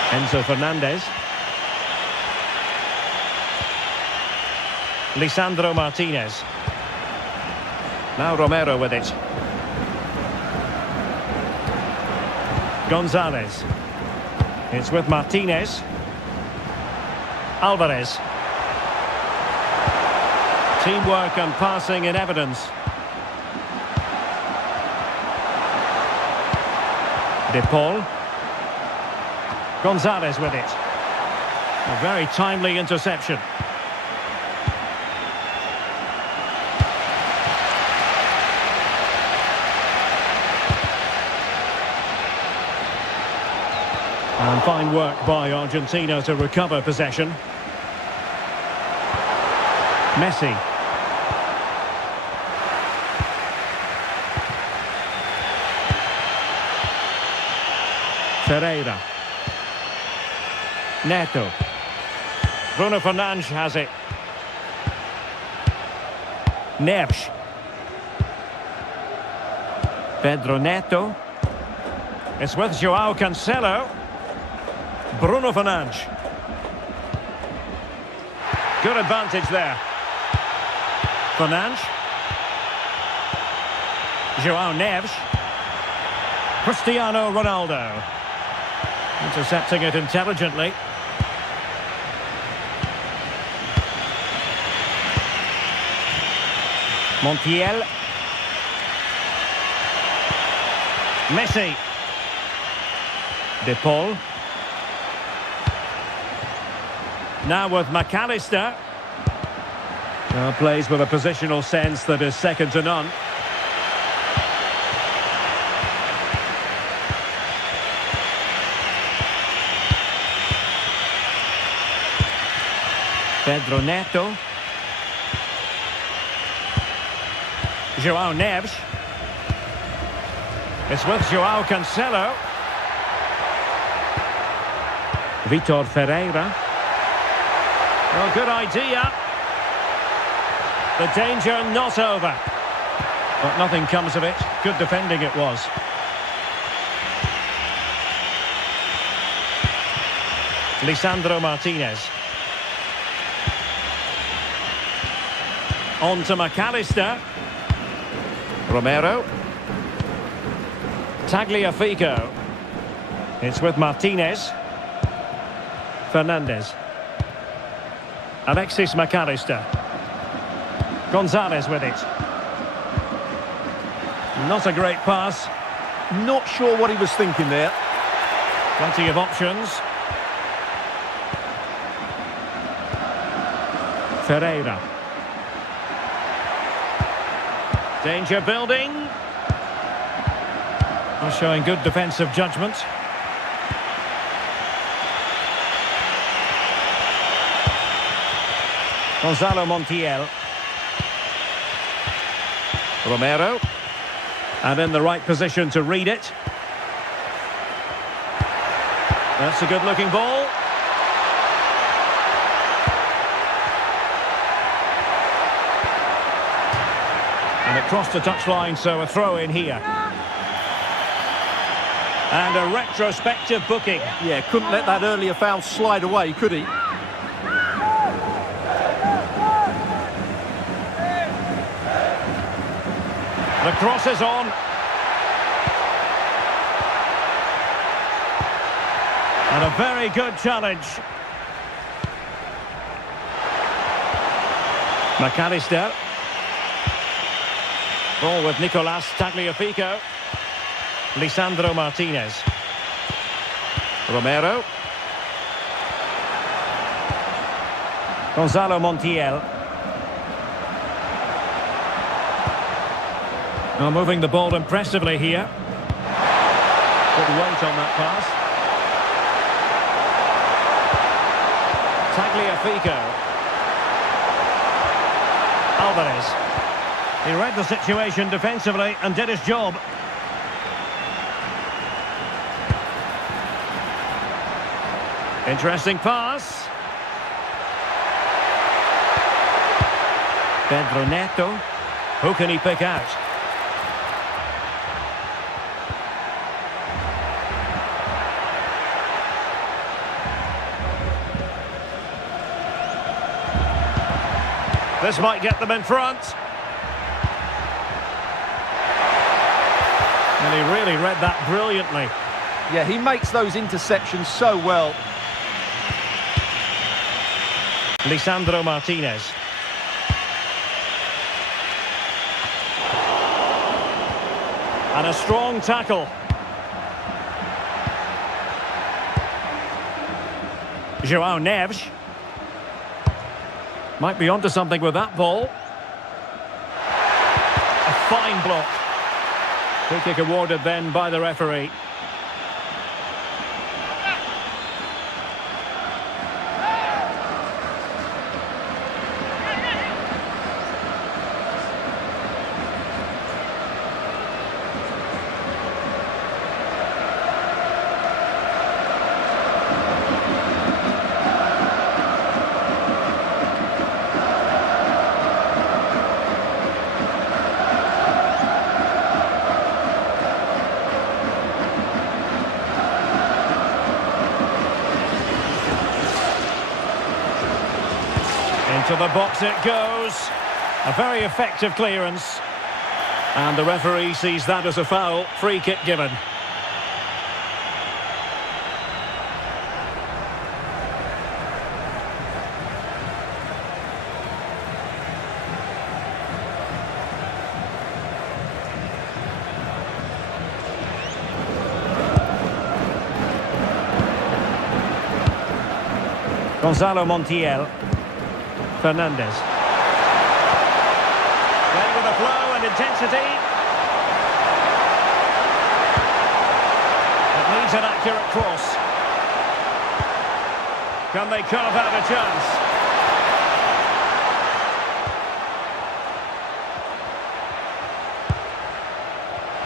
Enzo Fernandez. Lisandro Martinez. Now Romero with it. Gonzalez. It's with Martinez. Alvarez. Teamwork and passing in evidence. De Paul. Gonzalez with it. A very timely interception. And fine work by Argentina to recover possession. Ferreira. Neto. Bruno Fernandes has it. Neves. Pedro Neto. It's with João Cancelo. Bruno Fernandes. Good advantage there. Fernandes. João Neves. Cristiano Ronaldo. Intercepting it intelligently. Montiel. Messi. De Paul. Now with McAllister. Well, plays with a positional sense that is second to none. Pedro Neto. João Neves. It's with João Cancelo. Vitor Ferreira. Well, good idea. The danger not over. But nothing comes of it. Good defending it was. Lisandro Martinez. On to McAllister. Romero. Tagliafico. It's with Martinez. Fernandes. Alexis McAllister. Gonzalez with it. Not a great pass. Not sure what he was thinking there. Plenty of options. Ferreira. Danger building. Showing good defensive judgment. Gonzalo Montiel. Romero. And in the right position to read it. That's a good-looking ball. And it crossed the touchline, so a throw in here. And a retrospective booking. Yeah, couldn't let that earlier foul slide away, could he? The cross is on. And a very good challenge. McAllister. Ball with Nicolas Tagliafico. Lisandro Martinez. Romero. Gonzalo Montiel. Now moving the ball impressively here. Good weight on that pass. Tagliafico. Alvarez. He read the situation defensively and did his job. Interesting pass. Pedro Neto. Who can he pick out? This might get them in front. And he really read that brilliantly. Yeah, he makes those interceptions so well. Lisandro Martinez. And a strong tackle. João Neves. Might be onto something with that ball. A fine block. Free kick awarded then by the referee. Into the box it goes. A very effective clearance. And the referee sees that as a foul. Free kick given. Gonzalo Montiel. Fernandez. Playing with the flow and intensity. It needs an accurate cross. Can they carve out a chance?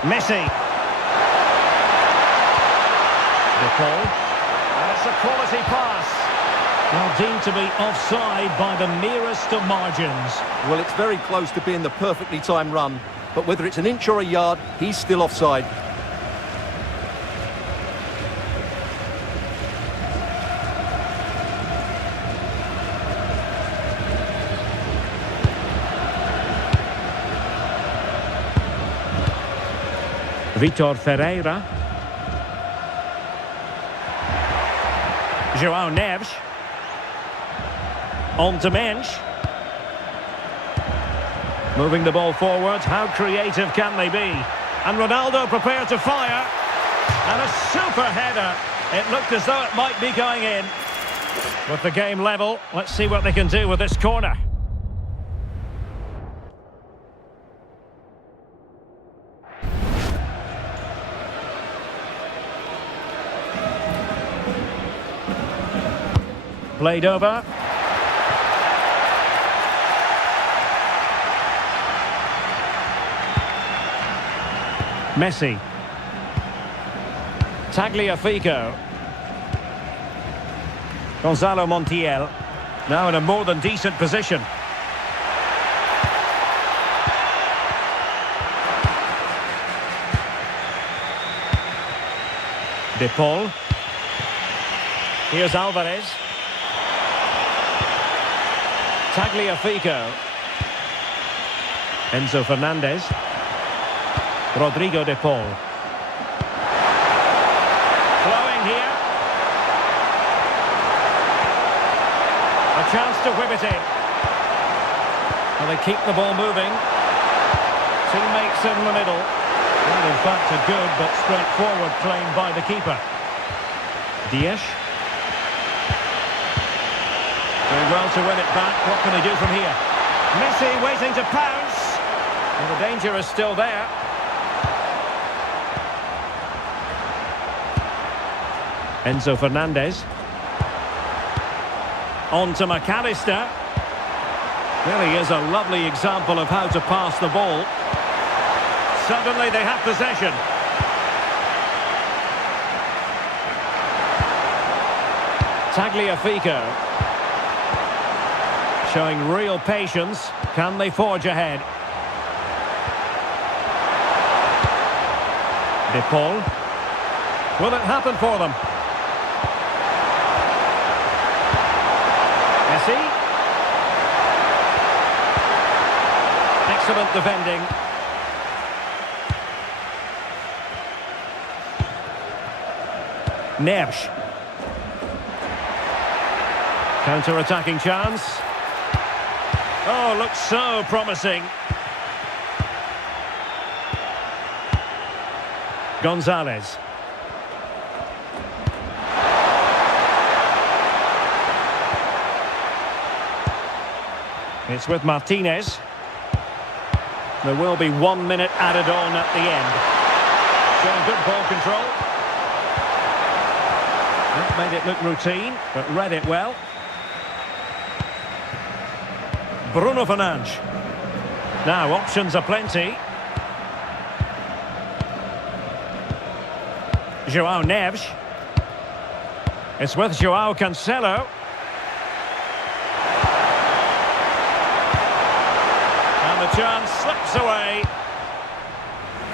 Messi. De Paul. And it's a quality pass. Well, deemed to be offside by the merest of margins. Well, it's very close to being the perfectly timed run, but whether it's an inch or a yard, he's still offside. Vitor Ferreira. João Neves. On to Mensch. Moving the ball forward. How creative can they be? And Ronaldo prepared to fire. And a super header. It looked as though it might be going in. With the game level, let's see what they can do with this corner. Played over. Messi. Tagliafico. Gonzalo Montiel. Now in a more than decent position. De Paul. Here's Alvarez. Tagliafico. Enzo Fernandez. Rodrigo De Paul. Flowing here. A chance to whip it in. Well, they keep the ball moving. Teammates in the middle. And in fact, a good but straightforward claim by the keeper. Dias. Doing well to win it back. What can they do from here? Messi waiting to pounce. And the danger is still there. Enzo Fernandez. On to McAllister. Really is a lovely example of how to pass the ball. Suddenly they have possession. Tagliafico. Showing real patience. Can they forge ahead? De Paul. Will it happen for them? Messi. Excellent defending. Neves. Counter-attacking chance. Oh, looks so promising. Gonzalez. It's with Martinez. There will be 1 minute added on at the end. Showing good ball control. That made it look routine, but read it well. Bruno Fernandes. Now, options are plenty. João Neves. It's with João Cancelo. And the chance slips away.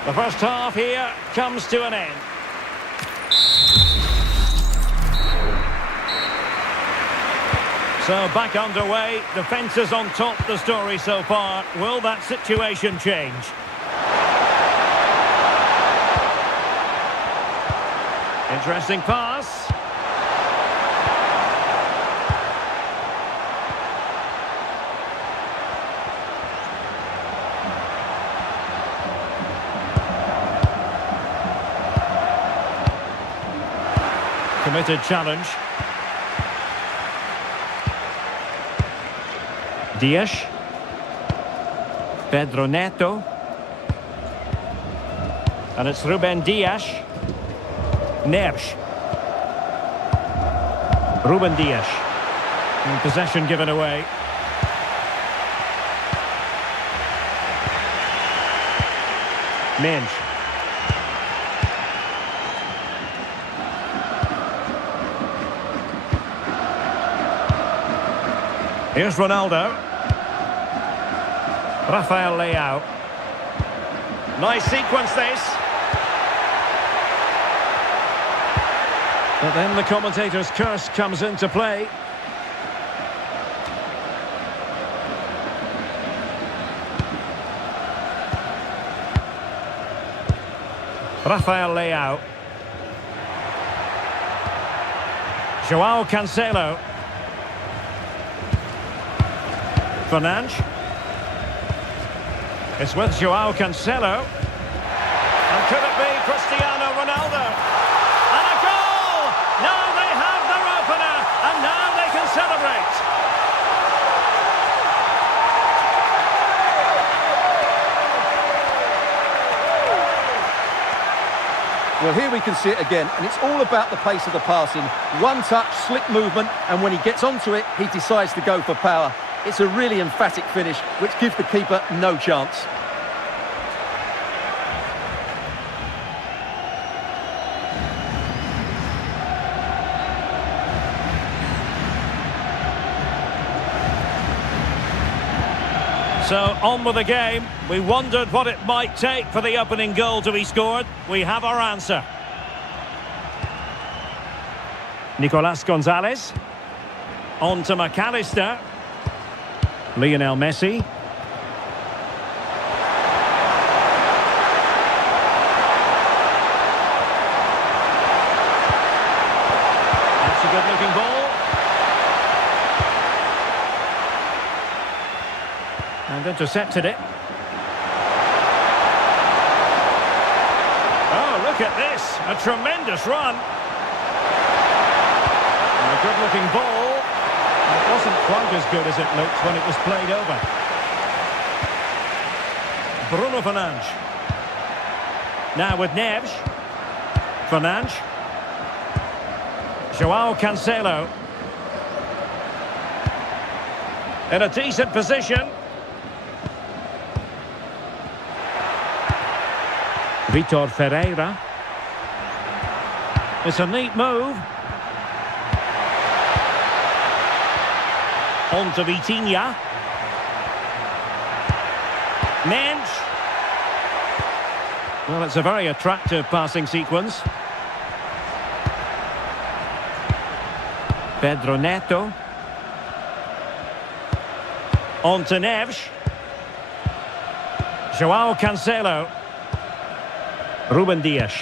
The first half here comes to an end. So back underway, defence is on top the story so far. Will that situation change? Interesting pass. Committed challenge. Dias. Pedro Neto. And it's Ruben Dias. Neves. Ruben Dias. And possession given away. Mendes. Here's Ronaldo. Rafael Leao. Nice sequence this. But then the commentator's curse comes into play. Rafael Leao. João Cancelo. Fernandes. It's with João Cancelo. And could it be Cristiano Ronaldo? And a goal! Now they have their opener, and now they can celebrate. Well, here we can see it again, and it's all about the pace of the passing. One touch, slick movement, and when he gets onto it, he decides to go for power. It's a really emphatic finish, which gives the keeper no chance. So, on with the game. We wondered what it might take for the opening goal to be scored. We have our answer. Nicolas Gonzalez. On to McAllister. Lionel Messi. That's a good-looking ball. And intercepted it. Oh, look at this. A tremendous run. And a good-looking ball. It wasn't quite as good as it looked when it was played over. Bruno Fernandes. Now with Neves. Fernandes. João Cancelo. In a decent position. Vitor Ferreira. It's a neat move. On to Vitinha. Mendes. Well, it's a very attractive passing sequence. Pedro Neto. On to Neves. João Cancelo. Ruben Dias.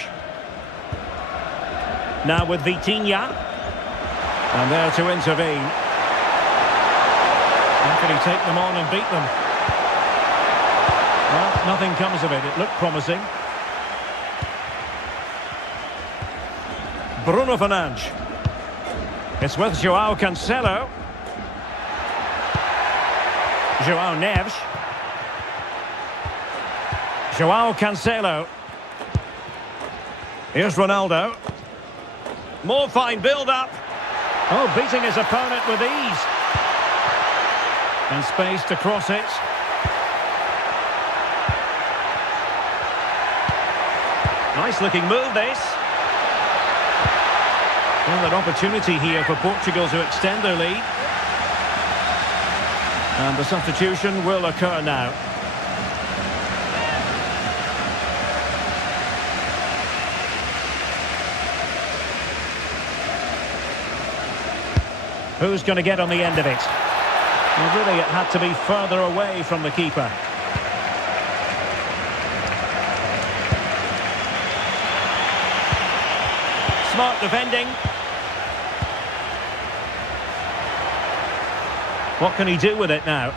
Now with Vitinha. And there to intervene. How can he take them on and beat them? Well, nothing comes of it. It looked promising. Bruno Fernandes. It's with João Cancelo. João Neves. João Cancelo. Here's Ronaldo. More fine build-up. Oh, beating his opponent with ease. And space to cross it. Nice looking move this. Well, an opportunity here for Portugal to extend their lead. And the substitution will occur now. Who's going to get on the end of it? Well, really, it had to be further away from the keeper. Smart defending. What can he do with it now?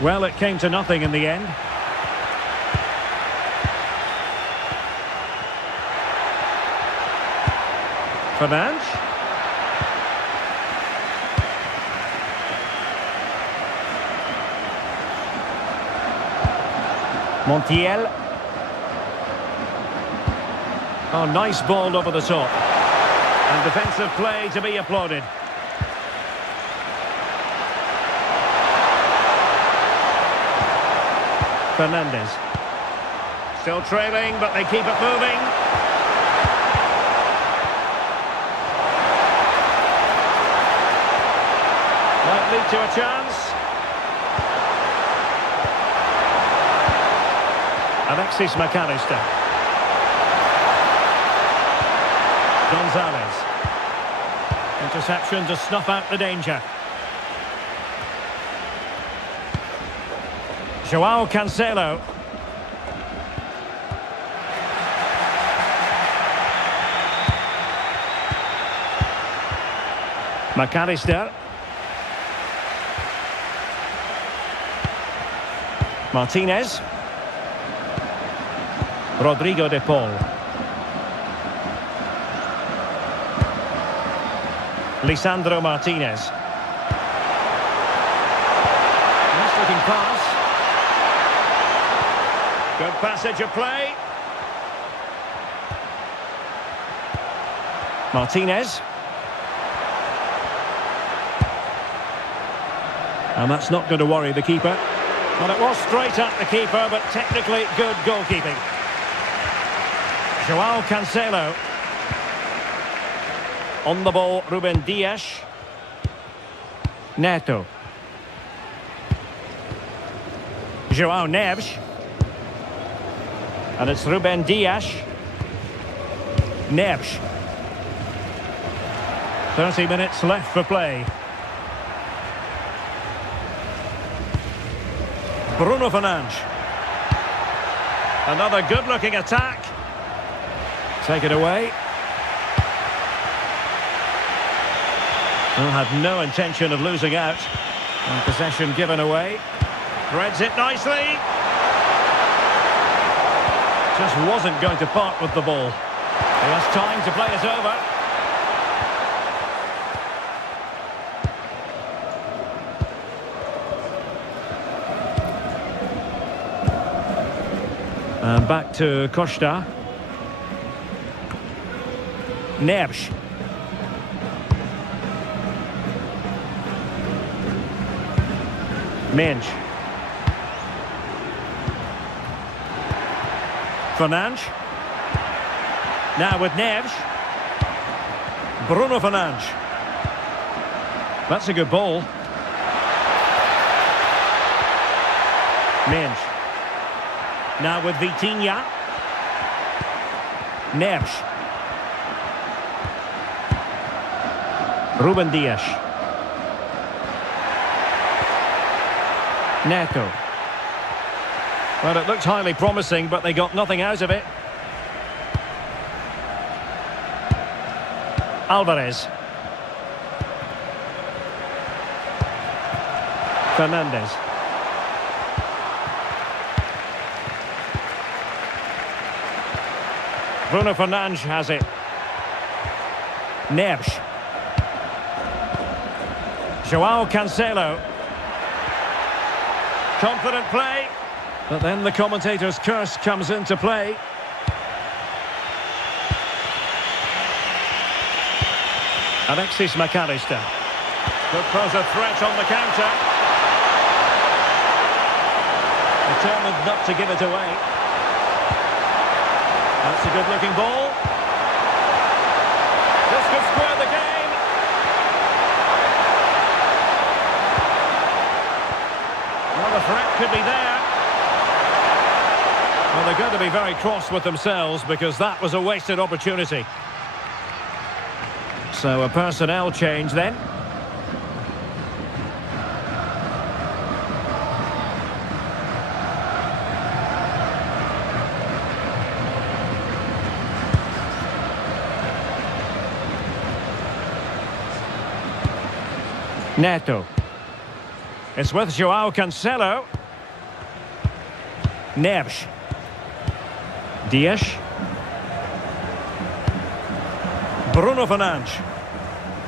Well, it came to nothing in the end. Fernandes. Montiel. Oh, nice ball over the top. And defensive play to be applauded. Fernandes. Still trailing, but they keep it moving. Might lead to a chance. Alexis McAllister. Gonzalez. Interception to snuff out the danger. Joao Cancelo. McAllister. Martinez. Rodrigo de Paul. Lisandro Martinez. Nice looking pass. Good passage of play. Martinez. And that's not going to worry the keeper. Well, it was straight at the keeper, but technically good goalkeeping. Joao Cancelo. On the ball, Ruben Dias. Neto. Joao Neves. And it's Ruben Dias. Neves. 30 minutes left for play. Bruno Fernandes. Another good-looking attack. Take it away. Well, had no intention of losing out. And possession given away. Threads it nicely. Just wasn't going to part with the ball. He has time to play it over. And back to Costa. Neves. Mensch. Fernandes. Now with Neves. Bruno Fernandes. That's a good ball. Mensch. Now with Vitinha. Neves. Ruben Dias. Neto. Well, it looked highly promising, but they got nothing out of it. Alvarez. Fernandes. Bruno Fernandes has it. Neves. Joao Cancelo. Confident play. But then the commentator's curse comes into play. Alexis McAllister. Could pose a threat on the counter. Determined not to give it away. That's a good-looking ball. This could square the game. Well, the threat could be there. Well, they're going to be very cross with themselves because that was a wasted opportunity. So a personnel change then. Neto. It's with Joao Cancelo. Neves. Dias. Bruno Fernandes.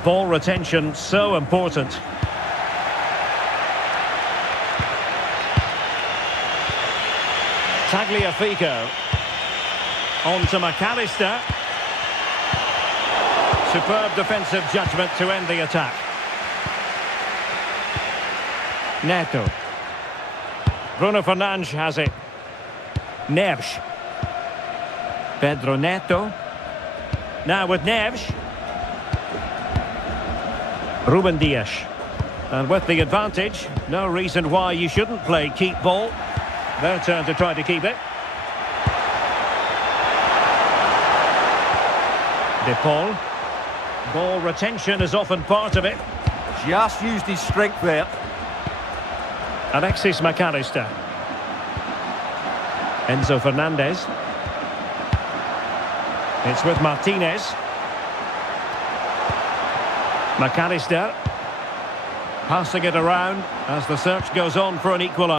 Ball retention so important. Tagliafico. On to McAllister. Superb defensive judgment to end the attack. Neto. Bruno Fernandes has it. Neves. Pedro Neto. Now with Neves. Ruben Dias. And with the advantage, no reason why you shouldn't play keep ball. Their turn to try to keep it. De Paul. Ball retention is often part of it. Just used his strength there. Alexis McAllister. Enzo Fernandez. It's with Martinez. McAllister. Passing it around as the search goes on for an equaliser.